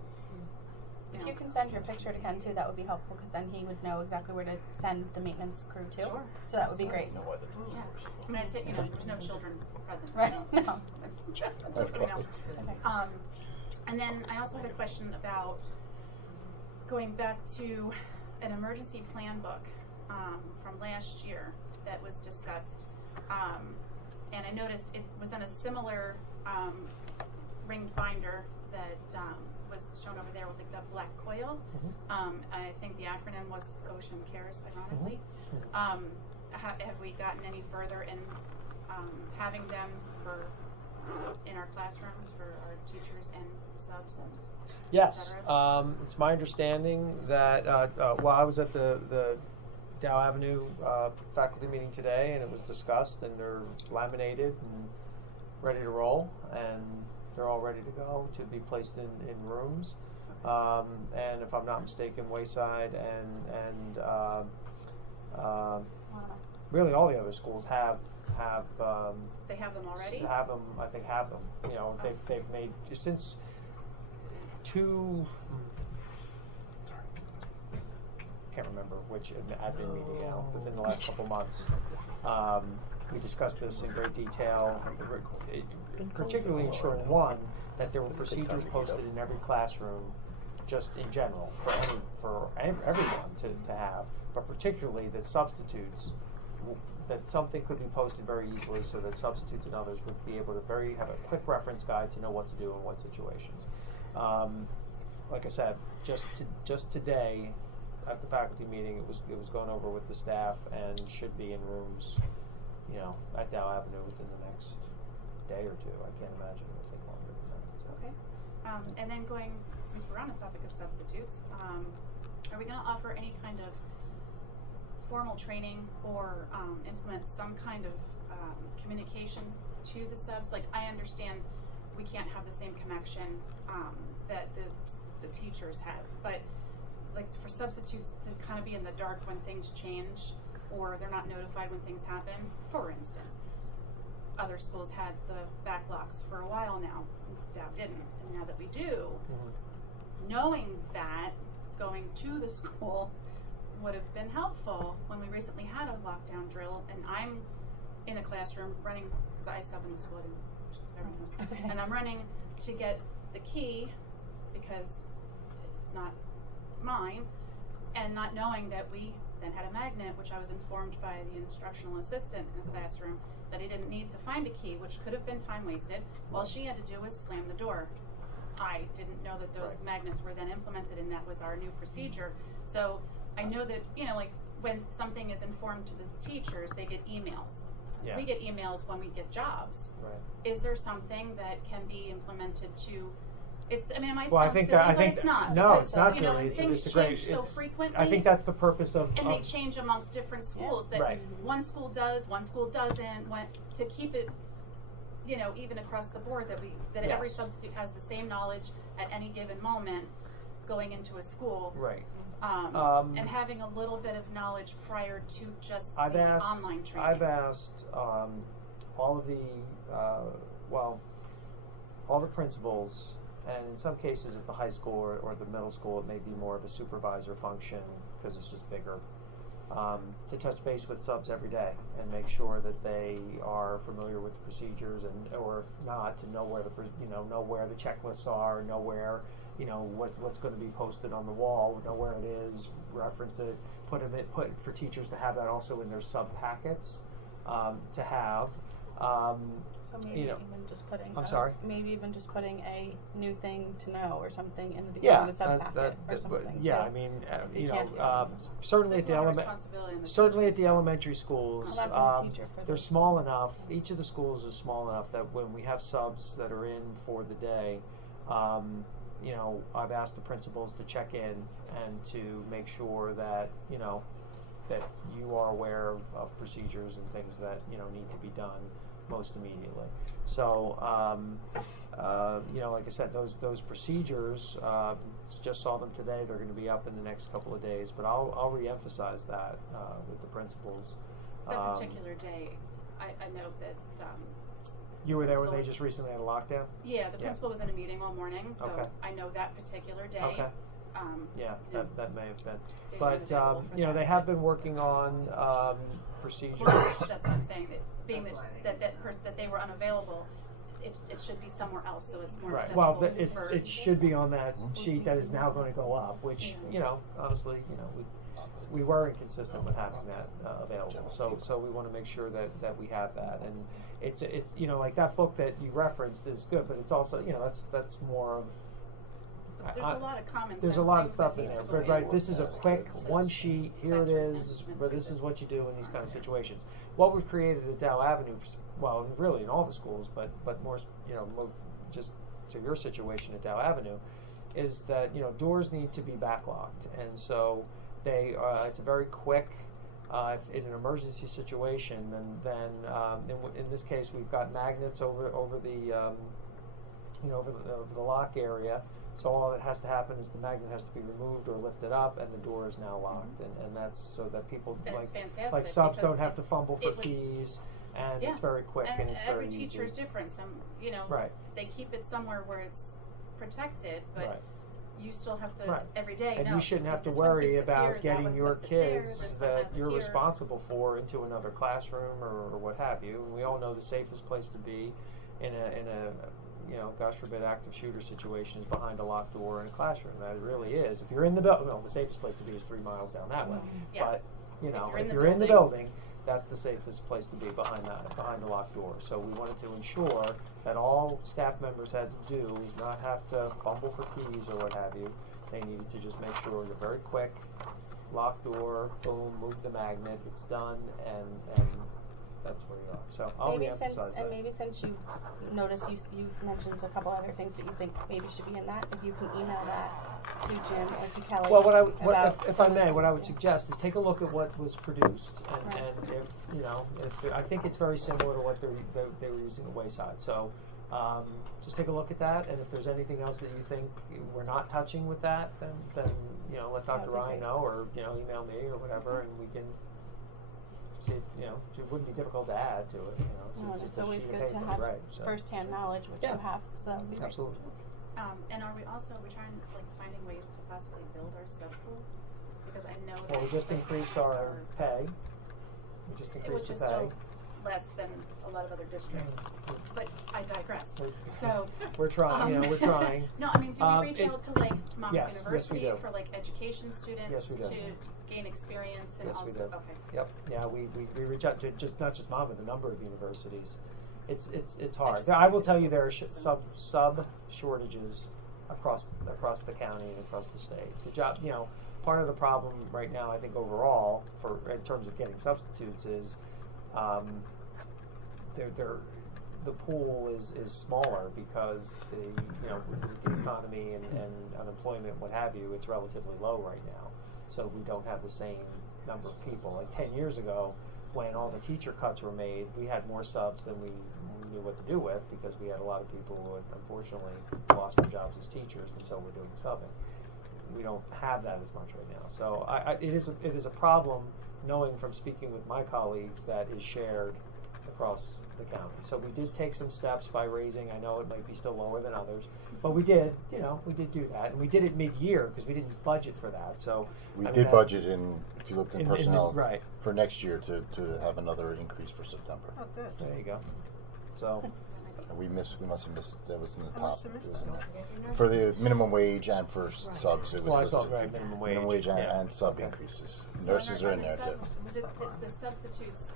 If you can send your picture to Ken too, that would be helpful because then he would know exactly where to send the maintenance crew to. Sure. So that would be great. Yeah. I mean, there's no children present. Right. No. No. Just so we know. And then I also had a question about going back to an emergency plan book from last year that was discussed. And I noticed it was in a similar ringed binder that was shown over there with like that black coil. I think the acronym was Ocean Cares, ironically. Have we gotten any further in having them in our classrooms for our teachers and subs? Yes, it's my understanding that while I was at the Dow Avenue faculty meeting today, and it was discussed, and they're laminated and ready to roll, and they're all ready to go to be placed in rooms. And if I'm not mistaken, Wayside and really all the other schools have they have them already? Have them, I think have them. You know, they've made since can't remember which admin meeting now within the last couple months. We discussed this in great detail, particularly ensuring one that there were procedures posted in every classroom, just in general for everyone to have, but particularly that substitutes. That something could be posted very easily so that substitutes and others would be able to have a quick reference guide to know what to do in what situations. Like I said, just today at the faculty meeting, it was gone over with the staff and should be in rooms, at Dow Avenue within the next day or two. I can't imagine it will take longer than that. So. Okay. And then since we're on the topic of substitutes, are we going to offer any kind of formal training or implement some kind of communication to the subs? Like, I understand we can't have the same connection that the teachers have, but like for substitutes to kind of be in the dark when things change or they're not notified when things happen. For instance, other schools had the backlocks for a while now. Dow didn't, and now that we do, knowing that going to the school would have been helpful when we recently had a lockdown drill, and I'm in a classroom running, because I sub in the school, and I'm running to get the key because it's not mine, and not knowing that we then had a magnet, which I was informed by the instructional assistant in the classroom that he didn't need to find a key, which could have been time wasted. All she had to do was slam the door. I didn't know that those magnets were then implemented, and that was our new procedure. So I know that, like when something is informed to the teachers, they get emails. Yeah. We get emails when we get jobs. Right. Is there something that can be implemented to? It might Well, sound I think silly, that, but it's not. No, because, it's not silly. Things It's a great. change so frequently. I think that's the purpose of. And they change amongst different schools. Yeah. That one school does, one school doesn't. To keep it, even across the board, that every substitute has the same knowledge at any given moment going into a school. Right. And having a little bit of knowledge prior to just online training. I've asked all of the all the principals and in some cases at the high school or the middle school, it may be more of a supervisor function because it's just bigger. To touch base with subs every day and make sure that they are familiar with the procedures, and or if not, to know where know where the checklists are, know where what's going to be posted on the wall, know where it is, reference it, put for teachers to have that also in their sub packets to have. So maybe even just putting. I'm sorry. Maybe even just putting a new thing to know or something in the sub packet or something. Yeah, so I mean, certainly at the elementary schools, they're small enough. Each of the schools is small enough that when we have subs that are in for the day, I've asked the principals to check in and to make sure that that you are aware of procedures and things that need to be done most immediately. So, like I said, those procedures, just saw them today. They're going to be up in the next couple of days, but I'll re-emphasize that with the principals. That particular day, I know that. You were there when they just recently had a lockdown? Yeah, the principal was in a meeting all morning, so okay. I know that particular day. Okay. That may have been. They But, weren't they have been working on procedures. Well, that's what I'm saying. That they were unavailable. It should be somewhere else, so it's more Right. accessible. Well, it should be on that sheet that is now going to go up, which, honestly, we were inconsistent with having that available. So we want to make sure that we have that. And it's like that book that you referenced is good, but it's also, that's more of. There's a lot of comments. There's a lot of stuff in there, but right, this is a quick one sheet. Here it is, but this is what you do in these kind of situations. What we've created at Dow Avenue, well, really in all the schools, but more, just to your situation at Dow Avenue, is that doors need to be backlocked, and so it's a very quick. If in an emergency situation, then in this case we've got magnets over the over the lock area. So all that has to happen is the magnet has to be removed or lifted up, and the door is now locked. And that's so that people like subs don't have to fumble for keys, and it's very quick and it's very easy. Every teacher is different. Some right. They keep it somewhere where it's protected, but right. you still have to every day. And you shouldn't have to worry about getting your kids that you're responsible for into another classroom or what have you. And we all know the safest place to be in a gosh forbid, active shooter situations behind a locked door in a classroom. That really is. If you're in the building, the safest place to be is 3 miles down that way. Yes. But if you're in the building, that's the safest place to be behind a locked door. So we wanted to ensure that all staff members had to do is not have to fumble for keys or what have you. They needed to just make sure you're very quick, lock door, boom, move the magnet, it's done, and that's where you are. So I'll re-emphasize that. Maybe since you noticed you mentioned a couple other things that you think maybe should be in that, if you can email that to Jim or to Kelly. Well, if I may, what I would suggest is take a look at what was produced, and if I think it's very similar to what they were using at Wayside. So just take a look at that, and if there's anything else that you think we're not touching with that, then let Dr. Ryan know, or email me or whatever, and we can. It wouldn't be difficult to add to it. It's always good to have first-hand knowledge, which you have. So that would be great. Absolutely. And are we trying finding ways to possibly build our subpool? Because I know that we just increased our pay. We just increased the pay. Still less than a lot of other districts, but I digress. So we're trying. We're trying. No, I mean, do we reach out to Monmouth University for education students yes, we do. to gain experience and yes, also we do. Okay. Yep. Yeah, we reach out to not just Monmouth, a number of universities. It's hard. I will tell you there are sub shortages across the county and across the state. The job, part of the problem right now, I think overall in terms of getting substitutes is the pool is smaller because with the economy and unemployment, what have you, it's relatively low right now. So we don't have the same number of people. Like 10 years ago, when all the teacher cuts were made, we had more subs than we knew what to do with because we had a lot of people who had unfortunately lost their jobs as teachers, and so we're doing subbing. We don't have that as much right now. So it is a problem, knowing from speaking with my colleagues, that is shared across the county. So we did take some steps by raising. I know it might be still lower than others, but we did do that, and we did it mid-year because we didn't budget for that. So We I mean, did that- budget if you looked in personnel, right. for next year to have another increase for September. Oh, good. There you go. So And we must have missed, that was in the I top. must have missed It was in that. there. For the minimum wage and for subs, it was Well, I listed. saw, right, minimum wage, and, yeah. and sub increases. So Nurses are in there too. The substitutes,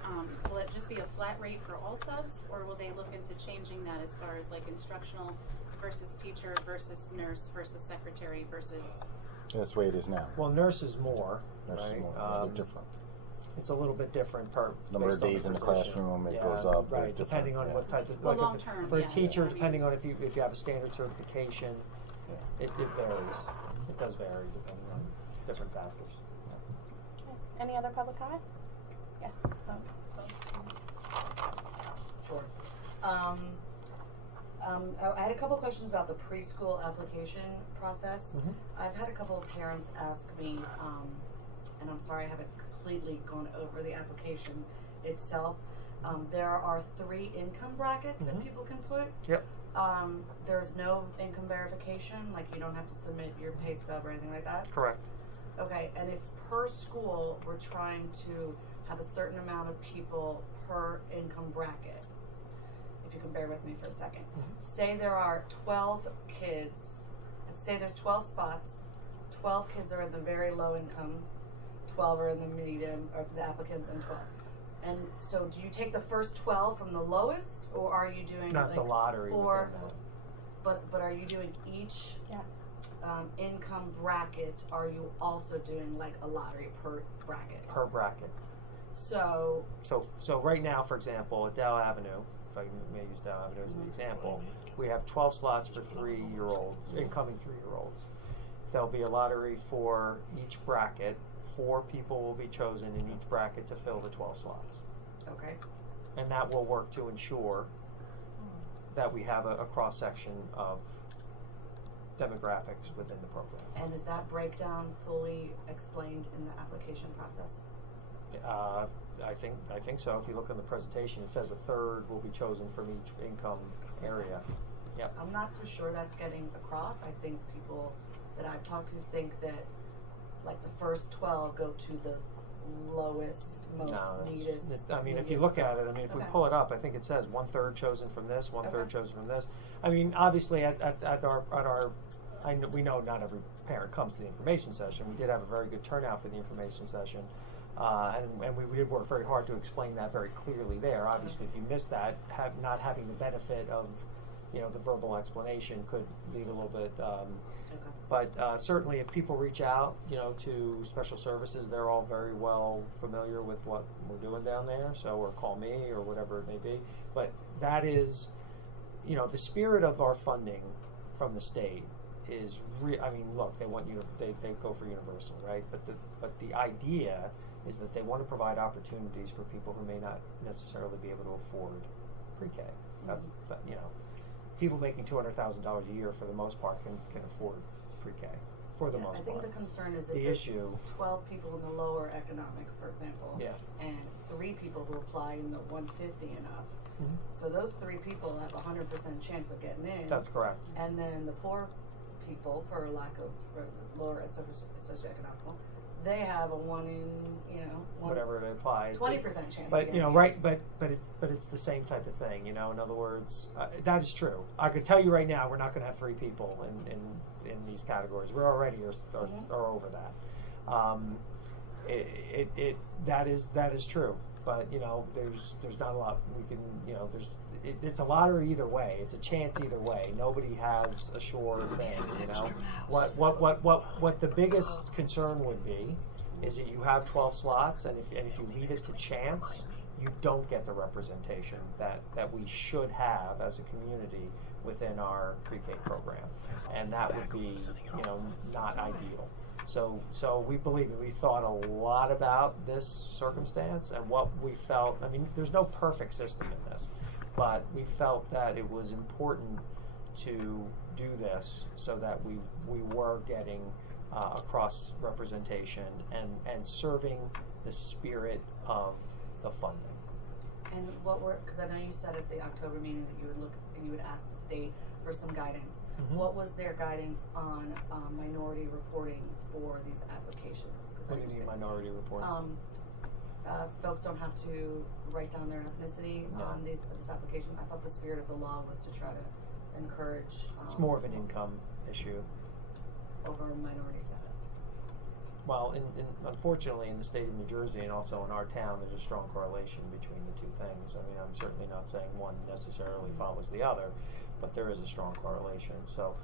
will it just be a flat rate for all subs, or will they look into changing that as far as like instructional versus teacher versus nurse versus secretary versus? That's the way it is now. well, nurse is more. Nurses right? more. They're different. It's a little bit different per Number of based on days in the position. classroom, it Yeah, goes up. They're Right, depending on different, what type of Well, like long if- term, for a yeah, teacher, I mean- depending on if you have a standard certification, it varies. It does vary depending on different factors. Okay. Any other public comment? Yeah. Sure. I had a couple questions about the preschool application process. Mhm. I've had a couple of parents ask me, and I'm sorry I haven't completely gone over the application itself. There are 3 income brackets that Mhm. people can put. Yep. There's no income verification, like you don't have to submit your pay stub or anything like that. Correct. Okay, and if per school we're trying to have a certain amount of people per income bracket, if you can bear with me for a second. Say there are 12 kids, say there's 12 spots, 12 kids are in the very low income, 12 are in the medium of the applicants, and 12. And so do you take the first 12 from the lowest, or are you doing That's like a lottery. four, within that. but are you doing each Yes. income bracket, are you also doing like a lottery per bracket? Per bracket. So So right now, for example, at Dow Avenue, if I may use Dow Avenue as an example, we have 12 slots for 3-year-olds, incoming 3-year-olds. There'll be a lottery for each bracket. 4 people will be chosen in each bracket to fill the 12 slots. okay. And that will work to ensure that we have a cross-section of demographics within the program. And is that breakdown fully explained in the application process? I think so. If you look in the presentation, it says a third will be chosen from each income area. Yep. I'm not so sure that's getting across. I think people that I've talked to think that like the first 12 go to the lowest, most neatest. I mean, if you look at it, I mean, if we Okay. pull it up, I think it says 1/3 chosen from this, 1/3 Okay. chosen from this. I mean, obviously, at our we know not every parent comes to the information session. We did have a very good turnout for the information session, and we did work very hard to explain that very clearly there. Obviously, if you missed that, not having the benefit of the verbal explanation could leave a little bit. But certainly, if people reach out, to special services, they're all very well familiar with what we're doing down there. So, or call me or whatever it may be. But that is, the spirit of our funding from the state is. I mean, look, they want they go for universal, right? But the idea is that they want to provide opportunities for people who may not necessarily be able to afford pre-K. That's people making $200,000 a year for the most part can afford pre-K for the most I think part. the concern is that The there's issue. 12 people in the lower economic, for example, Yeah. and 3 people who apply in the 150 and up. Mhm. So those 3 people have a 100% chance of getting in. That's correct. And then the poor people, for lack of lower socioeconomic, they have a 1 in Whatever it applies. 20% chance. But of getting in. right, but it's the same type of thing. In other words, that is true. I could tell you right now, we're not going to have 3 people in these categories. We're already are over that. That is true. But there's not a lot we can. It's a lottery either way. It's a chance either way. Nobody has a sure thing. What the biggest concern would be is that you have 12 slots, and if you leave it to chance, you don't get the representation that we should have as a community within our pre-K program, and that would be not ideal. So we thought a lot about this circumstance and what we felt. I mean, there's no perfect system in this, but we felt that it was important to do this so that we were getting a cross representation and serving the spirit of the funding. And because I know you said at the October meeting that you would look and you would ask the state for some guidance. Mhm. What was their guidance on minority reporting for these applications? 'Cause I What do you mean understand- minority reporting? Folks don't have to write down their ethnicity No. on this application. I thought the spirit of the law was to try to encourage. It's more of an income issue. Over minority status. Well, unfortunately, in the state of New Jersey and also in our town, there's a strong correlation between the two things. I mean, I'm certainly not saying one necessarily follows the other, but there is a strong correlation. So,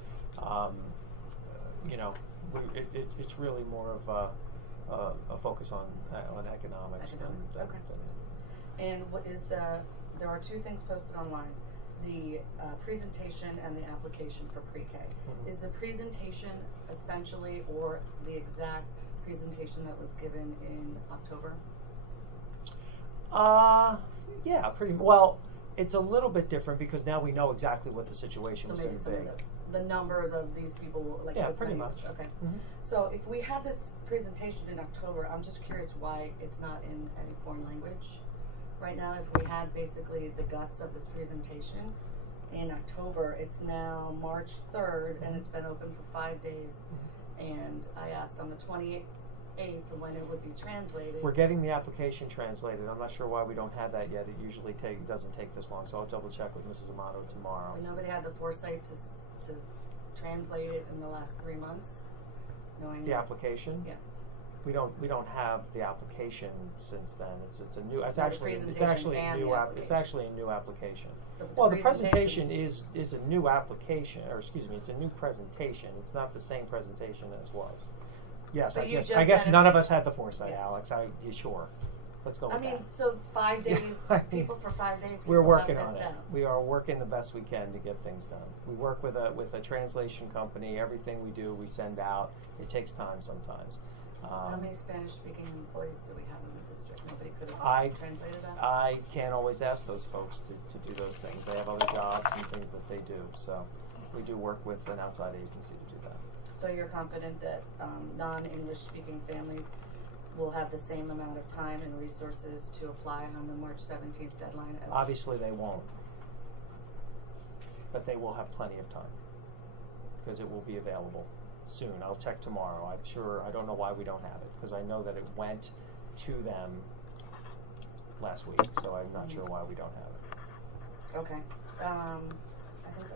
it's really more of a focus on economics than. Okay. And what is there are two things posted online. The presentation and the application for pre-K. Mhm. Is the presentation essentially or the exact presentation that was given in October? Yeah, pretty well. It's a little bit different because now we know exactly what the situation So is maybe going to some be. of the numbers of these people, like Yeah, this pretty many- much. Okay. Mhm. So if we had this presentation in October, I'm just curious why it's not in any foreign language right now. If we had basically the guts of this presentation in October, it's now March 3rd and it's been open for 5 days. And I asked on the 28th when it would be translated. We're getting the application translated. I'm not sure why we don't have that yet. It usually doesn't take this long, so I'll double check with Mrs. Amato tomorrow. But nobody had the foresight to translate it in the last 3 months, knowing The that- application? Yeah. We don't have the application since then. It's a new. It's No, the actually presentation a and new the it's actually a new application. The Well, the presentation- presentation is a new application, or excuse me, it's a new presentation. It's not the same presentation as was. Yes, But I you guess just kind none of- of us had the foresight, Yes. Alex. You sure? Let's go with I mean, that. so 5 days, I mean, people for 5 days. We're people have working this on it. down. We are working the best we can to get things done. We work with a translation company. Everything we do, we send out. It takes time sometimes. How many Spanish-speaking employees do we have in the district? Nobody could have I translated that? I can't always ask those folks to do those things. They have other jobs and things that they do. So we do work with an outside agency to do that. So you're confident that non-English speaking families will have the same amount of time and resources to apply on the March 17th deadline? As Obviously, they won't, but they will have plenty of time because it will be available soon. I'll check tomorrow. I'm sure. I don't know why we don't have it because I know that it went to them last week, so I'm not sure why we don't have it. Okay. I think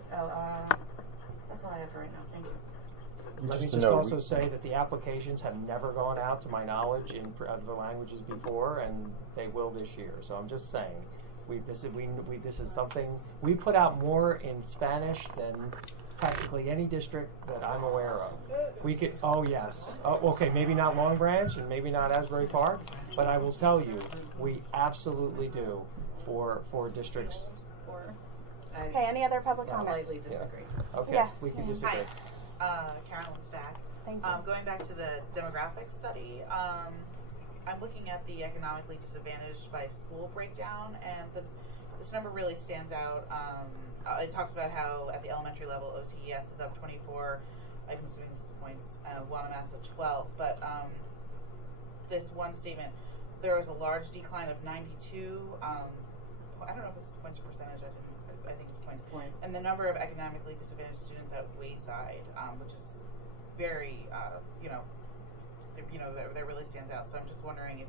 that's all I have for right now. Thank you. Let me Just to just know, also say that the applications have never gone out, to my knowledge, in other languages before, and they will this year. So I'm just saying, this is something we put out more in Spanish than practically any district that I'm aware of. We could, oh yes, okay, maybe not Long Branch and maybe not Asbury Park, but I will tell you, we absolutely do for districts. Okay, any other public I comment? slightly disagree. Okay, Yes, we can ma'am. disagree. Carolyn Stack. Thank you. Going back to the demographic study, I'm looking at the economically disadvantaged by school breakdown, and this number really stands out. It talks about how at the elementary level, OCES is up 24 items points, and Wanamass at 12. But this one statement, there was a large decline of 92. I don't know if this is points or percentage. I think it's points. And the number of economically disadvantaged students at Wayside, which is very, that really stands out. So I'm just wondering if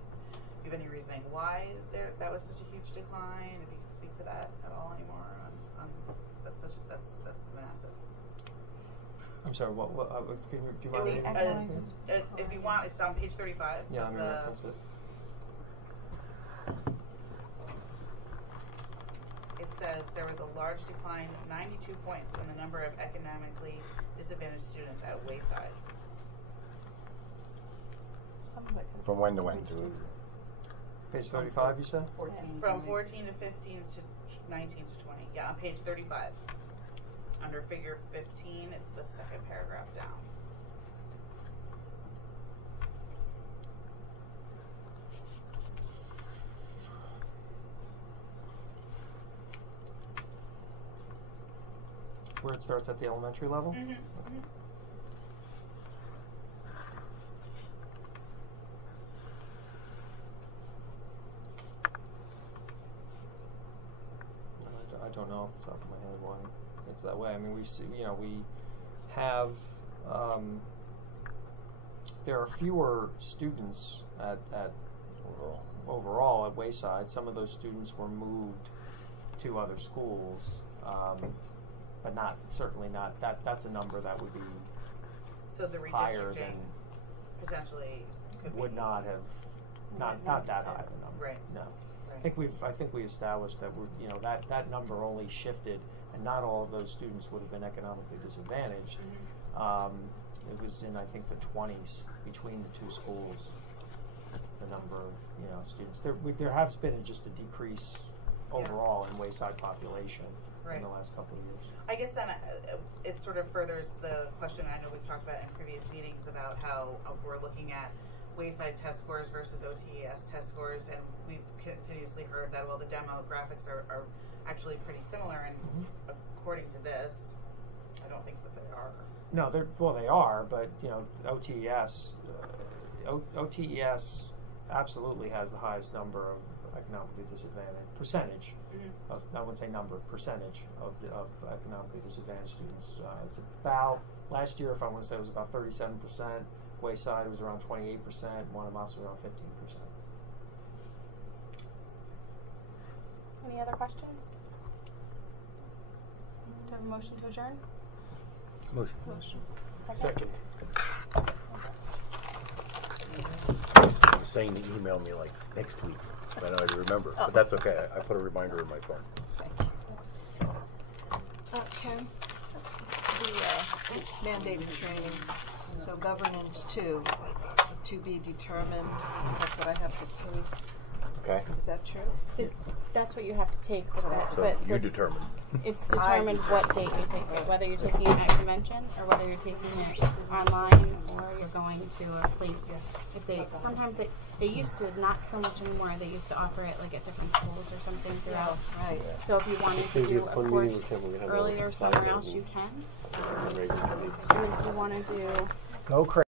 you have any reasoning why that was such a huge decline. If you can speak to that at all anymore. That's massive. I'm sorry. What? Do you It was, mind? if you want, it's on page 35. Yeah, let me reference it. It says there was a large decline, 92 points, in the number of economically disadvantaged students at Wayside. From when to when? Page 35, you said? From 14 to 15 to 19 to 20. Yeah, on page 35. Under figure 15, it's the second paragraph down. Where it starts at the elementary level? Mm-hmm. don't know off the top of my head why it's that way. I mean, we see, we have there are fewer students at overall at Wayside. Some of those students were moved to other schools, but certainly not that. That's a number that would be so the higher redistricting than potentially would not have not that high of a number. Right. No. Right. I think we established that that number only shifted, and not all of those students would have been economically disadvantaged. It was in, I think, the 20s between the two schools. The number of students. There has been just a decrease overall in Wayside population in the last couple of years. I guess then it sort of furthers the question I know we've talked about in previous meetings about how we're looking at Wayside test scores versus OTES test scores, and we've continuously heard that the demographics are actually pretty similar, and according to this, I don't think that they are. No, they are, but OTES absolutely has the highest number of economically disadvantaged percentage. Of, I wouldn't say number, percentage of economically disadvantaged students. It's about last year, if I want to say, it was about 37%. Wayside was around 28%. Monomoss was around 15%. Any other questions? Do you have a motion to adjourn? Motion. Second. I'm saying to email me like next week. I know I remember, but that's okay. I put a reminder in my phone. Ken, the mandated training, so governance 2, to be determined, that's what I have to take. Okay. Is that true? That's what you have to take. So you determine. It's determined what date you take it, whether you're taking it at convention or whether you're taking it online or you're going to a place. Sometimes they used to, not so much anymore, they used to offer it like at different schools or something throughout. Right. So if you wanted to do a course earlier somewhere else, you can. And if you want to do Go crazy.